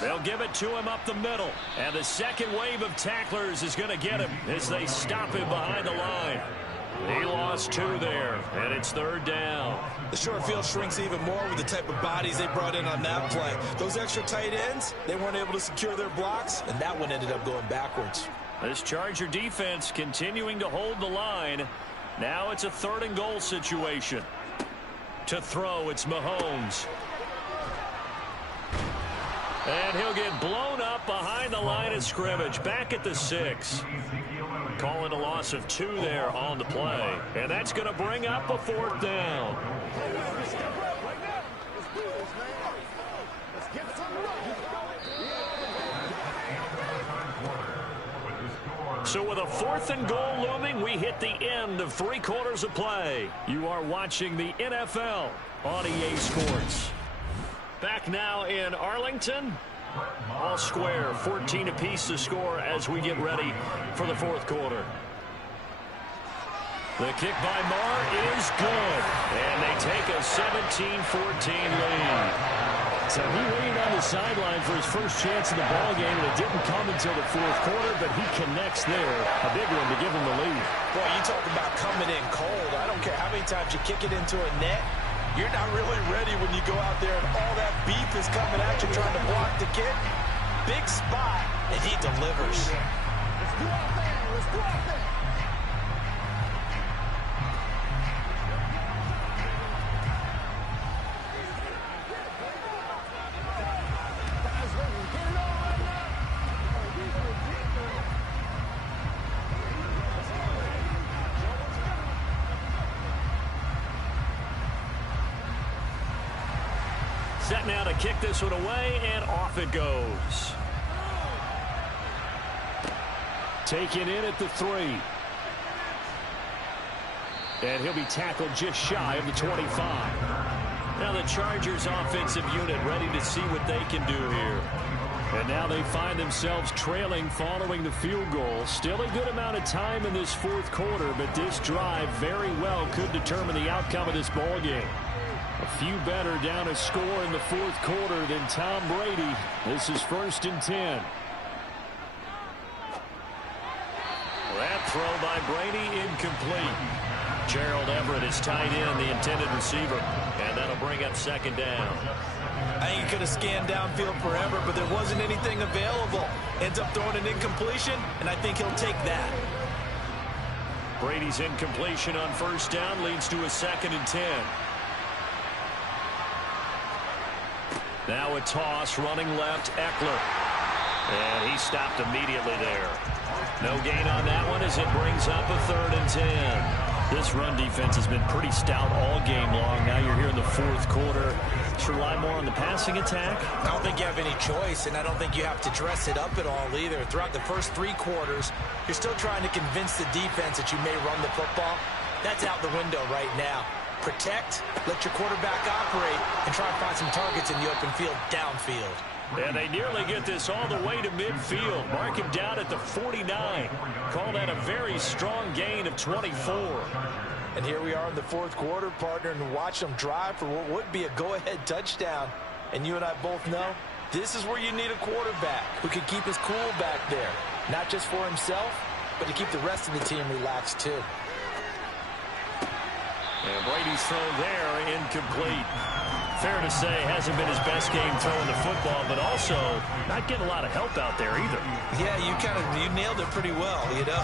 They'll give it to him up the middle. And the second wave of tacklers is going to get him as they stop him behind the line. He lost 2 there, and it's 3rd down. The short field shrinks even more with the type of bodies they brought in on that play. Those extra tight ends, they weren't able to secure their blocks, and that one ended up going backwards. This Charger defense continuing to hold the line. Now it's a 3rd and goal situation. To throw, it's Mahomes. And he'll get blown up behind the line of scrimmage. Back at the 6. Calling a loss of 2 there on the play. And that's going to bring up a 4th down. So with a 4th and goal looming, we hit the end of 3 quarters of play. You are watching the NFL on EA Sports. Back now in Arlington. All square, 14 apiece to score as we get ready for the 4th quarter. The kick by Marr is good. And they take a 17-14 lead. So he waited on the sideline for his first chance in the ball game, and it didn't come until the 4th quarter, but he connects there. A big one to give him the lead. Boy, you talk about coming in cold. I don't care how many times you kick it into a net. You're not really ready when you go out there and all that beef is coming at you trying to block the kick. Big spot, and he delivers. Let's go out there. Let's go out there. set now to kick this one away, and off it goes. Taken in at the 3. And he'll be tackled just shy of the 25. Now the Chargers offensive unit ready to see what they can do here. And now they find themselves trailing following the field goal. Still a good amount of time in this fourth quarter, but this drive very well could determine the outcome of this ball game. A few better down a score in the fourth quarter than Tom Brady. This is 1st and 10. That throw by Brady incomplete. Gerald Everett is tight end, the intended receiver, and that'll bring up 2nd down. I think he could have scanned downfield forever, but there wasn't anything available. Ends up throwing an incompletion, and I think he'll take that. Brady's incompletion on 1st down leads to a 2nd and 10. Now a toss running left, Eckler. And he stopped immediately there. No gain on that one as it brings up a 3rd and 10. This run defense has been pretty stout all game long. Now you're here in the fourth quarter. Should rely more on the passing attack? I don't think you have any choice, and I don't think you have to dress it up at all either. Throughout the first 3 quarters, you're still trying to convince the defense that you may run the football. That's out the window right now. Protect, let your quarterback operate, and try to find some targets in the open field downfield. And they nearly get this all the way to midfield. Mark him down at the 49. Call that a very strong gain of 24. And here we are in the fourth quarter, partner, and watch them drive for what would be a go-ahead touchdown. And you and I both know this is where you need a quarterback who can keep his cool back there. Not just for himself, but to keep the rest of the team relaxed too. And Brady's throw there incomplete. Fair to say, hasn't been his best game throwing the football, but also not getting a lot of help out there either. Yeah, you nailed it pretty well, you know.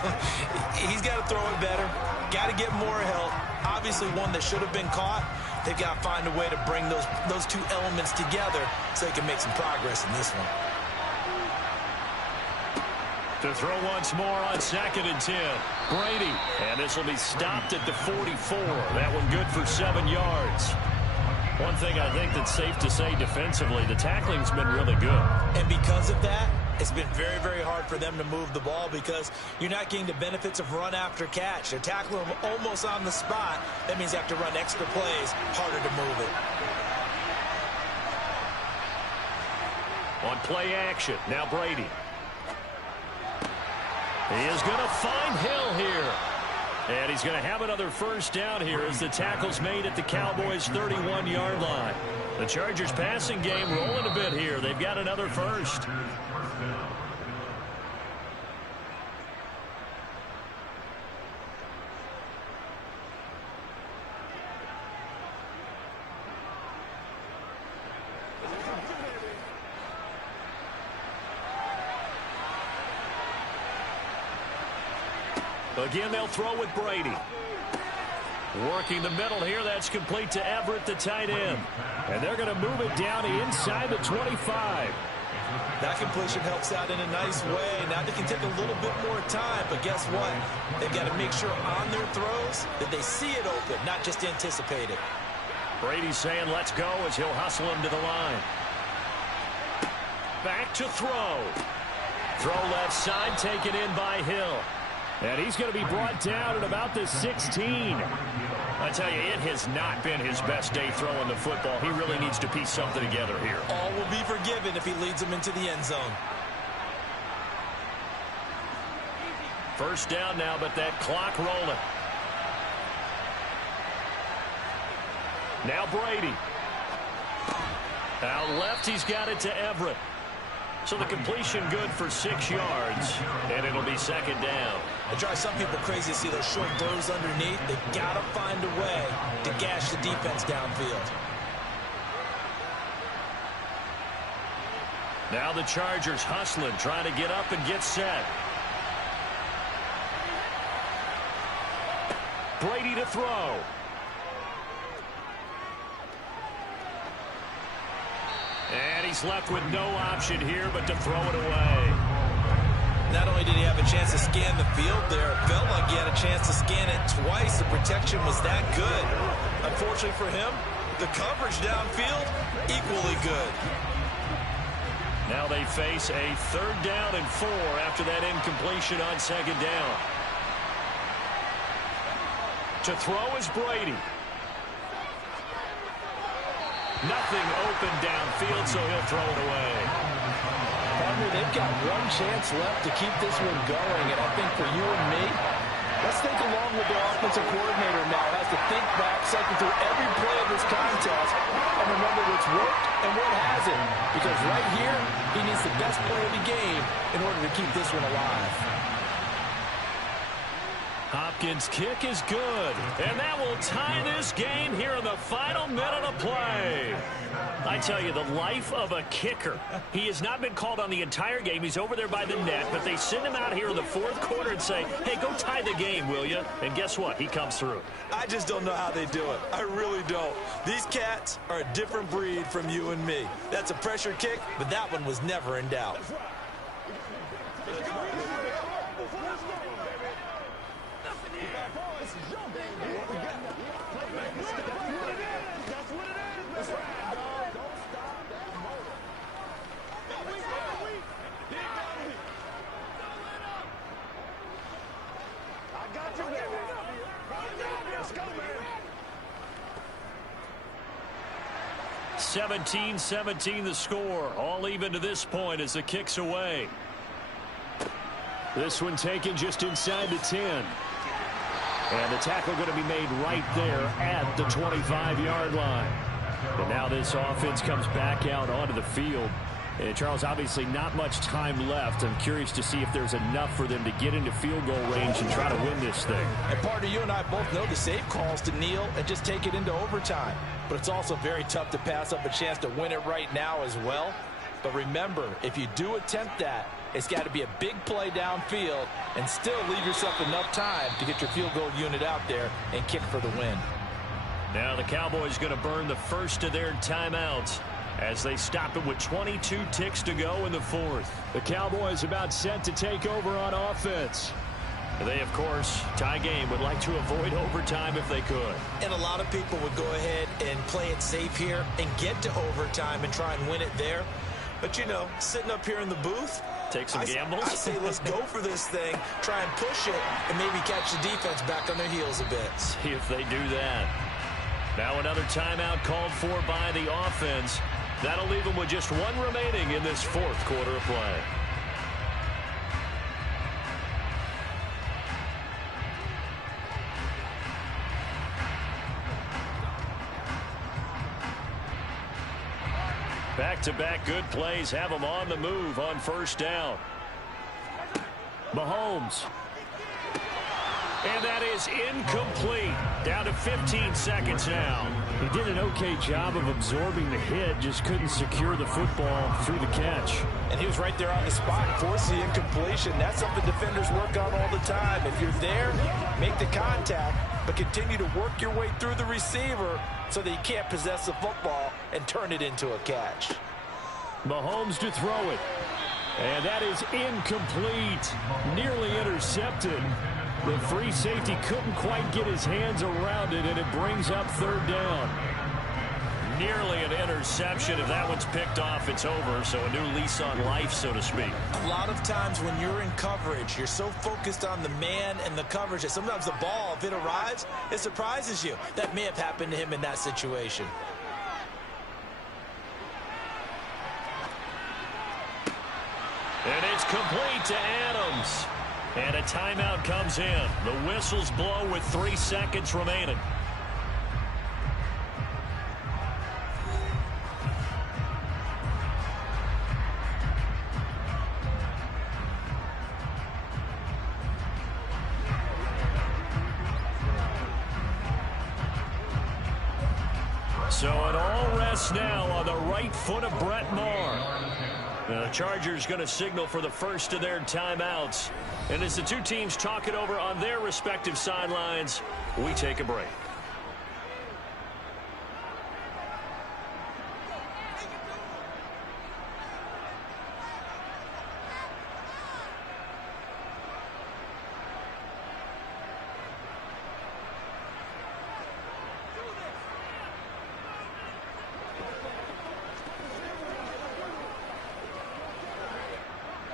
He's got to throw it better, got to get more help. Obviously one that should have been caught. They've got to find a way to bring those 2 elements together so they can make some progress in this one. To throw once more on 2nd and 10. Brady, and this will be stopped at the 44. That one good for 7 yards. One thing I think that's safe to say defensively, the tackling's been really good. And because of that, it's been very, very hard for them to move the ball because you're not getting the benefits of run after catch. They're tackling them almost on the spot. That means you have to run extra plays, harder to move it. On play action, now Brady. He is going to find Hill here. And he's going to have another 1st down here as the tackle's made at the Cowboys' 31-yard line. The Chargers passing game rolling a bit here. They've got another 1st. Again, they'll throw with Brady. Working the middle here. That's complete to Everett, the tight end. And they're going to move it down inside the 25. That completion helps out in a nice way. Now they can take a little bit more time, but guess what? They've got to make sure on their throws that they see it open, not just anticipate it. Brady's saying let's go as he'll hustle him to the line. Back to throw. Throw left side, taken in by Hill. And he's going to be brought down at about the 16. I tell you, it has not been his best day throwing the football. He really needs to piece something together here. All will be forgiven if he leads them into the end zone. 1st down now, but that clock rolling. Now Brady. Out left, he's got it to Everett. So the completion good for 6 yards, and it'll be 2nd down. It drives some people crazy to see those short throws underneath. They've got to find a way to gash the defense downfield. Now the Chargers hustling, trying to get up and get set. Brady to throw. And he's left with no option here but to throw it away. Not only did he have a chance to scan the field there, it felt like he had a chance to scan it twice. The protection was that good. Unfortunately for him, The coverage downfield, equally good. Now they face a 3rd down and 4 after that incompletion on 2nd down. To throw is Brady. Nothing open downfield, so he'll throw it away. Partner, they've got one chance left to keep this one going, and I think for you and me, let's think along with the offensive coordinator now. Has to think back, cycle through every play of this contest, and remember what's worked and what hasn't. Because right here, he needs the best play of the game in order to keep this one alive. Hopkins' kick is good, and that will tie this game here in the final minute of play. I tell you, the life of a kicker. He has not been called on the entire game. He's over there by the net, but they send him out here in the 4th quarter and say, hey, go tie the game, will you? And guess what? He comes through. I just don't know how they do it. I really don't. These cats are a different breed from you and me. That's a pressure kick, but that one was never in doubt. Let's go, man. 17-17 the score. All even to this point as the kick's away. This one taken just inside the 10. And the tackle going to be made right there at the 25-yard line. And now this offense comes back out onto the field. And Charles, obviously not much time left. I'm curious to see if there's enough for them to get into field goal range and try to win this thing. And partner, you and I both know the safe calls to kneel and just take it into overtime. But it's also very tough to pass up a chance to win it right now as well. But remember, if you do attempt that, it's got to be a big play downfield and still leave yourself enough time to get your field goal unit out there and kick for the win. Now the Cowboys going to burn the first of their timeouts as they stop it with 22 ticks to go in the 4th. The Cowboys about set to take over on offense. They, of course, tie game, would like to avoid overtime if they could. And a lot of people would go ahead and play it safe here and get to overtime and try and win it there. But, you know, sitting up here in the booth, take some gambles. I say let's go for this thing, try and push it, and maybe catch the defense back on their heels a bit. See if they do that. Now another timeout called for by the offense. That'll leave them with just one remaining in this 4th quarter of play. Back-to-back good plays have them on the move on 1st down. Mahomes. And that is incomplete. Down to 15 seconds now. He did an okay job of absorbing the hit, just couldn't secure the football through the catch. And he was right there on the spot, force the incompletion. That's something defenders work on all the time. If you're there, make the contact, but continue to work your way through the receiver so that you can't possess the football and turn it into a catch. Mahomes to throw it. And that is incomplete. Nearly intercepted. The free safety couldn't quite get his hands around it, and it brings up 3rd down. Nearly an interception. If that one's picked off, it's over. So a new lease on life, so to speak. A lot of times when you're in coverage, you're so focused on the man and the coverage that sometimes the ball, if it arrives, it surprises you. That may have happened to him in that situation. And it's complete to Adams. And a timeout comes in. The whistles blow with 3 seconds remaining. So it all rests now on the right foot of Brett Maher. Now the Chargers going to signal for the first of their timeouts. And as the two teams talk it over on their respective sidelines, we take a break.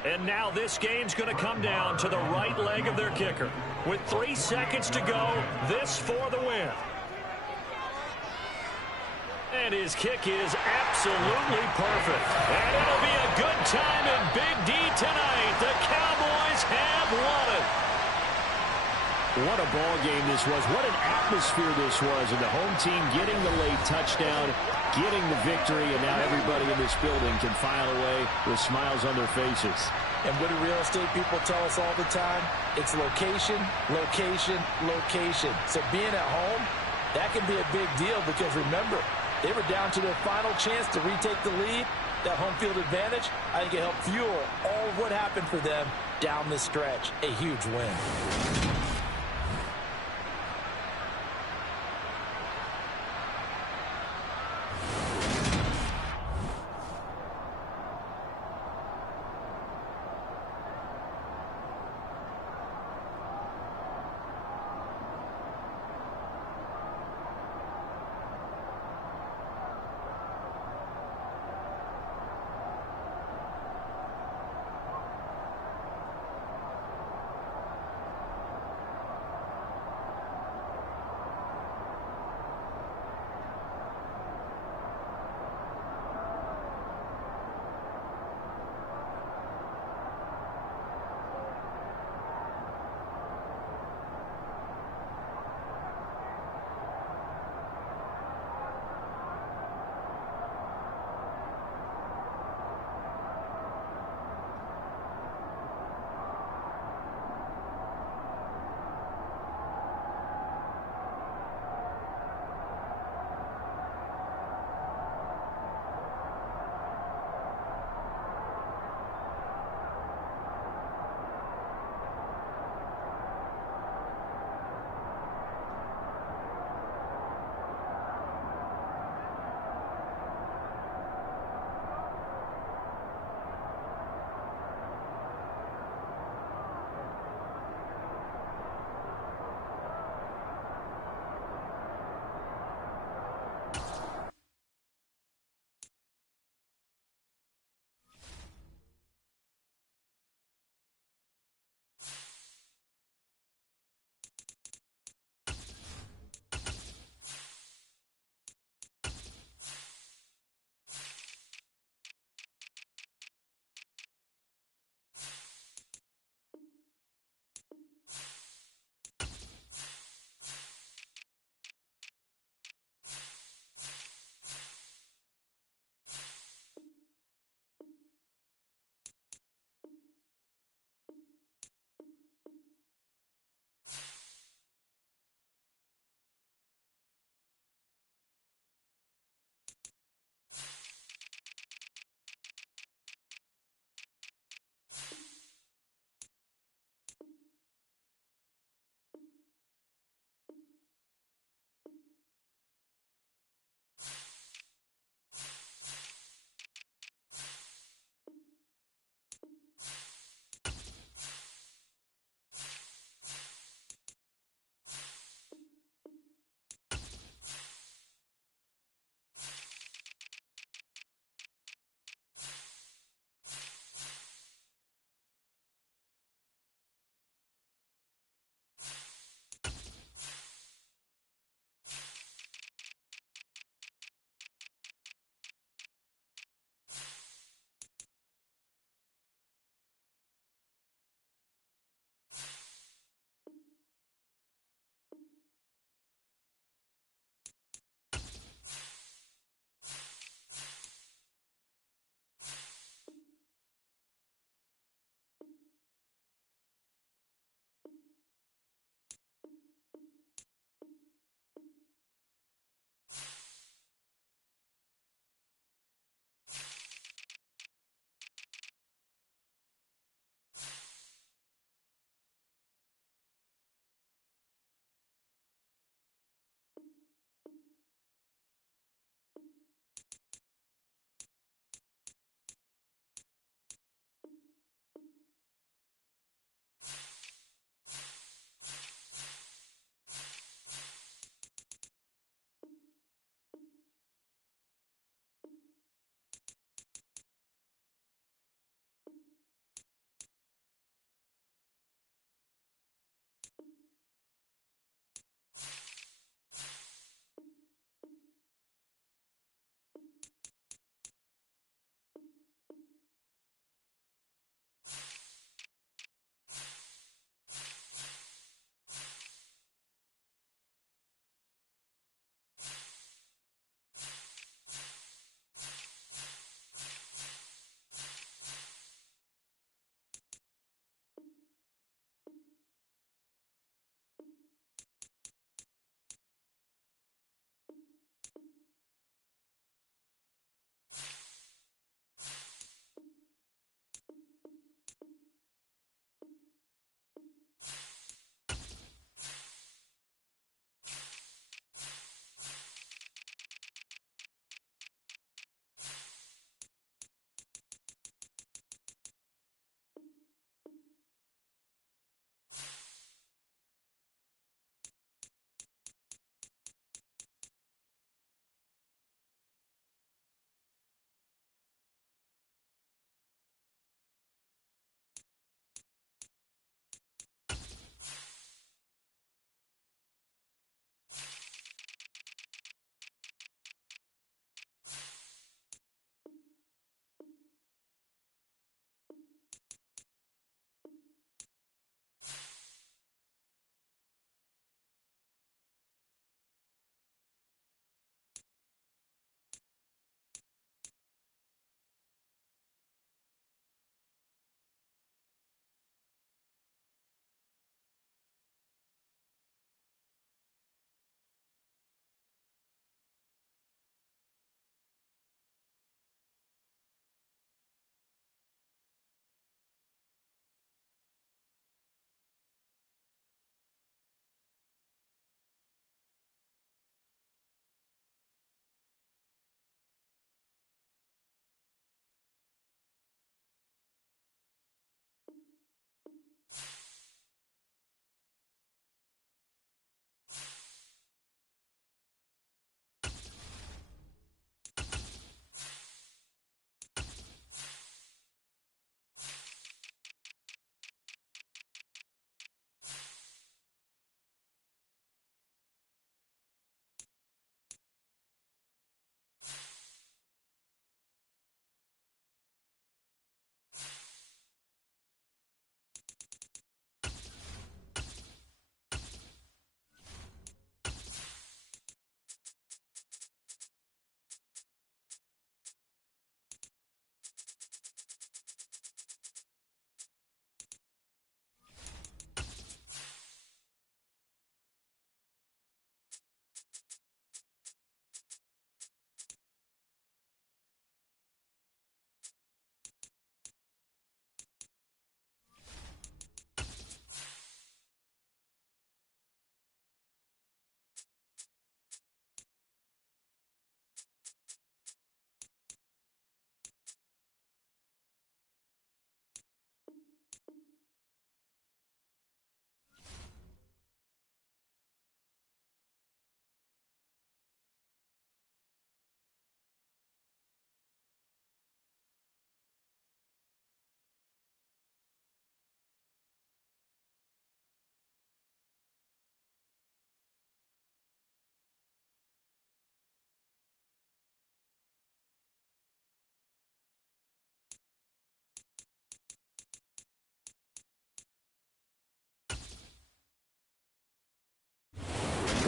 And now this game's going to come down to the right leg of their kicker. With 3 seconds to go, this for the win. And his kick is absolutely perfect. And it'll be a good time in Big D tonight. The Cowboys have won it. What a ball game this was. What an atmosphere this was. And the home team getting the late touchdown, getting the victory, and now everybody in this building can file away with smiles on their faces. And what do real estate people tell us all the time? It's location, location, location. So being at home, that can be a big deal because remember, they were down to their final chance to retake the lead. That home field advantage, I think it helped fuel all of what happened for them down the stretch. A huge win.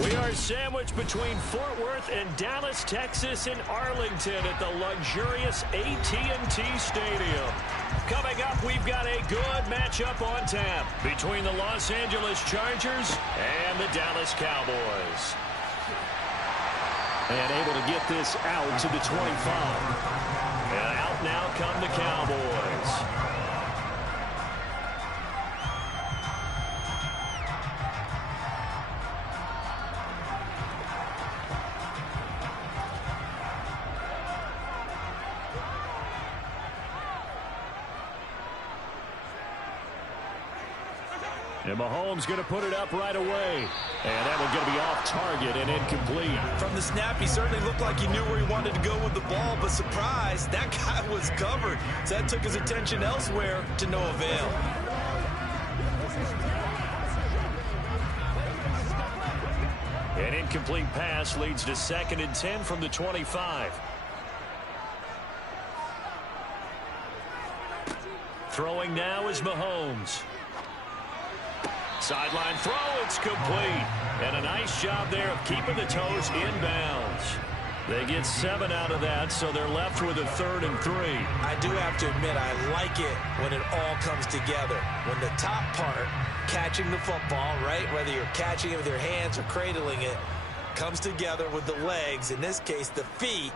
We are sandwiched between Fort Worth and Dallas, Texas, and Arlington at the luxurious AT&T Stadium. Coming up, we've got a good matchup on tap between the Los Angeles Chargers and the Dallas Cowboys. And able to get this out to the 25. And out now come the Cowboys. And Mahomes going to put it up right away. And that one's going to be off target and incomplete. From the snap, he certainly looked like he knew where he wanted to go with the ball, but surprise, that guy was covered. So that took his attention elsewhere to no avail. An incomplete pass leads to 2nd and 10 from the 25. Throwing now is Mahomes. Sideline throw, it's complete. And a nice job there of keeping the toes inbounds. They get 7 out of that, so they're left with a 3rd and 3. I do have to admit, I like it when it all comes together. When the top part, catching the football, right, whether you're catching it with your hands or cradling it, comes together with the legs, in this case the feet,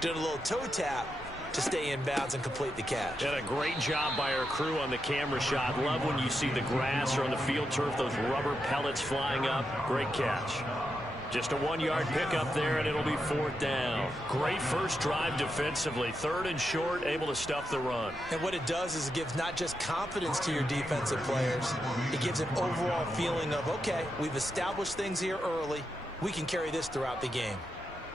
doing a little toe tap to stay in bounds and complete the catch. And a great job by our crew on the camera shot. Love when you see the grass or on the field turf, those rubber pellets flying up. Great catch. Just a 1-yard pickup there, and it'll be 4th down. Great first drive defensively. 3rd and short, able to stuff the run. And what it does is it gives not just confidence to your defensive players, it gives an overall feeling of, okay, we've established things here early. We can carry this throughout the game.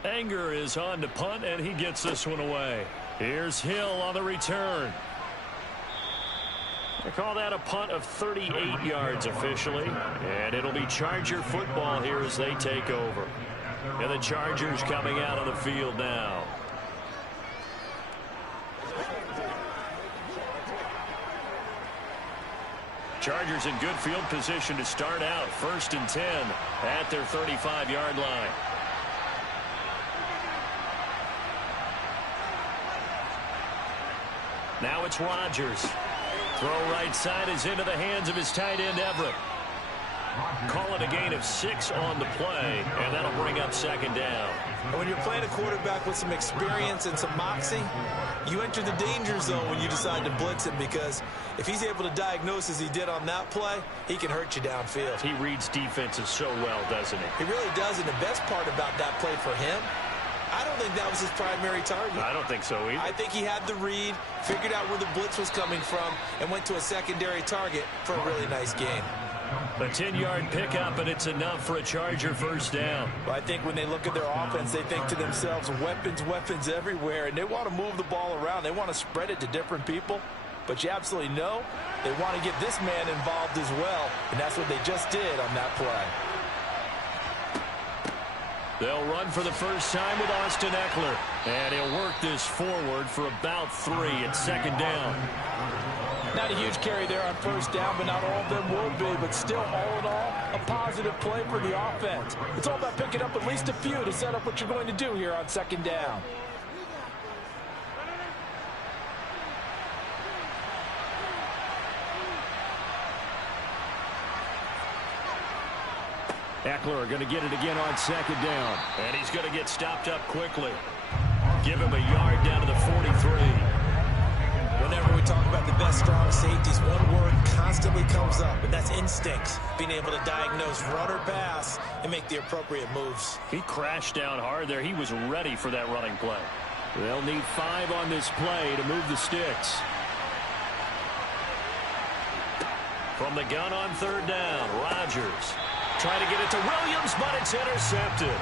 Anger is on to punt, and he gets this one away. Here's Hill on the return. They call that a punt of 38 yards officially. And it'll be Charger football here as they take over. And the Chargers coming out on the field now. Chargers in good field position to start out. 1st and 10 at their 35-yard line. Now it's Rodgers. Throw right side is into the hands of his tight end, Everett. Call it a gain of 6 on the play, and that'll bring up 2nd down. And when you're playing a quarterback with some experience and some moxie, you enter the danger zone when you decide to blitz him, because if he's able to diagnose as he did on that play, he can hurt you downfield. He reads defenses so well, doesn't he? He really does, and the best part about that play for him, I don't think that was his primary target. I don't think so either. I think he had the read, figured out where the blitz was coming from, and went to a secondary target for a really nice gain. A 10-yard pickup, and it's enough for a Charger first down. Well, I think when they look at their offense, they think to themselves, weapons, weapons everywhere, and they want to move the ball around. They want to spread it to different people. But you absolutely know they want to get this man involved as well, and that's what they just did on that play. They'll run for the first time with Austin Eckler. And he'll work this forward for about 3 at 2nd down. Not a huge carry there on 1st down, but not all of them will be. But still, all in all, a positive play for the offense. It's all about picking up at least a few to set up what you're going to do here on 2nd down. Eckler going to get it again on 2nd down. And he's going to get stopped up quickly. Give him a yard down to the 43. Whenever we talk about the best strong safeties, one word constantly comes up, and that's instincts. Being able to diagnose run or pass and make the appropriate moves. He crashed down hard there. He was ready for that running play. They'll need 5 on this play to move the sticks. From the gun on 3rd down, Rodgers. Trying to get it to Williams, but it's intercepted.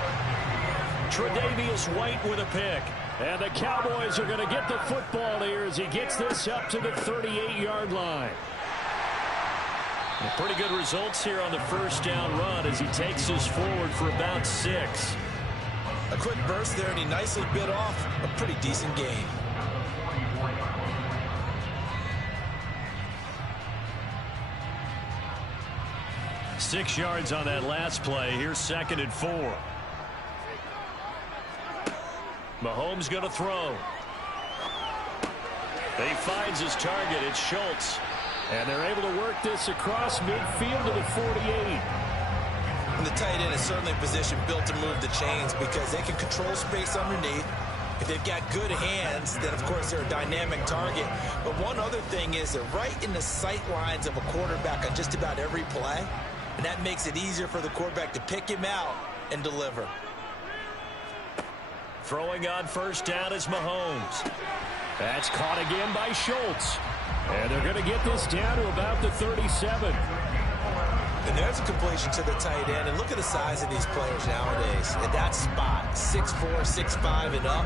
Tre'Davious White with a pick. And the Cowboys are going to get the football here as he gets this up to the 38-yard line. And pretty good results here on the first down run as he takes us forward for about 6. A quick burst there, and he nicely bit off a pretty decent gain. 6 yards on that last play. Here's 2nd and 4. Mahomes going to throw. He finds his target. It's Schultz. And they're able to work this across midfield to the 48. And the tight end is certainly a position built to move the chains because they can control space underneath. If they've got good hands, then of course they're a dynamic target. But one other thing is they're right in the sight lines of a quarterback on just about every play. And that makes it easier for the quarterback to pick him out and deliver. Throwing on 1st down is Mahomes. That's caught again by Schultz. And they're going to get this down to about the 37. And there's a completion to the tight end. And look at the size of these players nowadays. At that spot, 6'4", 6'5", and up.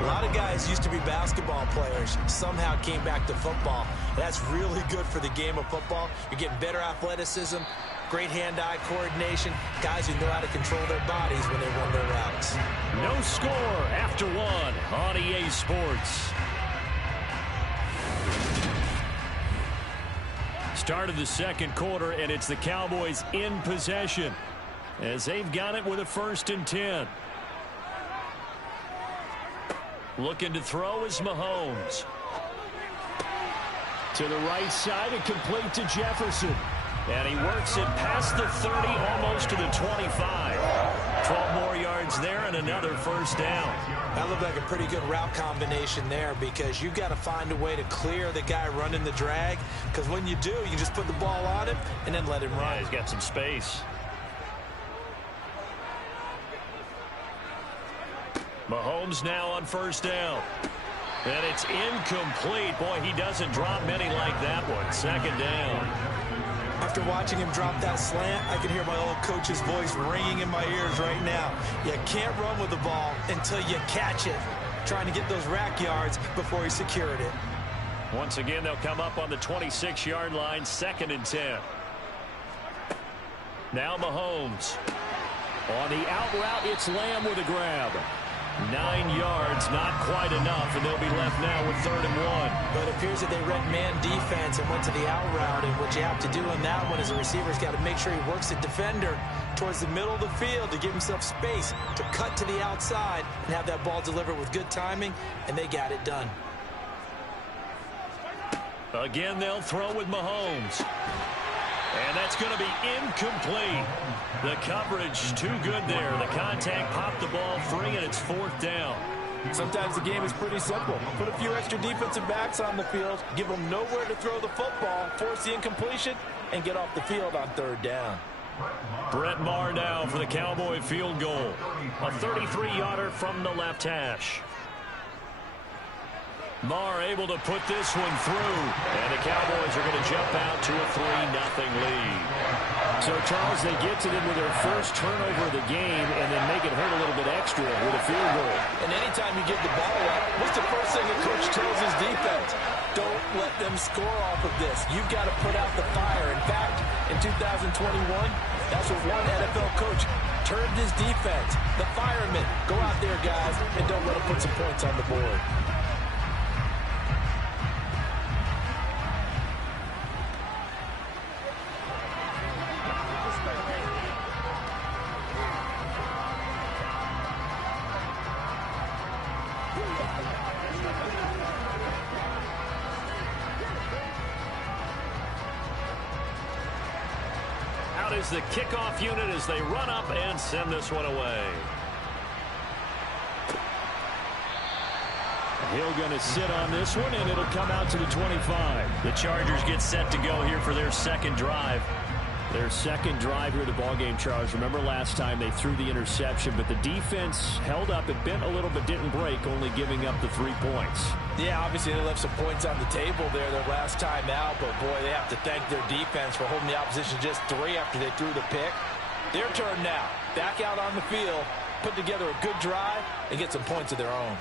A lot of guys used to be basketball players. Somehow came back to football. That's really good for the game of football. You're getting better athleticism, great hand-eye coordination, guys who know how to control their bodies when they run their routes. No score after 1 on EA Sports. Start of the 2nd quarter, and it's the Cowboys in possession as they've got it with a 1st and 10. Looking to throw is Mahomes. To the right side and complete to Jefferson. And he works it past the 30, almost to the 25. 12 more yards there and another 1st down. That looked like a pretty good route combination there because you've got to find a way to clear the guy running the drag. Because when you do, you just put the ball on him and then let him run. Yeah, he's got some space. Mahomes now on 1st down. And it's incomplete. Boy, he doesn't drop many like that one. 2nd down. After watching him drop that slant, I can hear my old coach's voice ringing in my ears right now. You can't run with the ball until you catch it. Trying to get those rack yards before he secured it. Once again, they'll come up on the 26-yard line, 2nd and 10. Now Mahomes. On the out route, it's Lamb with a grab. 9 yards, not quite enough, and they'll be left now with 3rd and 1. But it appears that they read man defense and went to the out route, and what you have to do in that one is a receiver's got to make sure he works the defender towards the middle of the field to give himself space to cut to the outside and have that ball delivered with good timing, and they got it done. Again, they'll throw with Mahomes. And that's going to be incomplete. The coverage too good there. The contact popped the ball free, and it's 4th down. Sometimes the game is pretty simple. Put a few extra defensive backs on the field, give them nowhere to throw the football, force the incompletion, and get off the field on 3rd down. Brett Maher now for the Cowboy field goal. A 33-yarder from the left hash. Maher able to put this one through, and the Cowboys are going to jump out to a 3-0 lead. So, Charles, they get to them with their first turnover of the game and then make it hurt a little bit extra with a field goal. And anytime you give the ball up, what's the first thing a coach tells his defense? Don't let them score off of this. You've got to put out the fire. In fact, in 2021, that's what one NFL coach turned his defense. The firemen, go out there, guys, and don't let them put some points on the board. Is the kickoff unit as they run up and send this one away. Hill going to sit on this one, and it'll come out to the 25. The Chargers get set to go here for their 2nd drive. Their 2nd drive here of the ballgame, Charles. Remember last time they threw the interception, but the defense held up. It bent a little but didn't break, only giving up the 3 points. Yeah, obviously they left some points on the table there their last time out, but boy, they have to thank their defense for holding the opposition just 3 after they threw the pick. Their turn now. Back out on the field, put together a good drive, and get some points of their own.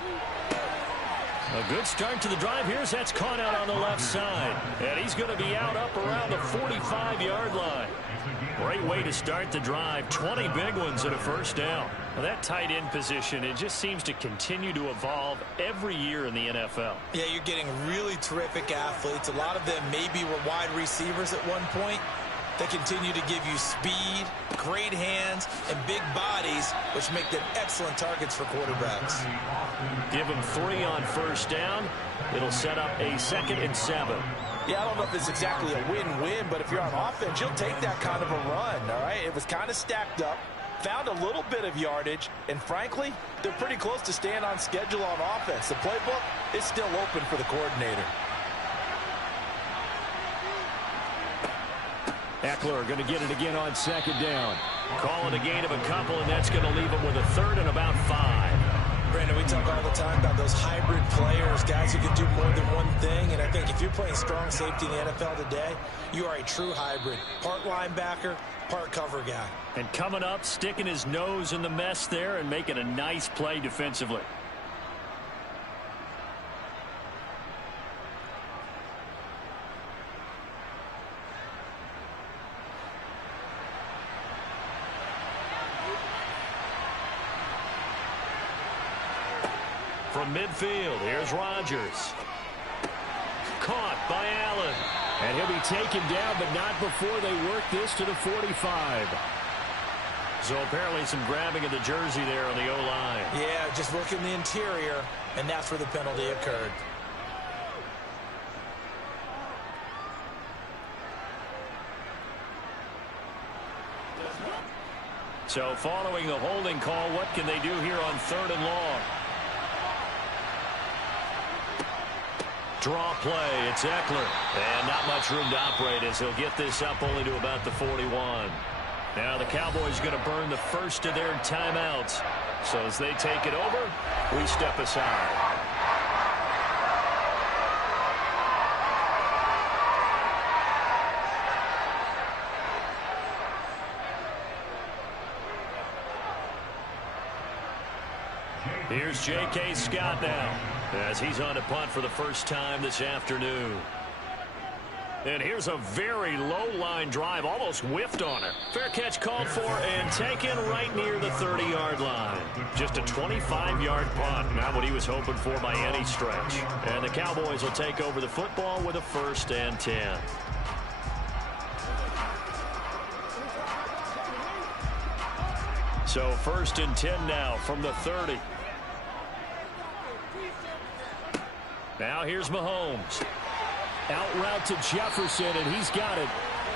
A good start to the drive. Here's that's caught out on the left side. And he's going to be out up around the 45-yard line. Great way to start the drive. 20 big ones and a 1st down. Well, that tight end position, it just seems to continue to evolve every year in the NFL. Yeah, you're getting really terrific athletes. A lot of them maybe were wide receivers at one point. They continue to give you speed, great hands, and big bodies, which make them excellent targets for quarterbacks. Give them 3 on first down. It'll set up a 2nd and 7. Yeah, I don't know if it's exactly a win-win, but if you're on offense, you'll take that kind of a run, all right? It was kind of stacked up, found a little bit of yardage, and frankly, they're pretty close to staying on schedule on offense. The playbook is still open for the coordinator. Eckler going to get it again on 2nd down. Calling a gain of a couple, and that's going to leave him with a 3rd and about 5. Brandon, we talk all the time about those hybrid players, guys who can do more than one thing. And I think if you're playing strong safety in the NFL today, you are a true hybrid. Part linebacker, part cover guy. And coming up, sticking his nose in the mess there and making a nice play defensively. From midfield, here's Rodgers. Caught by Allen. And he'll be taken down, but not before they work this to the 45. So apparently some grabbing of the jersey there on the O-line. Yeah, just look in the interior, and that's where the penalty occurred. So following the holding call, what can they do here on 3rd and long? Draw play, it's Eckler. And not much room to operate as he'll get this up only to about the 41. Now the Cowboys going to burn the first of their timeouts. So as they take it over, we step aside. Here's J.K. Scott now as he's on to punt for the first time this afternoon. And here's a very low-line drive, almost whiffed on it. Fair catch called for and taken right near the 30-yard line. Just a 25-yard punt, not what he was hoping for by any stretch. And the Cowboys will take over the football with a 1st and 10. So 1st and 10 now from the 30. Now here's Mahomes. Out route to Jefferson, and he's got it.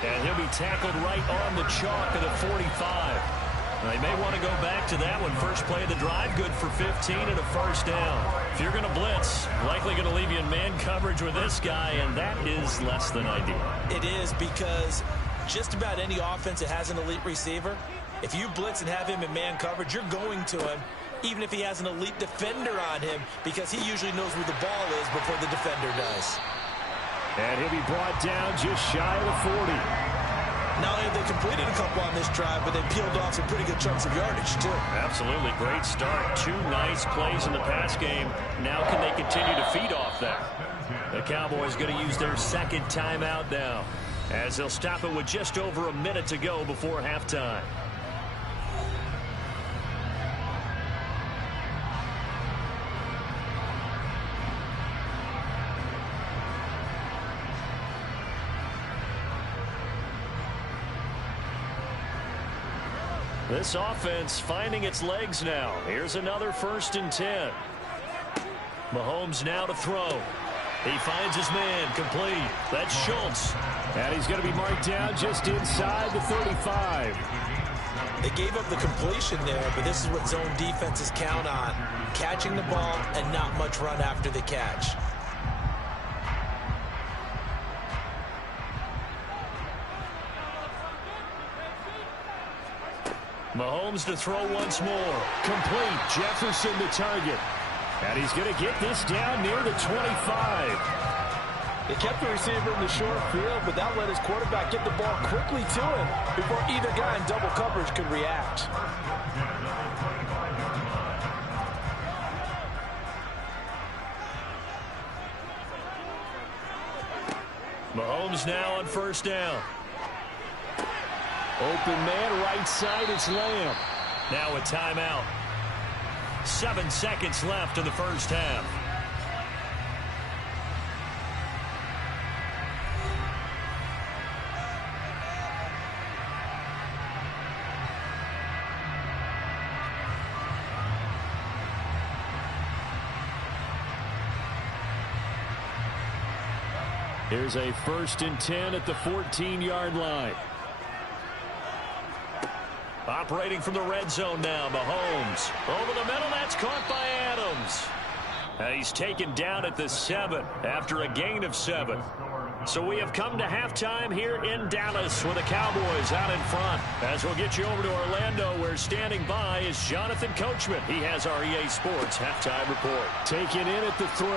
And he'll be tackled right on the chalk of the 45. They may want to go back to that one. First play of the drive, good for 15 and a 1st down. If you're going to blitz, likely going to leave you in man coverage with this guy, and that is less than ideal. It is, because just about any offense that has an elite receiver, if you blitz and have him in man coverage, you're going to him, even if he has an elite defender on him, because he usually knows where the ball is before the defender does. And he'll be brought down just shy of the 40. Not only have they completed a couple on this drive, but they peeled off some pretty good chunks of yardage, too. Absolutely. Great start. 2 nice plays in the pass game. Now can they continue to feed off that? The Cowboys going to use their 2nd timeout now, as they'll stop it with just over a minute to go before halftime. This offense finding its legs now. Here's another 1st and 10. Mahomes now to throw. He finds his man, complete. That's Schultz. And he's going to be marked down just inside the 35. They gave up the completion there, but this is what zone defenses count on. Catching the ball and not much run after the catch. Mahomes to throw once more. Complete. Jefferson the target. And he's going to get this down near the 25. They kept the receiver in the short field, but that let his quarterback get the ball quickly to him before either guy in double coverage could react. Mahomes now on 1st down. Open man, right side, it's Lamb. Now a timeout. 7 seconds left in the 1st half. Here's a 1st and 10 at the 14-yard line. Operating from the red zone now, Mahomes. Over the middle, that's caught by Adams. He's taken down at the 7 after a gain of 7. So we have come to halftime here in Dallas with the Cowboys out in front. As we'll get you over to Orlando, where standing by is Jonathan Coachman. He has our EA Sports halftime report. Taken in at the 3.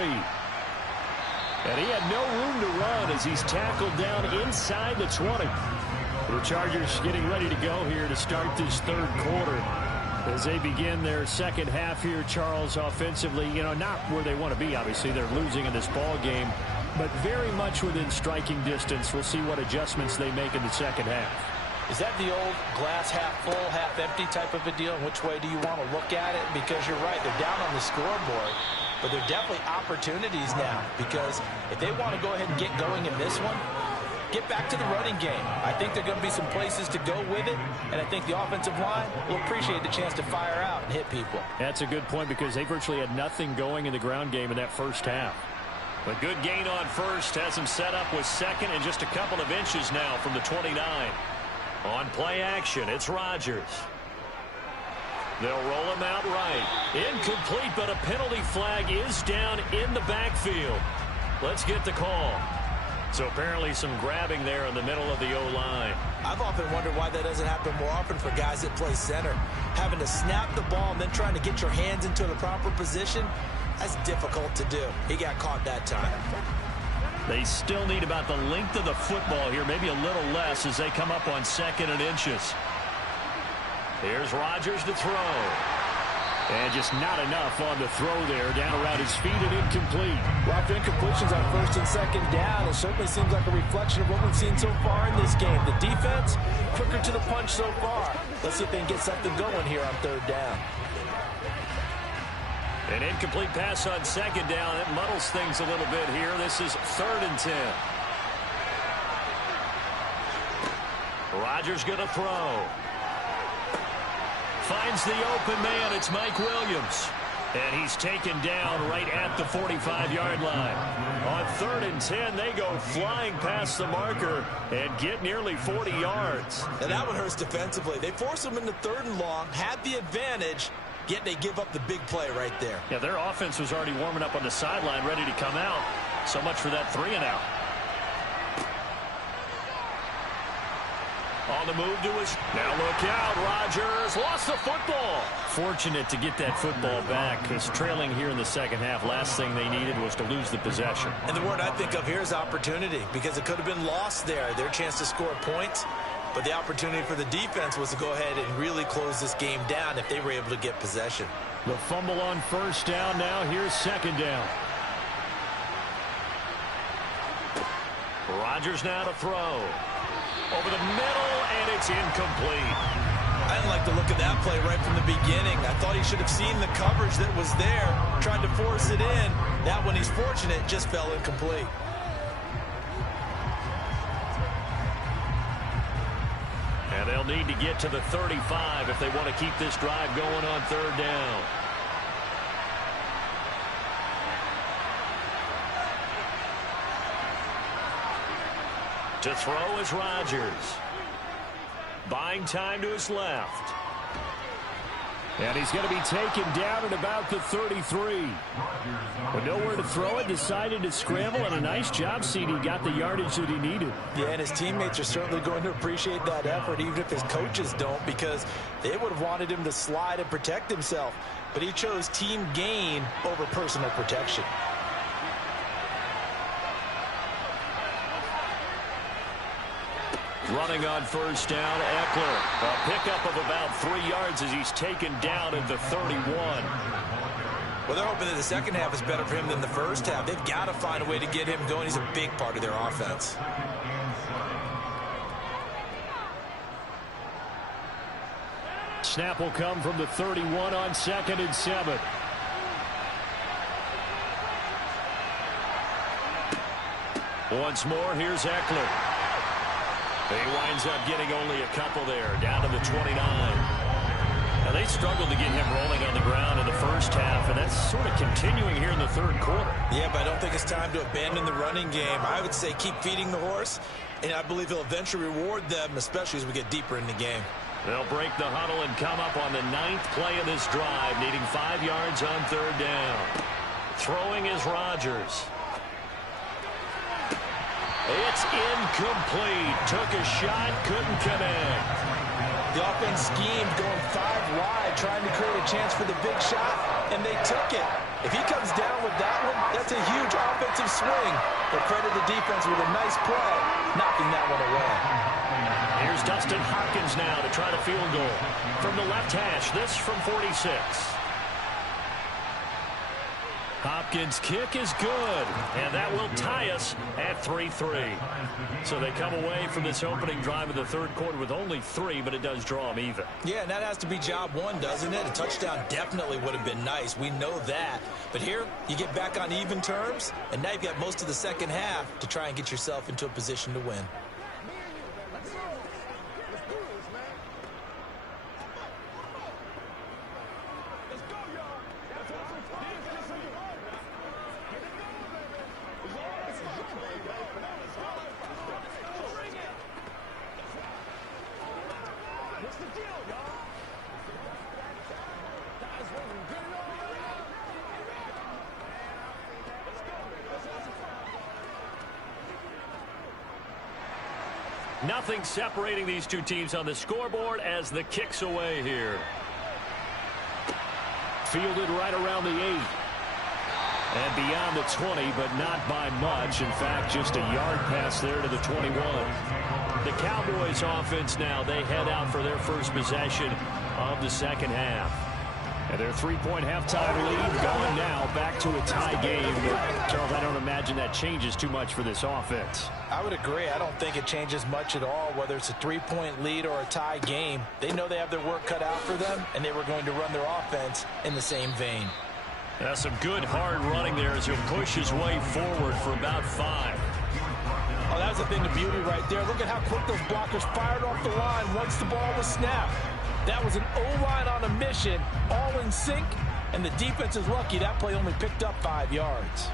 And he had no room to run as he's tackled down inside the 20. The Chargers getting ready to go here to start this third quarter. As they begin their second half here, Charles, offensively, not where they want to be, obviously. They're losing in this ball game, but very much within striking distance. We'll see what adjustments they make in the second half. Is that the old glass half full, half empty type of a deal? Which way do you want to look at it? Because you're right, they're down on the scoreboard, but there are definitely opportunities now, because if they want to go ahead and get going in this one, get back to the running game. I think there are going to be some places to go with it, and I think the offensive line will appreciate the chance to fire out and hit people. That's a good point, because they virtually had nothing going in the ground game in that first half. A good gain on first has him set up with second and just a couple of inches now from the 29. On play action, it's Rodgers. They'll roll him out right. Incomplete, but a penalty flag is down in the backfield. Let's get the call. So apparently some grabbing there in the middle of the O-line. I've often wondered why that doesn't happen more often for guys that play center. Having to snap the ball and then trying to get your hands into the proper position, that's difficult to do. He got caught that time. They still need about the length of the football here, maybe a little less as they come up on 2nd and inches. Here's Rodgers to throw. And just not enough on the throw there, down around his feet and incomplete. Well, after incompletions on 1st and 2nd down, it certainly seems like a reflection of what we've seen so far in this game. The defense, quicker to the punch so far. Let's see if they can get something going here on 3rd down. An incomplete pass on 2nd down. It muddles things a little bit here. This is 3rd and 10. Rodgers going to throw. Finds the open man. It's Mike Williams. And he's taken down right at the 45-yard line. On 3rd and 10, they go flying past the marker and get nearly 40 yards. And that one hurts defensively. They force him into 3rd and long, had the advantage, yet they give up the big play right there. Yeah, their offense was already warming up on the sideline, ready to come out. So much for that 3-and-out. On the move to his... Now look out, Rodgers lost the football. Fortunate to get that football back, because trailing here in the second half, last thing they needed was to lose the possession. And the word I think of here is opportunity, because it could have been lost there. Their chance to score points, but the opportunity for the defense was to go ahead and really close this game down if they were able to get possession. The fumble on 1st down. Now here's 2nd down. Rodgers now to throw. Over the middle, and it's incomplete. I didn't like the look of that play right from the beginning. I thought he should have seen the coverage that was there, tried to force it in. That one, he's fortunate, just fell incomplete. And they'll need to get to the 35 if they want to keep this drive going on 3rd down. To throw is Rodgers. Buying time to his left. And he's going to be taken down at about the 33. But nowhere to throw it, decided to scramble, and a nice job, CD. Got the yardage that he needed. Yeah, and his teammates are certainly going to appreciate that effort, even if his coaches don't, because they would have wanted him to slide and protect himself. But he chose team gain over personal protection. Running on 1st down, Eckler. A pickup of about 3 yards as he's taken down at the 31. Well, they're hoping that the second half is better for him than the first half. They've got to find a way to get him going. He's a big part of their offense. Snap will come from the 31 on 2nd and 7. Once more, here's Eckler. He winds up getting only a couple there, down to the 29. Now, they struggled to get him rolling on the ground in the first half, and that's sort of continuing here in the third quarter. Yeah, but I don't think it's time to abandon the running game. I would say keep feeding the horse, and I believe he'll eventually reward them, especially as we get deeper in the game. They'll break the huddle and come up on the 9th play of this drive, needing 5 yards on third down. Throwing is Rodgers. It's incomplete. Took a shot, couldn't connect. The offense schemed, going 5 wide, trying to create a chance for the big shot, and they took it. If he comes down with that one, that's a huge offensive swing. But credit the defense with a nice play, knocking that one away. Here's Dustin Hopkins now to try the field goal. From the left hash, this from 46. Hopkins' kick is good, and that will tie us at 3-3. So they come away from this opening drive of the third quarter with only 3, but it does draw them even. Yeah, and that has to be job one, doesn't it? A touchdown definitely would have been nice. We know that. But here, you get back on even terms, and now you've got most of the second half to try and get yourself into a position to win. Nothing separating these two teams on the scoreboard as the kick's away here. Fielded right around the 8. And beyond the 20, but not by much. In fact, just a yard pass there to the 21. The Cowboys offense now, they head out for their first possession of the second half. And their 3-point halftime lead going now back to a tie game. But, Charles, I don't imagine that changes too much for this offense. I would agree. I don't think it changes much at all, whether it's a 3-point lead or a tie game. They know they have their work cut out for them, and they were going to run their offense in the same vein. That's some good hard running there as he'll push his way forward for about 5. Oh, that was the thing of beauty right there. Look at how quick those blockers fired off the line once the ball was snapped. That was an O-line on a mission, all in sync, and the defense is lucky that play only picked up 5 yards.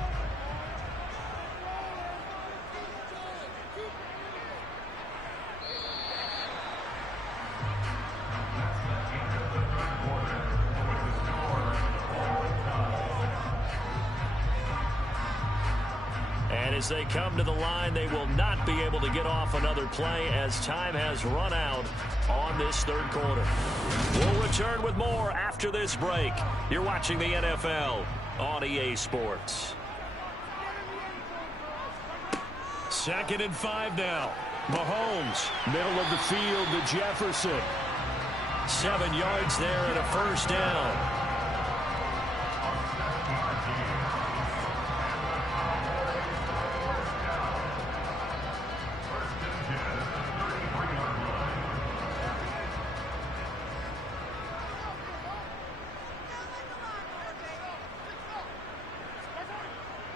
And as they come to the line, they will not be able to get off another play as time has run out on this third quarter. We'll return with more after this break. You're watching the NFL on EA Sports. 2nd and 5 now. Mahomes, middle of the field to Jefferson. 7 yards there and a first down.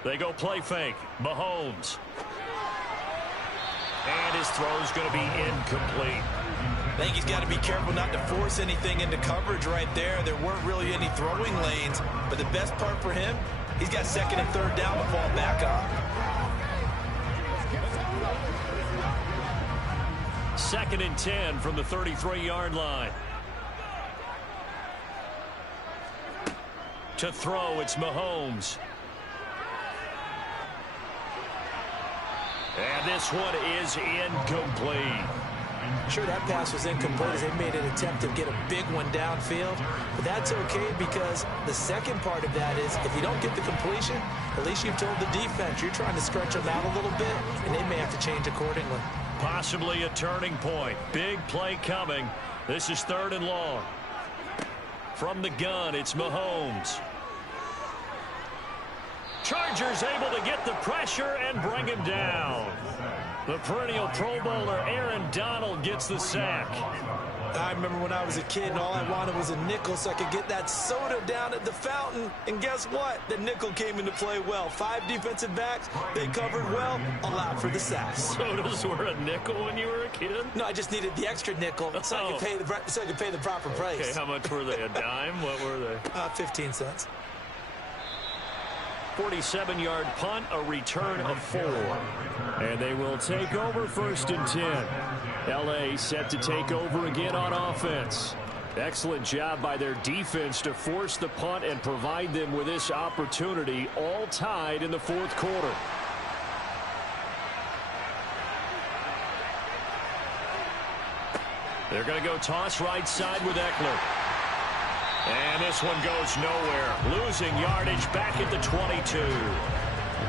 They go play fake. Mahomes. And his throw's going to be incomplete. I think he's got to be careful not to force anything into coverage right there. There weren't really any throwing lanes, but the best part for him, he's got 2nd and 3rd down to fall back on. 2nd and 10 from the 33-yard line. To throw, it's Mahomes. And this one is incomplete. Sure, that pass was incomplete as they made an attempt to get a big one downfield. But that's okay because the second part of that is if you don't get the completion, at least you've told the defense you're trying to stretch them out a little bit, and they may have to change accordingly. Possibly a turning point. Big play coming. This is 3rd and long. From the gun, it's Mahomes. Chargers able to get the pressure and bring him down. The perennial Pro Bowler Aaron Donald gets the sack. I remember when I was a kid and all I wanted was a nickel so I could get that soda down at the fountain. And guess what? The nickel came into play well. 5 defensive backs, they covered well, allowed for the sacks. Sodas were a nickel when you were a kid? No, I just needed the extra nickel so I could pay the proper price. Okay, how much were they? A dime? What were they? 15 cents. 47-yard punt, a return of 4. And they will take over 1st and 10. L.A. set to take over again on offense. Excellent job by their defense to force the punt and provide them with this opportunity, all tied in the 4th quarter. They're going to go toss right side with Eckler. And this one goes nowhere. Losing yardage back at the 22.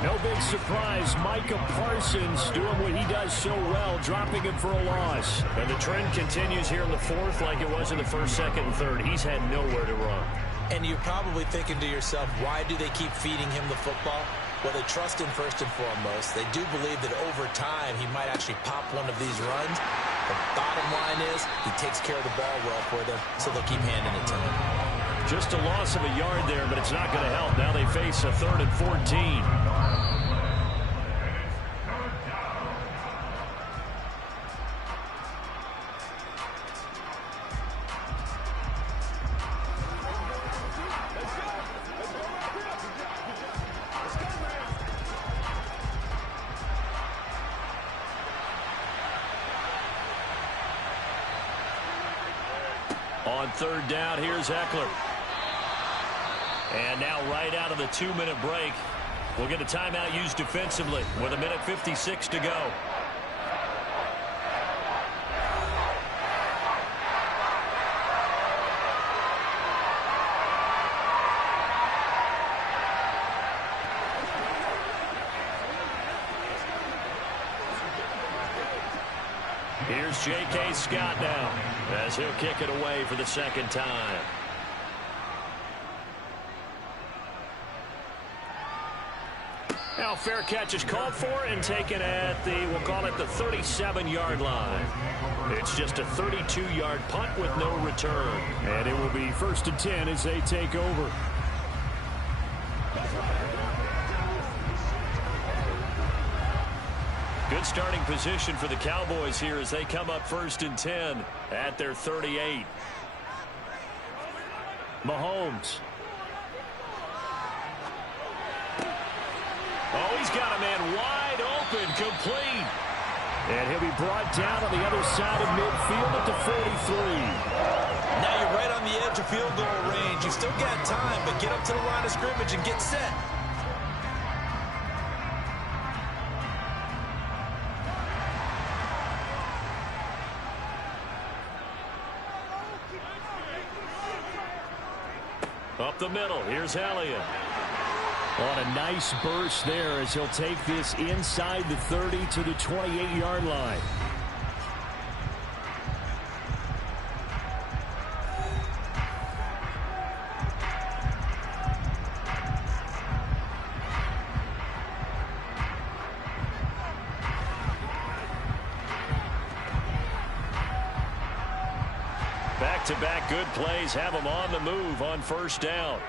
No big surprise. Micah Parsons doing what he does so well, dropping him for a loss. And the trend continues here in the 4th like it was in the 1st, 2nd, and 3rd. He's had nowhere to run. And you're probably thinking to yourself, why do they keep feeding him the football? Well, they trust him first and foremost. They do believe that over time he might actually pop one of these runs. The bottom line is he takes care of the ball well for them, so they'll keep handing it to him. Just a loss of a yard there, but it's not going to help. Now they face a 3rd and 14. On 3rd down, here's Eckler. And now right out of the 2-minute break, we'll get a timeout used defensively with 1:56 to go. Here's J.K. Scott now as he'll kick it away for the 2nd time. Now fair catch is called for and taken at the, we'll call it the 37-yard line. It's just a 32-yard punt with no return. And it will be 1st and 10 as they take over. Good starting position for the Cowboys here as they come up 1st and 10 at their 38. Mahomes. Oh, he's got a man wide open, complete. And he'll be brought down on the other side of midfield at the 43. Now you're right on the edge of field goal range. You've still got time, but get up to the line of scrimmage and get set. Up the middle, here's Elliott. On a nice burst there as he'll take this inside the 30 to the 28-yard line. Back-to-back good plays have them on the move on 1st down.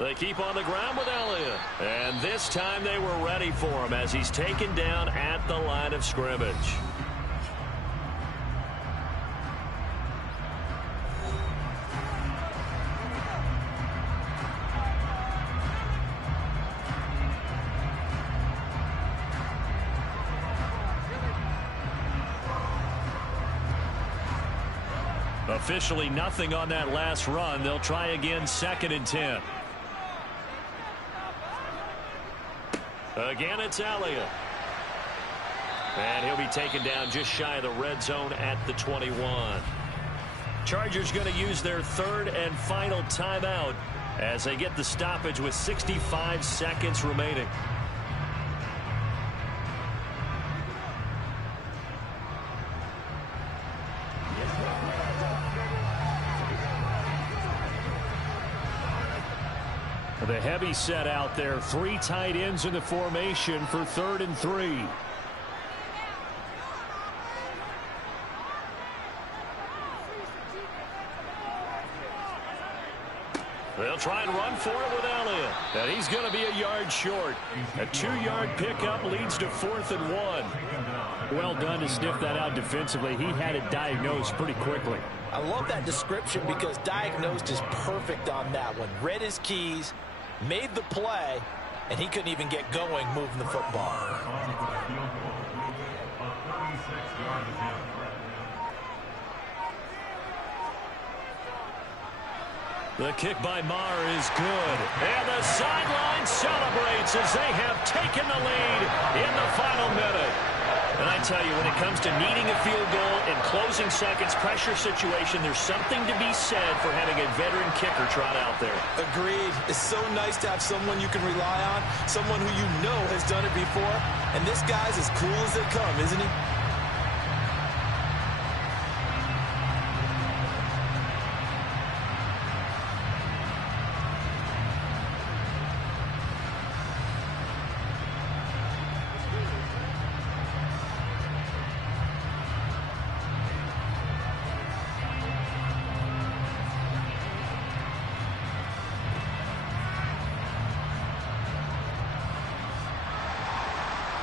They keep on the ground with Elliott. And this time they were ready for him as he's taken down at the line of scrimmage. Officially nothing on that last run. They'll try again 2nd and 10. Again, it's Elliott. And he'll be taken down just shy of the red zone at the 21. Chargers going to use their 3rd and final timeout as they get the stoppage with 65 seconds remaining. The heavy set out there. 3 tight ends in the formation for 3rd and 3. They'll try and run for it with Elliott. And he's going to be a yard short. A 2-yard pickup leads to 4th and 1. Well done to sniff that out defensively. He had it diagnosed pretty quickly. I love that description because diagnosed is perfect on that one. Read his keys, made the play, and he couldn't even get going moving the football. The kick by Maher is good. And the sideline celebrates as they have taken the lead in the final minute. And I tell you, when it comes to needing a field goal in closing seconds, pressure situation, there's something to be said for having a veteran kicker trot out there. Agreed. It's so nice to have someone you can rely on, someone who you know has done it before. And this guy's as cool as they come, isn't he?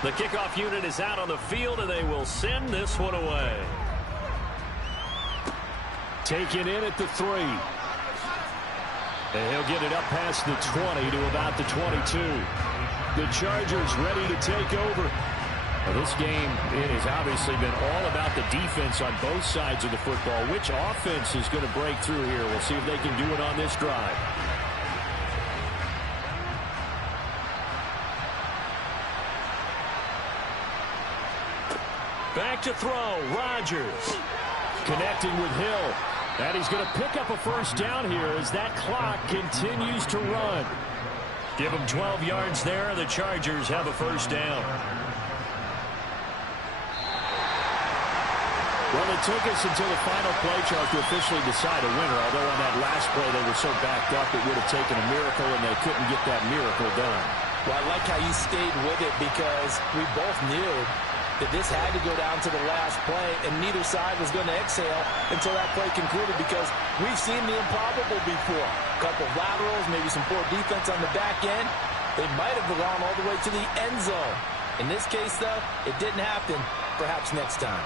The kickoff unit is out on the field, and they will send this one away. Taken in at the 3. And he'll get it up past the 20 to about the 22. The Chargers ready to take over. Now, this game, it has obviously been all about the defense on both sides of the football. Which offense is going to break through here? We'll see if they can do it on this drive. Back to throw, Rodgers. Connecting with Hill. And he's going to pick up a first down here as that clock continues to run. Give them 12 yards there. The Chargers have a first down. Well, it took us until the final play, Charles, to officially decide a winner. Although on that last play they were so backed up it would have taken a miracle, and they couldn't get that miracle done. Well, I like how you stayed with it because we both knew that this had to go down to the last play, and neither side was going to exhale until that play concluded because we've seen the improbable before. A couple of laterals, maybe some poor defense on the back end. They might have gone all the way to the end zone. In this case, though, it didn't happen. Perhaps next time.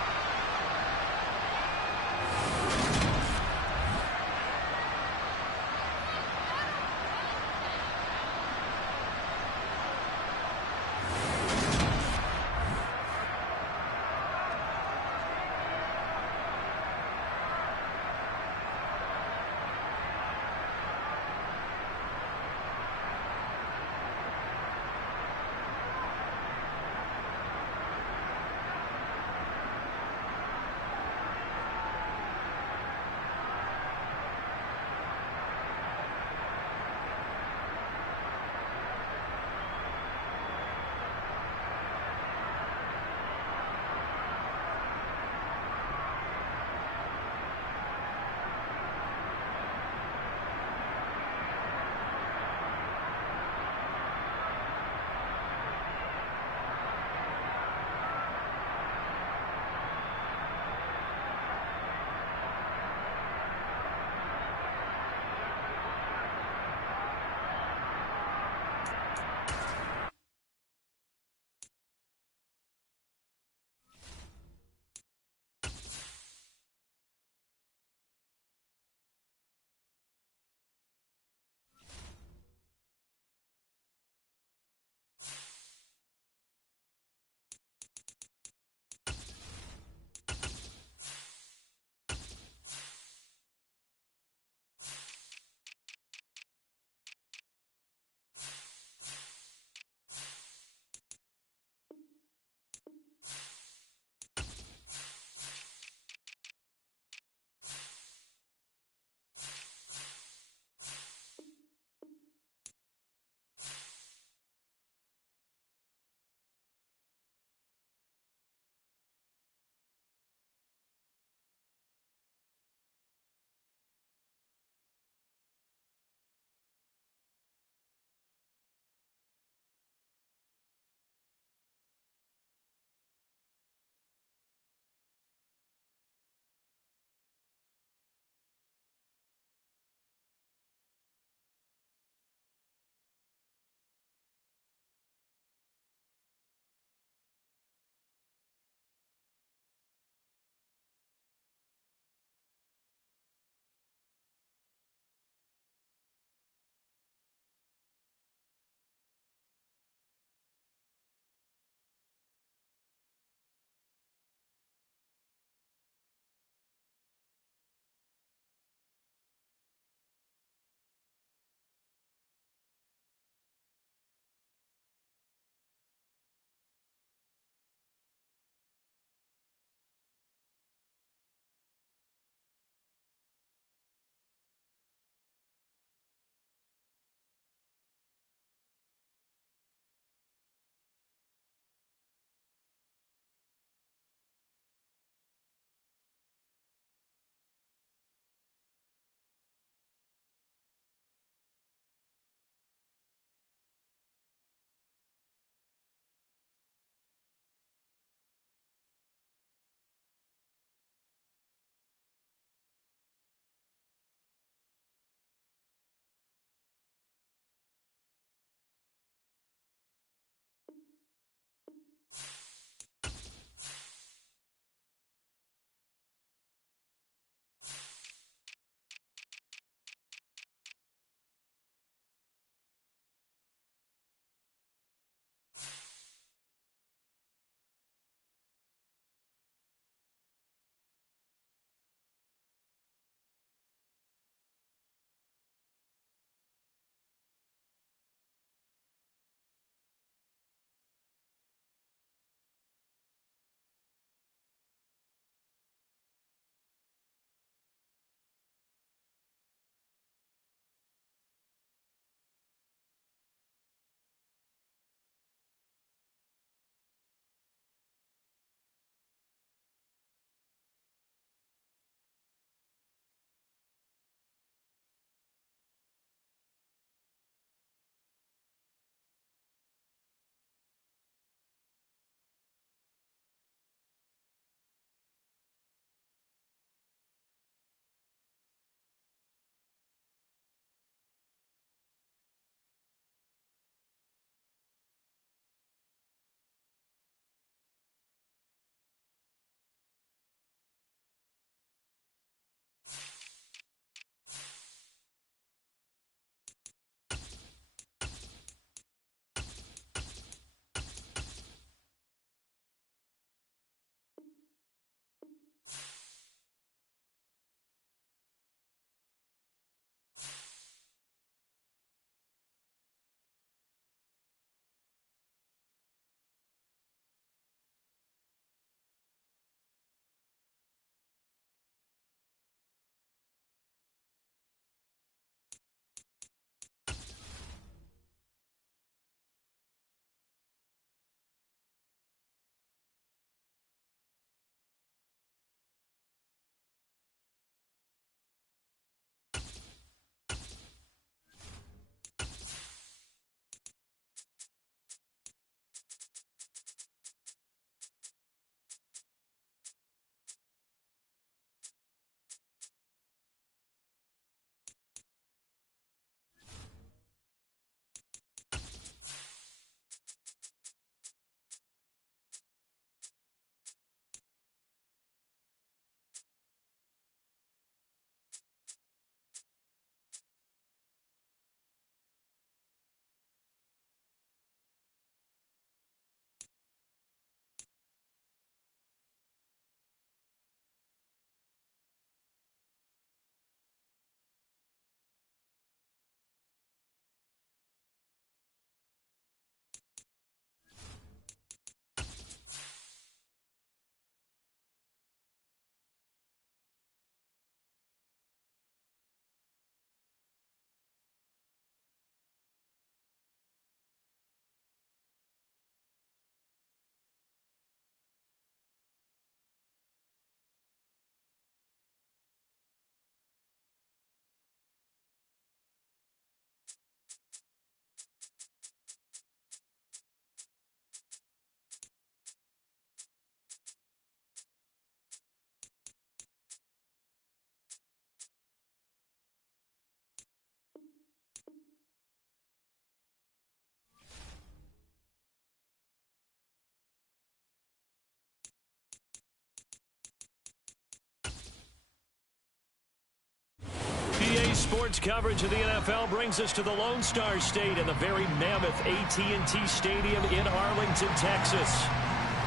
Sports coverage of the NFL brings us to the Lone Star State and the very mammoth AT&T Stadium in Arlington, Texas.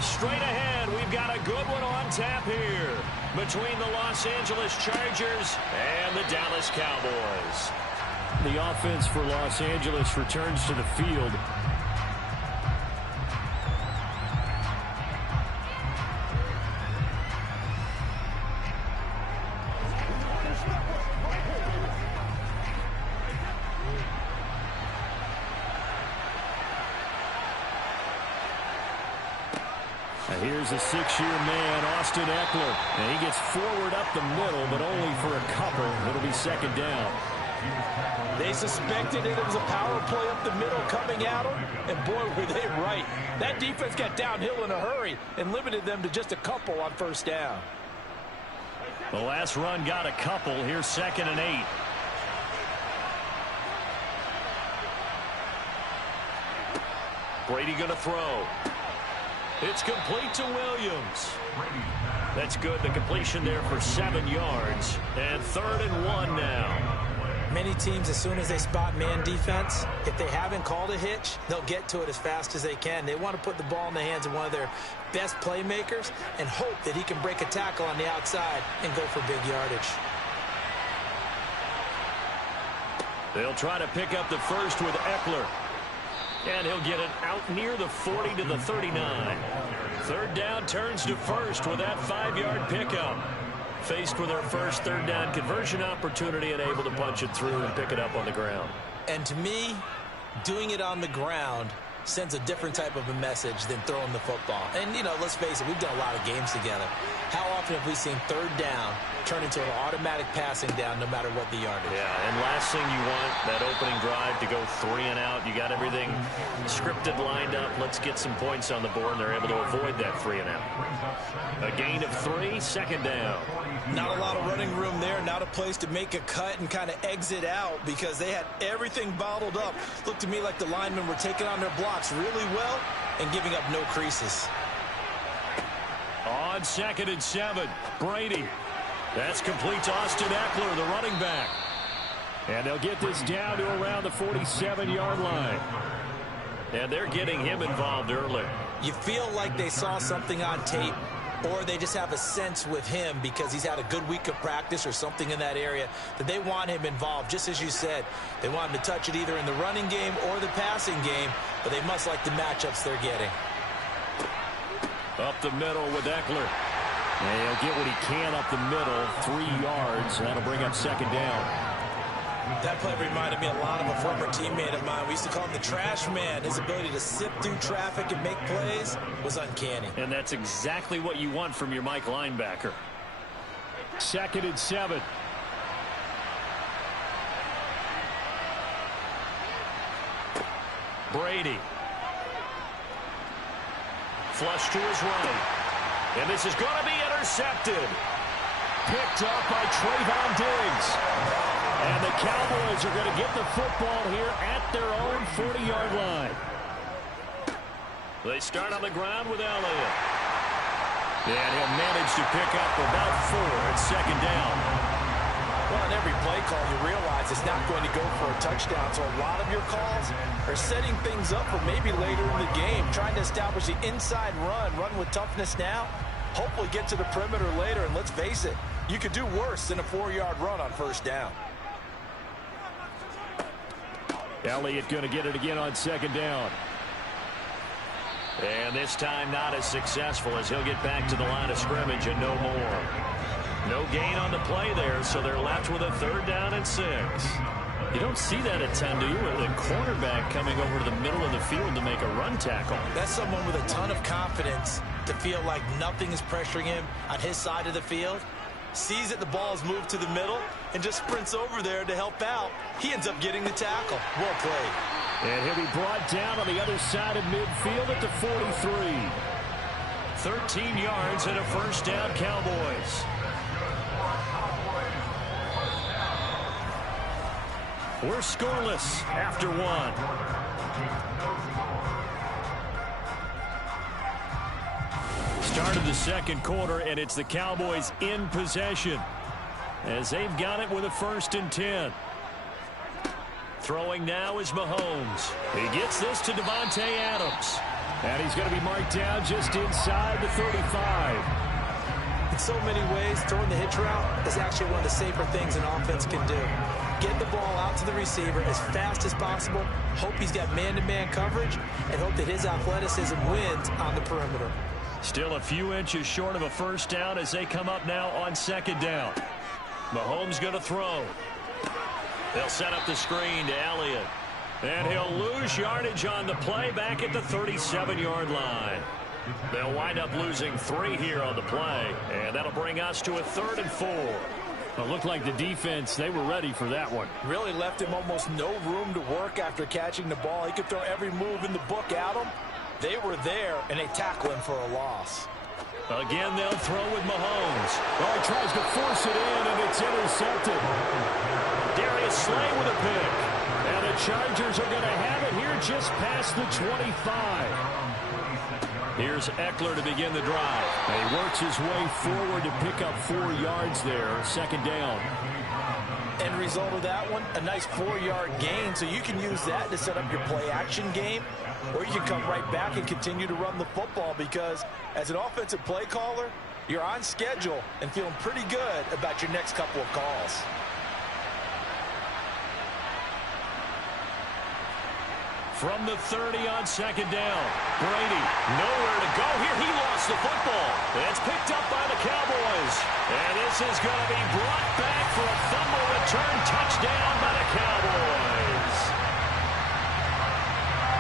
Straight ahead, we've got a good one on tap here between the Los Angeles Chargers and the Dallas Cowboys. The offense for Los Angeles returns to the field. Here's a six-year man, Austin Eckler. And he gets forward up the middle, but only for a couple. It'll be second down. They suspected it was a power play up the middle coming at them, and boy, were they right. That defense got downhill in a hurry and limited them to just a couple on first down. The last run got a couple. Here's 2nd and 8. Brady going to throw. It's complete to Williams. That's good. The completion there for 7 yards. And 3rd and 1 now. Many teams, as soon as they spot man defense, if they haven't called a hitch, they'll get to it as fast as they can. They want to put the ball in the hands of one of their best playmakers and hope that he can break a tackle on the outside and go for big yardage. They'll try to pick up the first with Eckler. And he'll get it out near the 40 to the 39. 3rd down turns to first with that 5-yard pickup. Faced with their first 3rd down conversion opportunity and able to punch it through and pick it up on the ground. And to me, doing it on the ground sends a different type of a message than throwing the football. And, you know, let's face it, we've done a lot of games together. How often have we seen 3rd down turn into an automatic passing down no matter what the yardage? Yeah, and last thing you want, that opening drive to go 3 and out. You got everything scripted, lined up. Let's get some points on the board, and they're able to avoid that 3 and out. A gain of 3, 2nd down. Not a lot of running room there, not a place to make a cut and kind of exit out because they had everything bottled up. Looked to me like the linemen were taking on their blocks really well and giving up no creases. On 2nd and 7, Brady. That's complete to Austin Eckler, the running back. And they'll get this down to around the 47-yard line. And they're getting him involved early. You feel like they saw something on tape, or they just have a sense with him because he's had a good week of practice or something in that area that they want him involved. Just as you said, they want him to touch it either in the running game or the passing game, but they must like the matchups they're getting. Up the middle with Eckler. And he'll get what he can up the middle, 3 yards. That'll bring up 2nd down. That play reminded me a lot of a former teammate of mine. We used to call him the trash man. His ability to sift through traffic and make plays was uncanny. And that's exactly what you want from your Mike linebacker. 2nd and 7. Brady. Flush to his right. And this is going to be intercepted. Picked up by Trayvon Diggs. And the Cowboys are going to get the football here at their own 40-yard line. They start on the ground with Elliott. And he'll manage to pick up about 4 at 2nd down. Well, on every play call, you realize it's not going to go for a touchdown. So a lot of your calls are setting things up for maybe later in the game, trying to establish the inside run with toughness now, hopefully get to the perimeter later. And let's face it, you could do worse than a 4-yard run on first down. Elliott going to get it again on 2nd down. And this time not as successful as he'll get back to the line of scrimmage and no more. No gain on the play there, so they're left with a 3rd down and 6. You don't see that a ton, do you? With a cornerback coming over to the middle of the field to make a run tackle. That's someone with a ton of confidence to feel like nothing is pressuring him on his side of the field. Sees that the ball is moved to the middle and just sprints over there to help out. He ends up getting the tackle. Well played. And he'll be brought down on the other side of midfield at the 43. 13 yards and a 1st down, Cowboys. We're scoreless after 1. Start of the 2nd quarter, and it's the Cowboys in possession as they've got it with a 1st and 10. Throwing now is Mahomes. He gets this to Davante Adams. And he's going to be marked down just inside the 35. In so many ways, throwing the hitch route is actually one of the safer things an offense can do. Get the ball out to the receiver as fast as possible, hope he's got man-to-man coverage, and hope that his athleticism wins on the perimeter. Still a few inches short of a first down as they come up now on second down. Mahomes going to throw. They'll set up the screen to Elliott. And he'll lose yardage on the play back at the 37-yard line. They'll wind up losing 3 here on the play, and that'll bring us to a 3rd and 4. It looked like the defense, they were ready for that one. Really left him almost no room to work after catching the ball. He could throw every move in the book at him. They were there, and they tackle him for a loss. Again, they'll throw with Mahomes. Oh, he tries to force it in, and it's intercepted. Darius Slay with a pick. And the Chargers are going to have it here just past the 25. Here's Eckler to begin the drive. And he works his way forward to pick up 4 yards there, second down. End result of that one, a nice 4-yard gain, so you can use that to set up your play-action game, or you can come right back and continue to run the football because as an offensive play caller, you're on schedule and feeling pretty good about your next couple of calls. From the 30 on second down. Brady, nowhere to go here. He lost the football. It's picked up by the Cowboys. And this is going to be brought back for a fumble return touchdown by the Cowboys.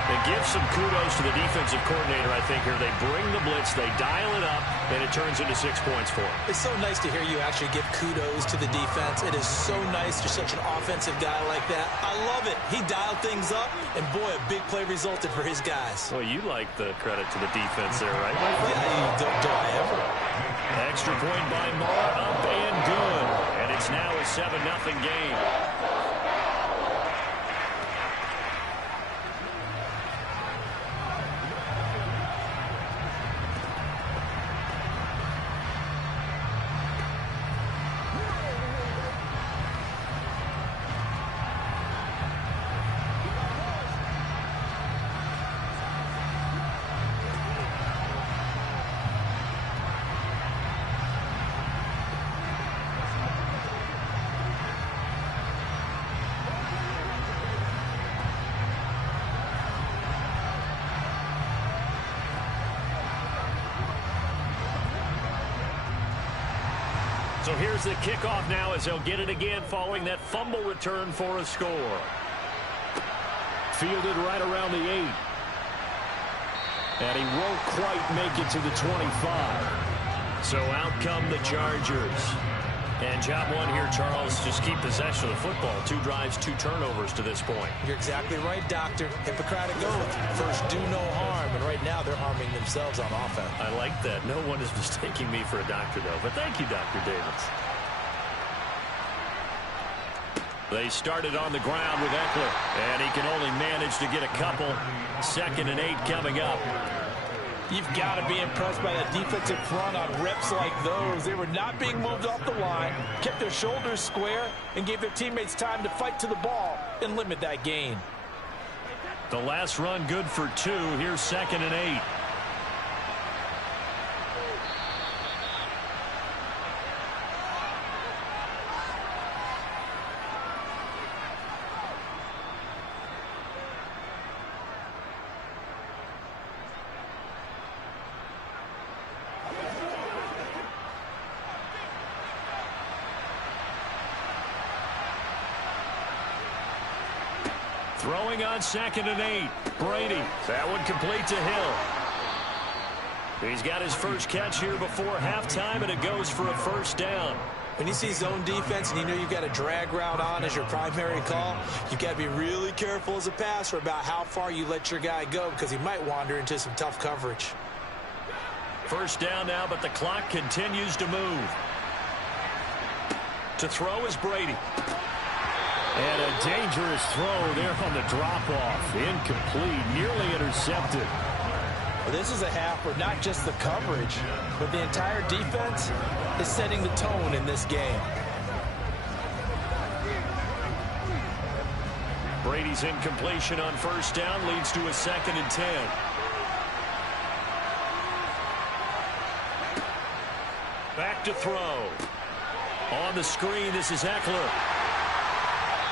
They give some kudos to the defensive coordinator, I think, here. They bring the blitz, they dial it up, and it turns into 6 points for them. It's so nice to hear you actually give kudos to the defense. It is so nice you're such an offensive guy like that. I love it. He dialed things up, and boy, a big play resulted for his guys. Well, you like the credit to the defense there, right, my friend? Yeah, do I ever? Extra point by Moore, up and good. And it's now a 7-0 game. So here's the kickoff now as they'll get it again following that fumble return for a score. Fielded right around the 8. And he won't quite make it to the 25. So out come the Chargers. And job one here, Charles, just keep possession of the football. 2 drives, 2 turnovers to this point. You're exactly right, Doctor. Hippocratic oath. First, do no harm. And right now, they're harming themselves on offense. I like that. No one is mistaking me for a doctor, though. But thank you, Dr. Davis. They started on the ground with Eckler. And he can only manage to get a couple. 2nd and 8 coming up. You've got to be impressed by that defensive front on reps like those. They were not being moved off the line, kept their shoulders square, and gave their teammates time to fight to the ball and limit that gain. The last run good for 2. Here's 2nd and 8. Throwing on 2nd and 8. Brady. That one complete to Hill. He's got his first catch here before halftime, and it goes for a first down. When you see zone defense and you know you've got a drag route on as your primary call, you've got to be really careful as a passer about how far you let your guy go because he might wander into some tough coverage. First down now, but the clock continues to move. To throw is Brady. And a dangerous throw there on the drop-off. Incomplete, nearly intercepted. Well, this is a half where not just the coverage, but the entire defense is setting the tone in this game. Brady's incompletion on first down leads to a 2nd and 10. Back to throw. On the screen, this is Eckler.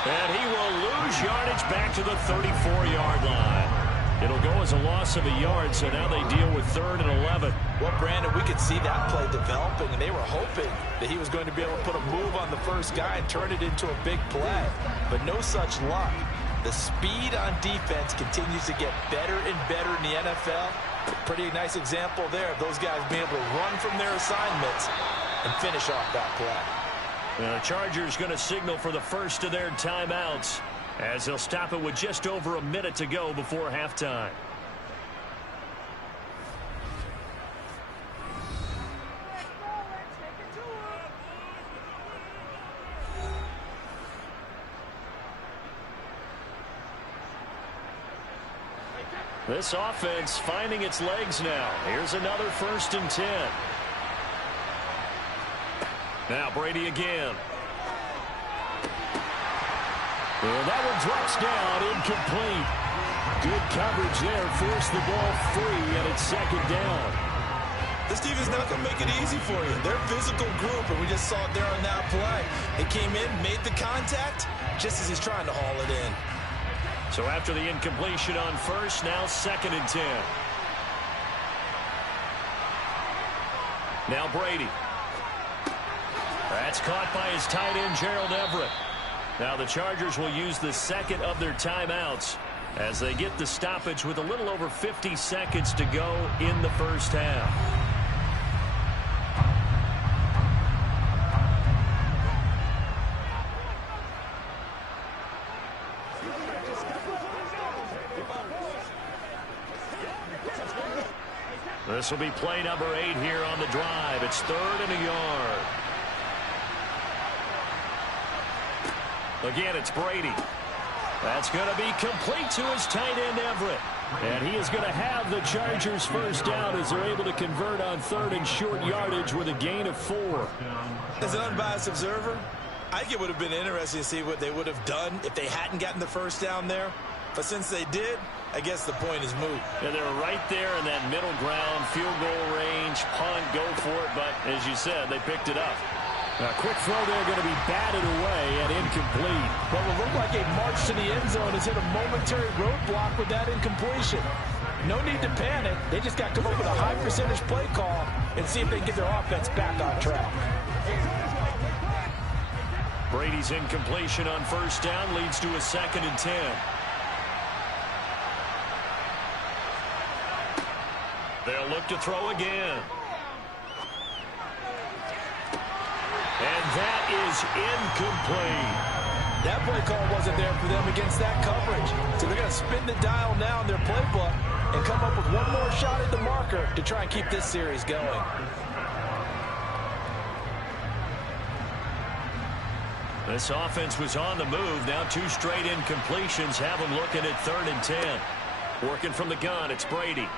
And he will lose yardage back to the 34-yard line. It'll go as a loss of a yard, so now they deal with 3rd and 11. Well, Brandon, we could see that play developing, and they were hoping that he was going to be able to put a move on the first guy and turn it into a big play. But no such luck. The speed on defense continues to get better and better in the NFL. Pretty nice example there of those guys being able to run from their assignments and finish off that play. The Chargers going to signal for the first of their timeouts as they'll stop it with just over a minute to go before halftime. This offense finding its legs now. Here's another 1st and 10. Now Brady again. And that one drops down, incomplete. Good coverage there, forced the ball free, and it's 2nd down. This defense not going to make it easy for you. They're a physical group, and we just saw it there on that play. They came in, made the contact, just as he's trying to haul it in. So after the incompletion on first, now 2nd and 10. Now Brady. That's caught by his tight end, Gerald Everett. Now the Chargers will use the 2nd of their timeouts as they get the stoppage with a little over 50 seconds to go in the first half. This will be play number 8 here on the drive. It's 3rd and a yard. Again, it's Brady. That's going to be complete to his tight end, Everett. And he is going to have the Chargers first down as they're able to convert on 3rd and short yardage with a gain of 4. As an unbiased observer, I think it would have been interesting to see what they would have done if they hadn't gotten the first down there. But since they did, I guess the point is moot. And they're right there in that middle ground, field goal range, punt, go for it. But as you said, they picked it up. A quick throw there going to be batted away and incomplete. What will look like a march to the end zone has hit a momentary roadblock with that incompletion. No need to panic. They just got to come up with a high percentage play call and see if they can get their offense back on track. Brady's incompletion on first down leads to a 2nd and 10. They'll look to throw again. And that is incomplete. That play call wasn't there for them against that coverage. So they're going to spin the dial now in their playbook and come up with one more shot at the marker to try and keep this series going. This offense was on the move. Now 2 straight incompletions have them looking at 3rd and 10. Working from the gun, it's Brady.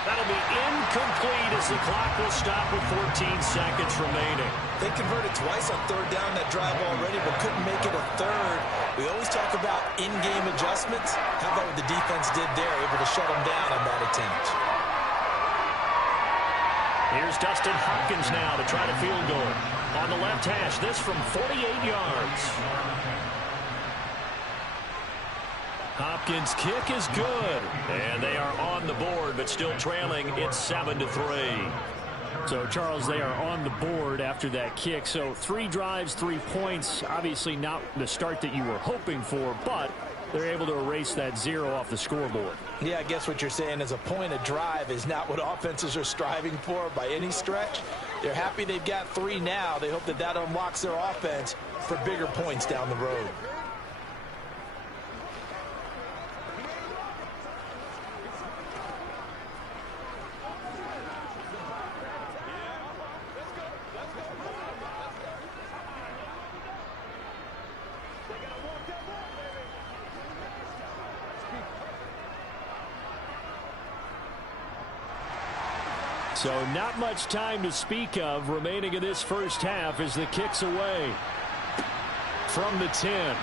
That'll be incomplete as the clock will stop with 14 seconds remaining. They converted twice on 3rd down that drive already, but couldn't make it a 3rd. We always talk about in-game adjustments. How about what the defense did there, able to shut them down on that attempt. Here's Dustin Hopkins now to try to field goal. On the left hash, this from 48 yards. Hopkins' kick is good. And they are on the board, but still trailing. It's 7-3. So, Charles, they are on the board after that kick. So 3 drives, 3 points. Obviously not the start that you were hoping for, but they're able to erase that 0 off the scoreboard. Yeah, I guess what you're saying is a point of drive is not what offenses are striving for by any stretch. They're happy they've got 3 now. They hope that that unlocks their offense for bigger points down the road. So not much time to speak of remaining in this first half as the kick's away from the 10.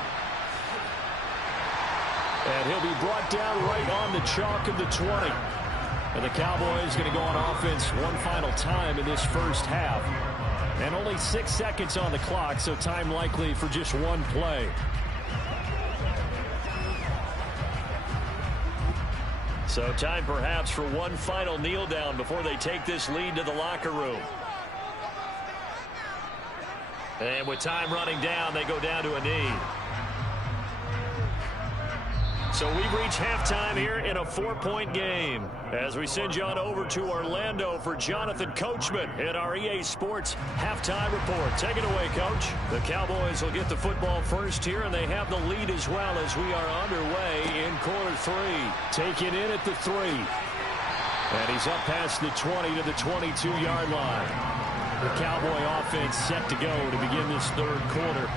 And he'll be brought down right on the chalk of the 20. And the Cowboys going to go on offense one final time in this first half. And only 6 seconds on the clock, so time likely for just one play. So time perhaps for one final kneel down before they take this lead to the locker room. And with time running down, they go down to a knee. So we've reached halftime here in a 4-point game. As we send you on over to Orlando for Jonathan Coachman in our EA Sports Halftime Report. Take it away, Coach. The Cowboys will get the football first here, and they have the lead as well as we are underway in quarter 3. Taken in at the 3. And he's up past the 20 to the 22-yard line. The Cowboy offense set to go to begin this third quarter.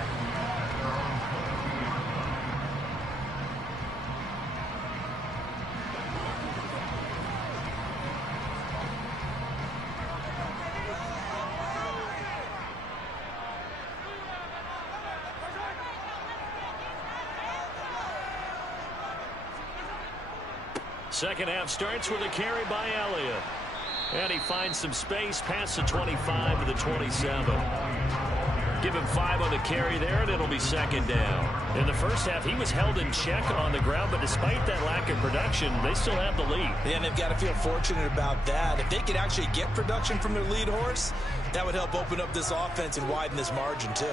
Second half starts with a carry by Elliott. And he finds some space past the 25 to the 27. Give him 5 on the carry there, and it'll be second down. In the first half, he was held in check on the ground, but despite that lack of production, they still have the lead. Yeah, and they've got to feel fortunate about that. If they could actually get production from their lead horse, that would help open up this offense and widen this margin, too.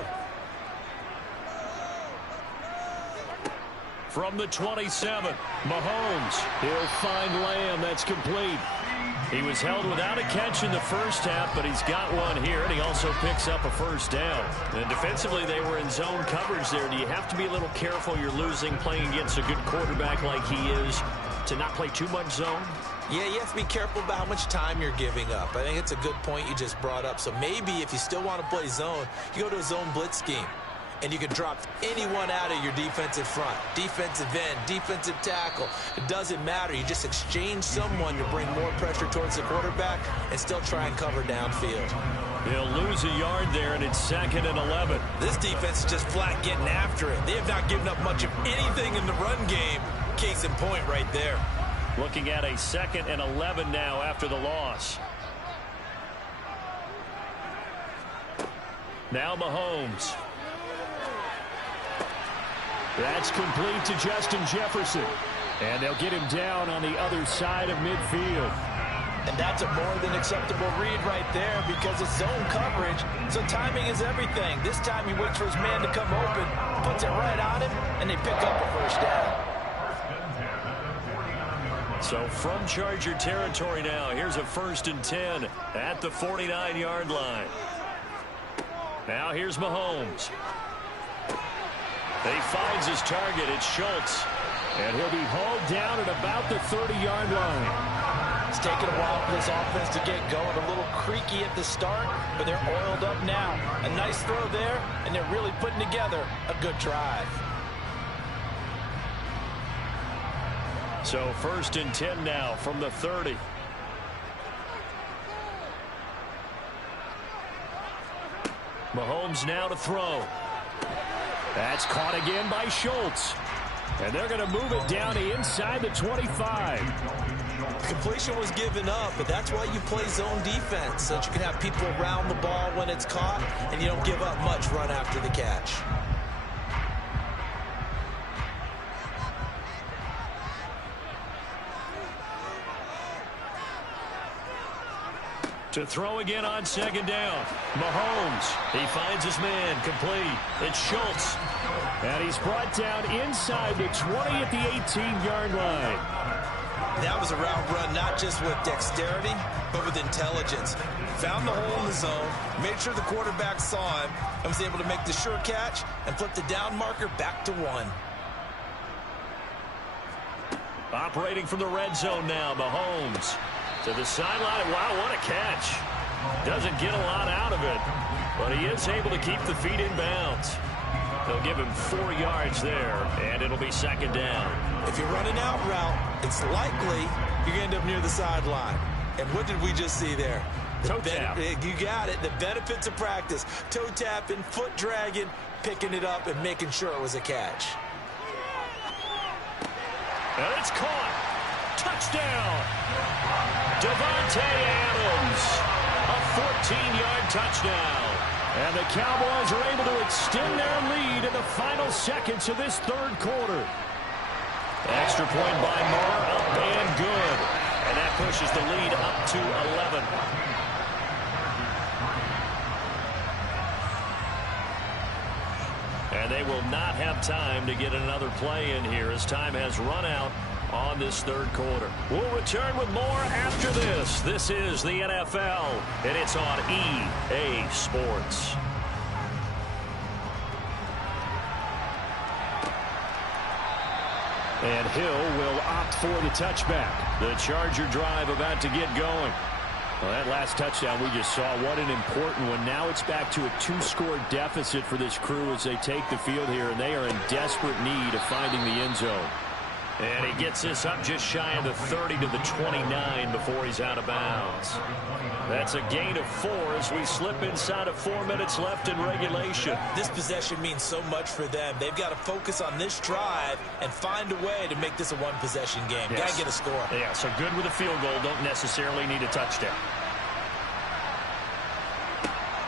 From the 27, Mahomes. He'll find Lamb. That's complete. He was held without a catch in the first half, but he's got one here, and he also picks up a first down. And defensively, they were in zone coverage there. Do you have to be a little careful? You're losing playing against a good quarterback like he is to not play too much zone? Yeah, you have to be careful about how much time you're giving up. I think it's a good point you just brought up. So maybe if you still want to play zone, you go to a zone blitz scheme. And you can drop anyone out of your defensive front, defensive end, defensive tackle. It doesn't matter. You just exchange someone to bring more pressure towards the quarterback and still try and cover downfield. He'll lose a yard there, and it's 2nd and 11. This defense is just flat getting after it. They have not given up much of anything in the run game. Case in point right there. Looking at a 2nd and 11 now after the loss. Now Mahomes. That's complete to Justin Jefferson. And they'll get him down on the other side of midfield. And that's a more than acceptable read right there because it's zone coverage, so timing is everything. This time he waits for his man to come open, puts it right on him, and they pick up a first down. So from Charger territory now, here's a 1st and 10 at the 49-yard line. Now here's Mahomes. He finds his target. It's Schultz. And he'll be hauled down at about the 30-yard line. It's taken a while for this offense to get going. A little creaky at the start, but they're oiled up now. A nice throw there, and they're really putting together a good drive. So 1st and 10 now from the 30. Mahomes now to throw. That's caught again by Schultz. And they're going to move it down to inside the 25. Completion was given up, but that's why you play zone defense, so that you can have people around the ball when it's caught, and you don't give up much run after the catch. To throw again on 2nd down. Mahomes. He finds his man. Complete. It's Schultz. And he's brought down inside the 20 at the 18-yard line. That was a route run not just with dexterity, but with intelligence. Found the hole in the zone, made sure the quarterback saw him, and was able to make the sure catch and flip the down marker back to 1. Operating from the red zone now, Mahomes. To the sideline. Wow, what a catch. Doesn't get a lot out of it, but he is able to keep the feet in bounds. They'll give him 4 yards there, and it'll be 2nd down. If you're running out route, it's likely you're going to end up near the sideline. And what did we just see there? Toe tap. You got it. The benefits of practice. Toe tapping, foot dragging, picking it up, and making sure it was a catch. And it's caught. Touchdown. Davante Adams. A 14-yard touchdown. And the Cowboys are able to extend their lead in the final seconds of this third quarter. Extra point by Moore, up and good. And that pushes the lead up to 11. And they will not have time to get another play in here as time has run out on this third quarter. We'll return with more after this. This is the NFL, and it's on EA Sports. And Hill will opt for the touchback. The Charger drive about to get going. Well, that last touchdown we just saw, what an important one. Now it's back to a 2-score deficit for this crew as they take the field here, and they are in desperate need of finding the end zone. And he gets this up just shy of the 30 to the 29 before he's out of bounds. That's a gain of 4 as we slip inside of 4 minutes left in regulation. This possession means so much for them. They've got to focus on this drive and find a way to make this a one-possession game. Yes. Got to get a score. Yeah, so good with a field goal. Don't necessarily need a touchdown.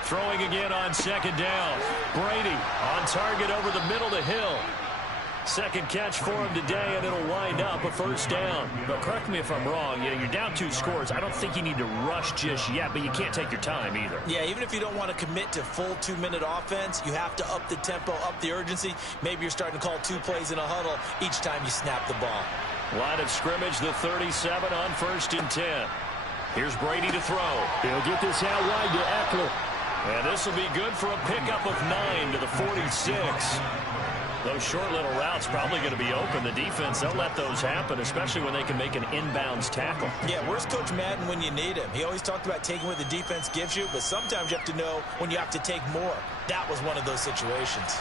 Throwing again on second down. Brady on target over the middle to Hill. Second catch for him today, and it'll wind up a first down. But correct me if I'm wrong. You're down 2 scores. I don't think you need to rush just yet, but you can't take your time either. Yeah, even if you don't want to commit to full 2-minute offense, you have to up the tempo, up the urgency. Maybe you're starting to call 2 plays in a huddle each time you snap the ball. Line of scrimmage, the 37 on 1st and 10. Here's Brady to throw. He'll get this out wide to Eckler. And this will be good for a pickup of 9 to the 46. Those short little routes probably going to be open. The defense, they'll let those happen, especially when they can make an inbounds tackle. Yeah, where's Coach Madden when you need him? He always talked about taking what the defense gives you, but sometimes you have to know when you have to take more. That was one of those situations.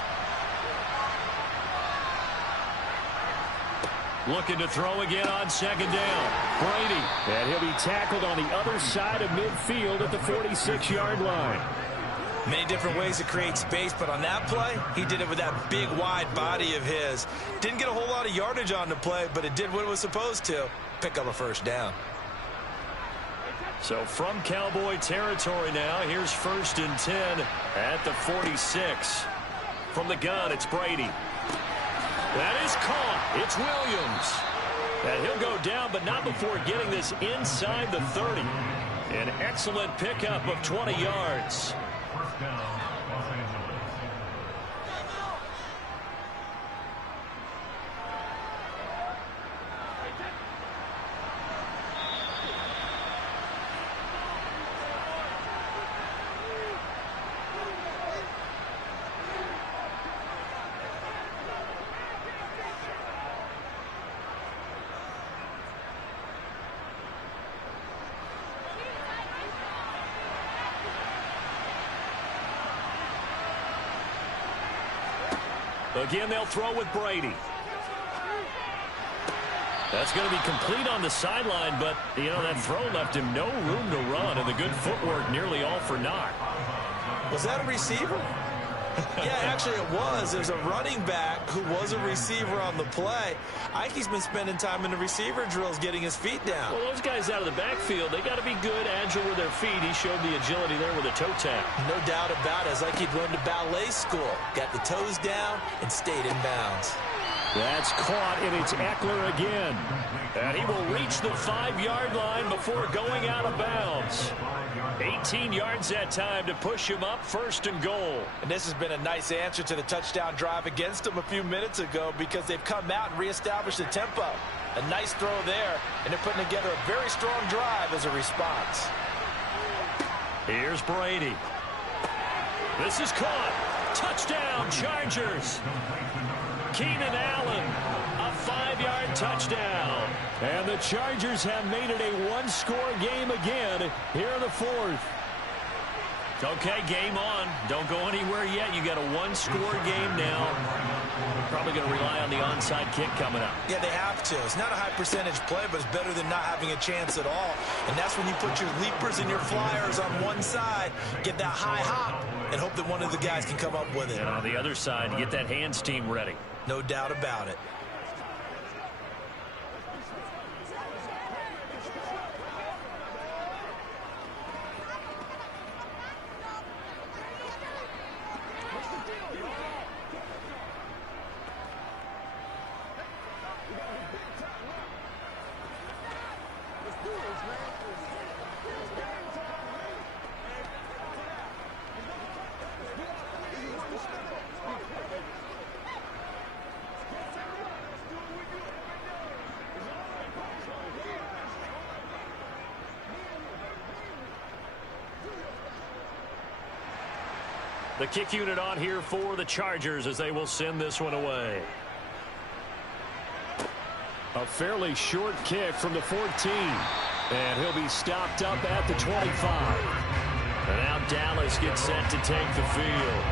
Looking to throw again on second down. Brady. And he'll be tackled on the other side of midfield at the 46-yard line. Many different ways to create space, but on that play, he did it with that big, wide body of his. Didn't get a whole lot of yardage on the play, but it did what it was supposed to. Pick up a first down. So from Cowboy territory now, here's 1st and 10 at the 46. From the gun, it's Brady. That is caught. It's Williams. And he'll go down, but not before getting this inside the 30. An excellent pickup of 20 yards. First down, Los Angeles. Again, they'll throw with Brady. That's going to be complete on the sideline, but, that throw left him no room to run, and the good footwork nearly all for naught. Was that a receiver? Yeah, actually it was. There's a running back who was a receiver on the play. Ike's been spending time in the receiver drills getting his feet down. Well, those guys out of the backfield, they got to be good, agile with their feet. He showed the agility there with a toe tap. No doubt about it. It's like he'd run to ballet school. Got the toes down and stayed in bounds. That's caught, and it's Eckler again. And he will reach the 5-yard line before going out of bounds. 18 yards that time to push him up, 1st and goal. And this has been a nice answer to the touchdown drive against them a few minutes ago because they've come out and reestablished the tempo. A nice throw there, and they're putting together a very strong drive as a response. Here's Brady. This is caught. Touchdown, Chargers. Keenan Allen, a 5-yard touchdown. And the Chargers have made it a 1-score game again here in the 4th. Okay, game on. Don't go anywhere yet. You got a 1-score game now. Probably going to rely on the onside kick coming up. Yeah, they have to. It's not a high percentage play, but it's better than not having a chance at all. And that's when you put your leapers and your flyers on one side, get that high hop, and hope that one of the guys can come up with it. And on the other side, get that hands team ready. No doubt about it. The kick unit on here for the Chargers as they will send this one away. A fairly short kick from the 14. And he'll be stopped up at the 25. And now Dallas gets set to take the field.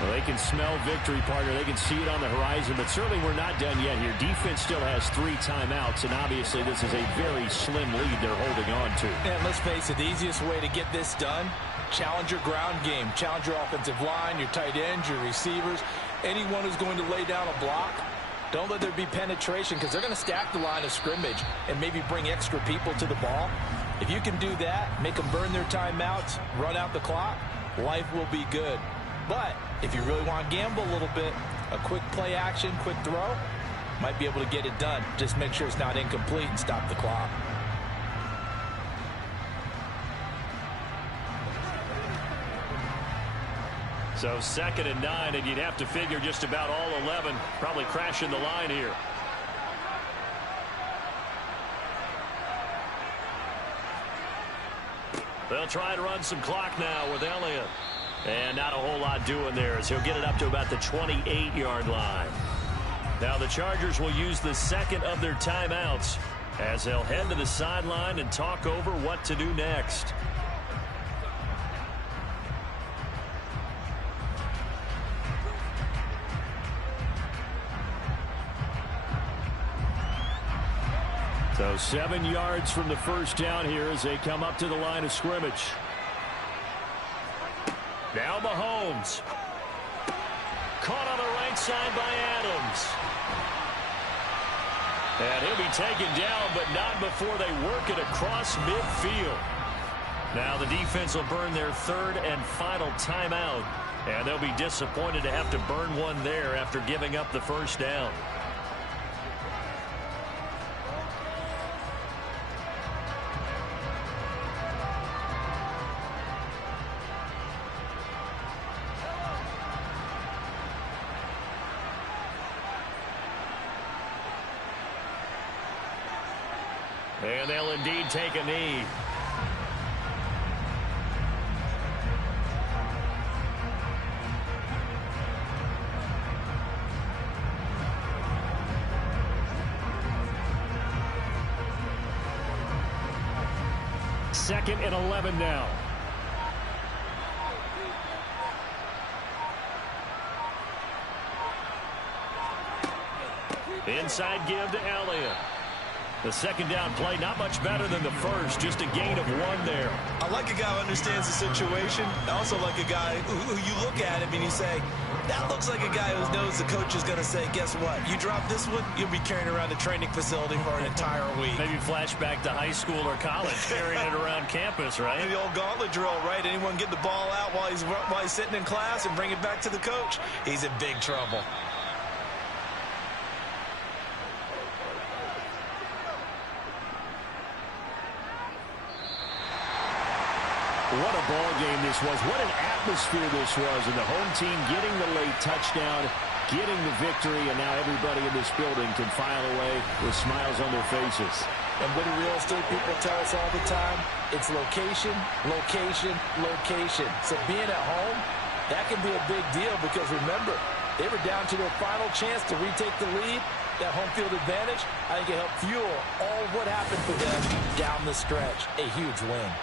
Well, they can smell victory, partner. They can see it on the horizon, but certainly we're not done yet here. Defense still has 3 timeouts, and obviously this is a very slim lead they're holding on to. And let's face it, the easiest way to get this done, challenge your ground game. Challenge your offensive line, your tight ends, your receivers, anyone who's going to lay down a block. Don't let there be penetration because they're going to stack the line of scrimmage and maybe bring extra people to the ball. If you can do that, make them burn their timeouts, run out the clock, life will be good. But if you really want to gamble a little bit, a quick play action, quick throw, might be able to get it done. Just make sure it's not incomplete and stop the clock. So 2nd and 9, and you'd have to figure just about all 11 probably crashing the line here. They'll try to run some clock now with Elliott. And not a whole lot doing there as he'll get it up to about the 28-yard line. Now the Chargers will use the 2nd of their timeouts as they'll head to the sideline and talk over what to do next. So 7 yards from the first down here as they come up to the line of scrimmage. Now Mahomes. Caught on the right side by Adams. And he'll be taken down, but not before they work it across midfield. Now the defense will burn their 3rd and final timeout. And they'll be disappointed to have to burn one there after giving up the first down. And they'll indeed take a knee. Second and 11 now. Inside give to Elliott. The second down play, not much better than the first, just a gain of 1 there. I like a guy who understands the situation. I also like a guy who you look at him and you say, that looks like a guy who knows the coach is going to say, guess what? You drop this one, you'll be carrying around the training facility for an entire week. Maybe flashback to high school or college, carrying it around campus, right? The old gauntlet drill, right? Anyone get the ball out while he's sitting in class and bring it back to the coach? He's in big trouble. What a ball game this was. What an atmosphere this was. And the home team getting the late touchdown, getting the victory, and now everybody in this building can file away with smiles on their faces. And what do real estate people tell us all the time? It's location, location, location. So being at home, that can be a big deal because remember, they were down to their final chance to retake the lead. That home field advantage, I think it helped fuel all what happened for them down the stretch. A huge win.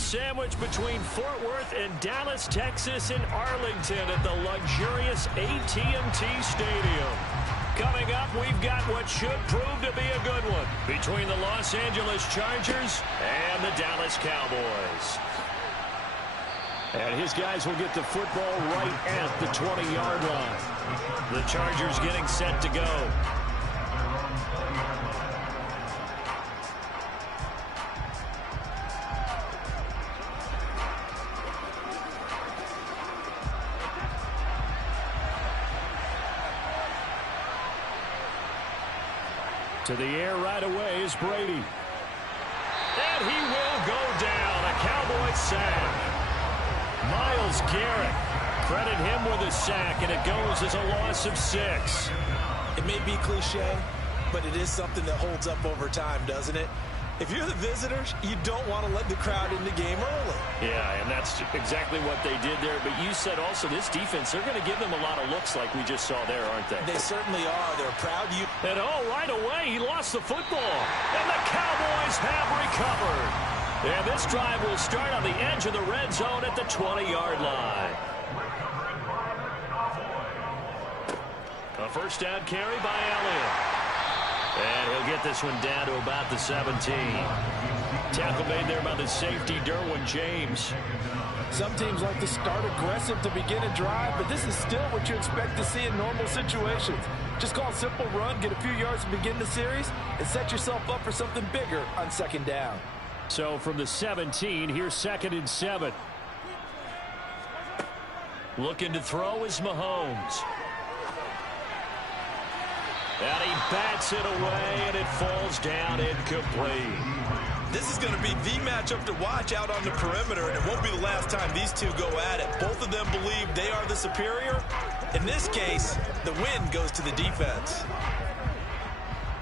sandwich between Fort Worth and Dallas, Texas and Arlington at the luxurious AT&T Stadium. Coming up, we've got what should prove to be a good one between the Los Angeles Chargers and the Dallas Cowboys. And his guys will get the football right at the 20-yard line. The Chargers getting set to go. To the air right away is Brady. And he will go down. A Cowboys sack. Myles Garrett, credit him with a sack, and it goes as a loss of 6. It may be cliche, but it is something that holds up over time, doesn't it? If you're the visitors, you don't want to let the crowd in the game early. Yeah, and that's exactly what they did there. But you said also this defense, they're going to give them a lot of looks like we just saw there, aren't they? They certainly are. They're proud. And right away, he lost the football. And the Cowboys have recovered. And this drive will start on the edge of the red zone at the 20-yard line. A first down carry by Elliott. And he'll get this one down to about the 17. Tackle made there by the safety, Derwin James. Some teams like to start aggressive to begin a drive, but this is still what you expect to see in normal situations. Just call a simple run, get a few yards to begin the series, and set yourself up for something bigger on second down. So from the 17, here's 2nd and 7. Looking to throw is Mahomes. And he bats it away, and it falls down incomplete. This is going to be the matchup to watch out on the perimeter, and it won't be the last time these two go at it. Both of them believe they are the superior. In this case, the win goes to the defense.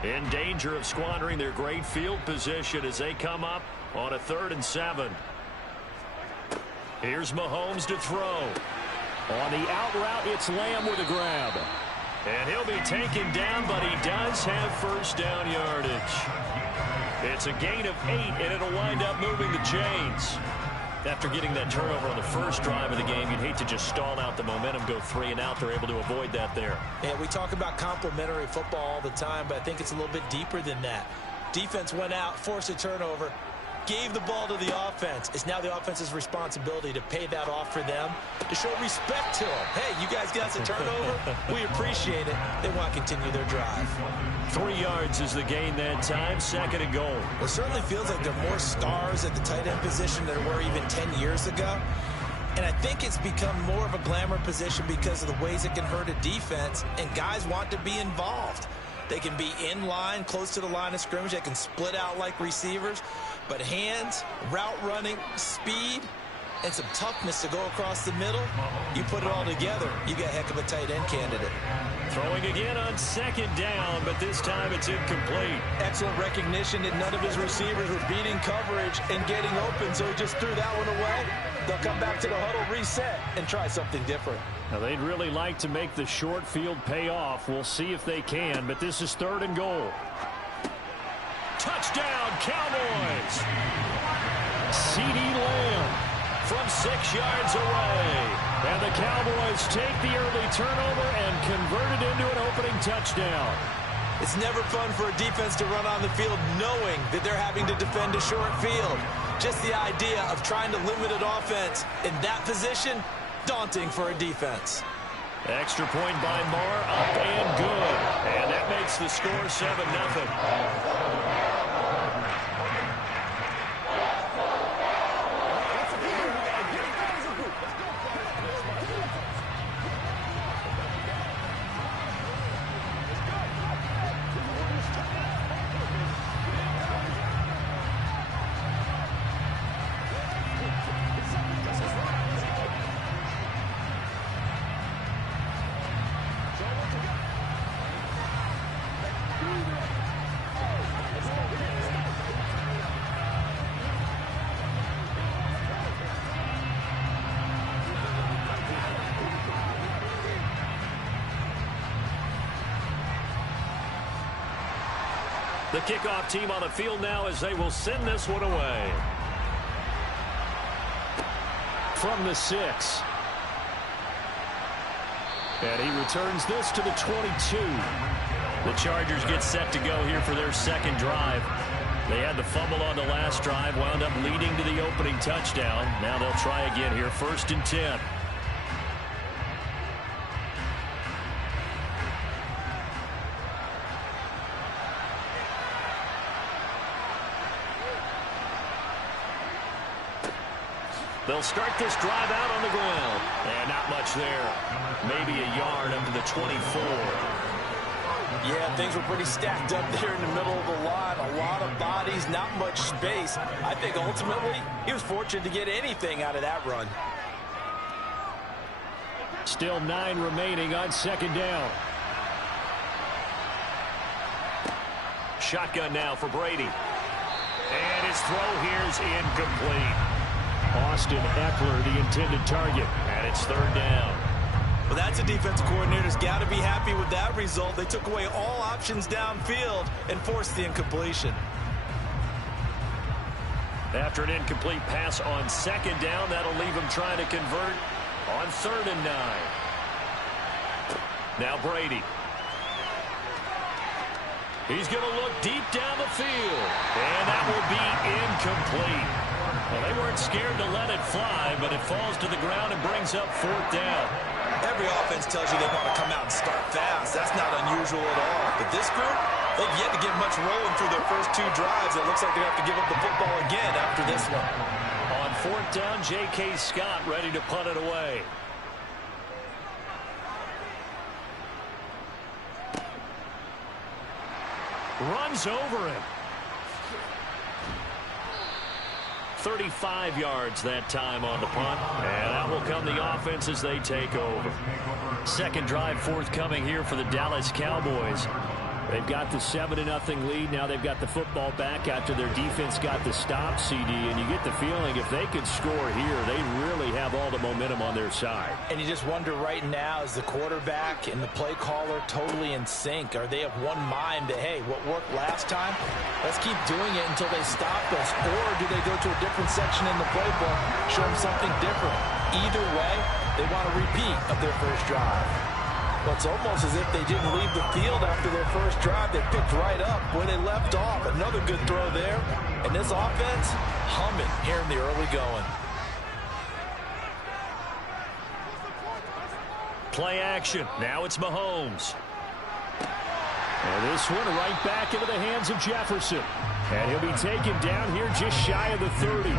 In danger of squandering their great field position as they come up on a 3rd and 7. Here's Mahomes to throw. On the out route, it's Lamb with a grab. And he'll be taken down, but he does have first down yardage. It's a gain of 8, and it'll wind up moving the chains. After getting that turnover on the first drive of the game, you'd hate to just stall out the momentum, go 3 and out. They're able to avoid that there. Yeah, we talk about complementary football all the time, but I think it's a little bit deeper than that. Defense went out, forced a turnover, gave the ball to the offense. It's now the offense's responsibility to pay that off for them, to show respect to them. Hey, you guys got us a turnover. We appreciate it. They want to continue their drive. 3 yards is the gain that time. 2nd and goal. It certainly feels like there are more stars at the tight end position than there were even 10 years ago. And I think it's become more of a glamour position because of the ways it can hurt a defense, and guys want to be involved. They can be in line, close to the line of scrimmage. They can split out like receivers. But hands, route running, speed, and some toughness to go across the middle, you put it all together, you got a heck of a tight end candidate. Throwing again on 2nd down, but this time it's incomplete. Excellent recognition that none of his receivers were beating coverage and getting open, so he just threw that one away. They'll come back to the huddle, reset, and try something different. Now, they'd really like to make the short field pay off. We'll see if they can, but this is 3rd and goal. Touchdown, Cowboys! CeeDee Lamb from 6 yards away. And the Cowboys take the early turnover and convert it into an opening touchdown. It's never fun for a defense to run on the field knowing that they're having to defend a short field. Just the idea of trying to limit an offense in that position, daunting for a defense. Extra point by Marr, up and good. And that makes the score 7-0. The kickoff team on the field now as they will send this one away. from the 6. And he returns this to the 22. The Chargers get set to go here for their second drive. They had the fumble on the last drive, wound up leading to the opening touchdown. Now they'll try again here, 1st and 10. They'll start this drive out on the ground. And not much there. Maybe a yard up to the 24. Yeah, things were pretty stacked up there in the middle of the line. A lot of bodies, not much space. I think ultimately he was fortunate to get anything out of that run. Still 9 remaining on 2nd down. Shotgun now for Brady. And his throw here is incomplete. Austin Eckler, the intended target. And it's 3rd down. Well, that's a defensive coordinator's got to be happy with that result. They took away all options downfield and forced the incompletion. After an incomplete pass on 2nd down, that'll leave him trying to convert on 3rd and 9. Now Brady. He's going to look deep down the field. And that will be incomplete. Well, they weren't scared to let it fly, but it falls to the ground and brings up 4th down. Every offense tells you they want to come out and start fast. That's not unusual at all. But this group, they've yet to get much rolling through their first 2 drives. It looks like they have to give up the football again after this one. On 4th down, J.K. Scott ready to punt it away. Runs over him. 35 yards that time on the punt. And out will come the offense as they take over. Second drive forthcoming here for the Dallas Cowboys. They've got the 7-0 lead. Now they've got the football back after their defense got the stop, CD. And you get the feeling if they could score here, they really have all the momentum on their side. And you just wonder right now, is the quarterback and the play caller totally in sync? Are they of one mind that, hey, what worked last time, let's keep doing it until they stop us? Or do they go to a different section in the playbook, show them something different? Either way, they want a repeat of their first drive. Well, it's almost as if they didn't leave the field after their first drive. They picked right up where they left off. Another good throw there. And this offense humming here in the early going. Play action. Now it's Mahomes. And this one right back into the hands of Jefferson. And he'll be taken down here just shy of the 30.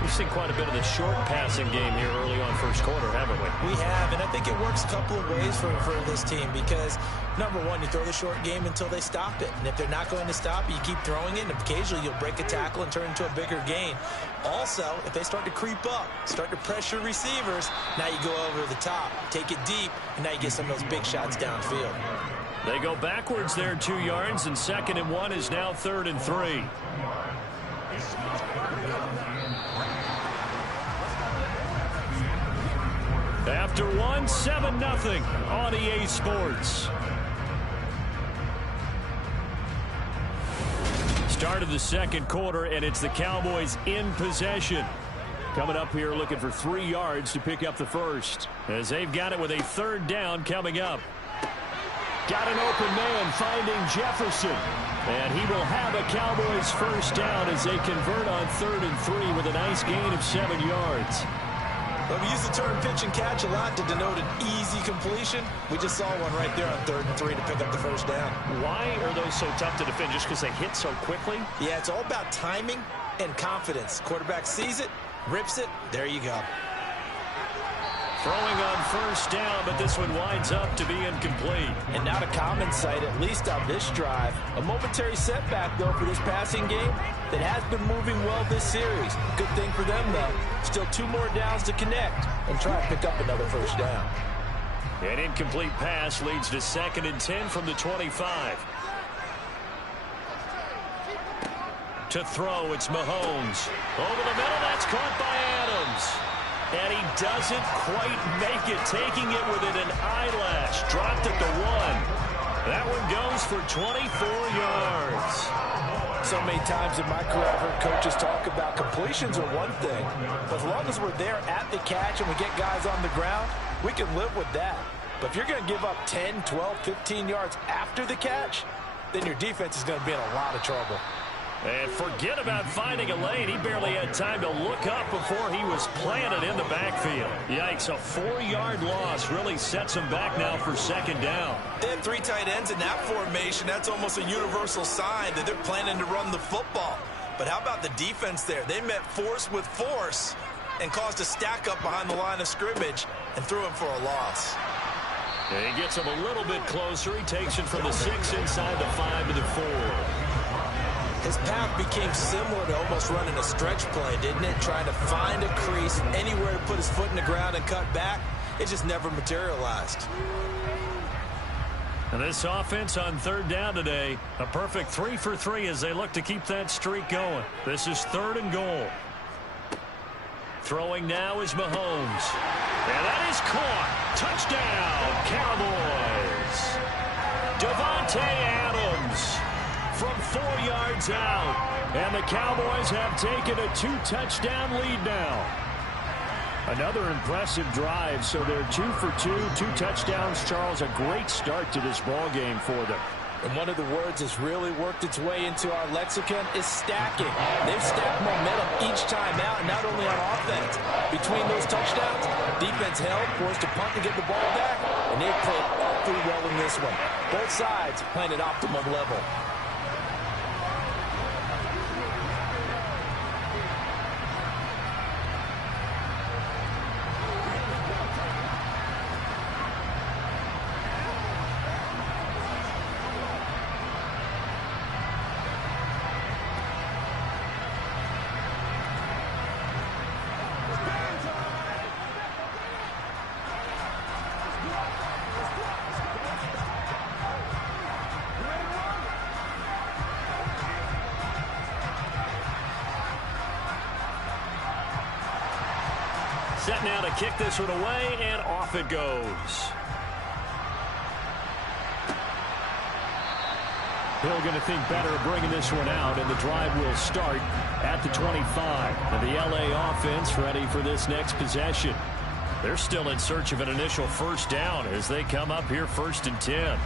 We've seen quite a bit of the short passing game here early on first quarter, haven't we? We have, and I think it works a couple of ways for this team because, number one, you throw the short game until they stop it. And if they're not going to stop it, you keep throwing it, and occasionally you'll break a tackle and turn into a bigger gain. Also, if they start to creep up, start to pressure receivers, now you go over the top, take it deep, and now you get some of those big shots downfield. They go backwards there 2 yards, and 2nd and 1 is now 3rd and 3. After 1, 7-0 on EA Sports. Start of the second quarter, and it's the Cowboys in possession. Coming up here looking for 3 yards to pick up the first, as they've got it with a 3rd down coming up. Got an open man finding Jefferson. And he will have a Cowboys first down as they convert on 3rd and 3 with a nice gain of 7 yards. Well, we use the term pitch and catch a lot to denote an easy completion. We just saw one right there on 3rd and 3 to pick up the first down. Why are those so tough to defend? Just because they hit so quickly? Yeah, it's all about timing and confidence. Quarterback sees it, rips it, there you go. Throwing on first down, but this one winds up to be incomplete. And not a common sight, at least on this drive. A momentary setback, though, for this passing game that has been moving well this series. Good thing for them, though. Still 2 more downs to connect and try to pick up another first down. An incomplete pass leads to 2nd and 10 from the 25. To throw, it's Mahomes. Over the middle, that's caught by Adams. And he doesn't quite make it, taking it within an eyelash. Dropped at the 1. That one goes for 24 yards. So many times in my career, I've heard coaches talk about completions are one thing, but as long as we're there at the catch and we get guys on the ground, we can live with that. But if you're going to give up 10, 12, 15 yards after the catch, then your defense is going to be in a lot of trouble. And forget about finding a lane. He barely had time to look up before he was planted in the backfield. Yikes, a 4-yard loss really sets him back now for second down. They had 3 tight ends in that formation. That's almost a universal sign that they're planning to run the football. But how about the defense there? They met force with force and caused a stack up behind the line of scrimmage and threw him for a loss. And he gets him a little bit closer. He takes it from the 6 inside the 5 to the 4. His path became similar to almost running a stretch play, didn't it? Trying to find a crease, anywhere to put his foot in the ground and cut back. It just never materialized. And this offense on third down today, a perfect 3 for 3 as they look to keep that streak going. This is 3rd and goal. Throwing now is Mahomes. And that is caught. Touchdown, Cowboys. Davante Adams from 4 yards out. And the Cowboys have taken a 2-touchdown lead now. Another impressive drive, so they're 2 for 2, 2 touchdowns. Charles, a great start to this ball game for them. And one of the words that's really worked its way into our lexicon is stacking. They've stacked momentum each time out, and not only on offense. Between those touchdowns, defense held, forced to punt to get the ball back, and they've played awfully well in this one. Both sides playing at optimum level. Set now to kick this one away, and off it goes. Hill going to think better of bringing this one out, and the drive will start at the 25. And the LA offense ready for this next possession. They're still in search of an initial first down as they come up here 1st and 10.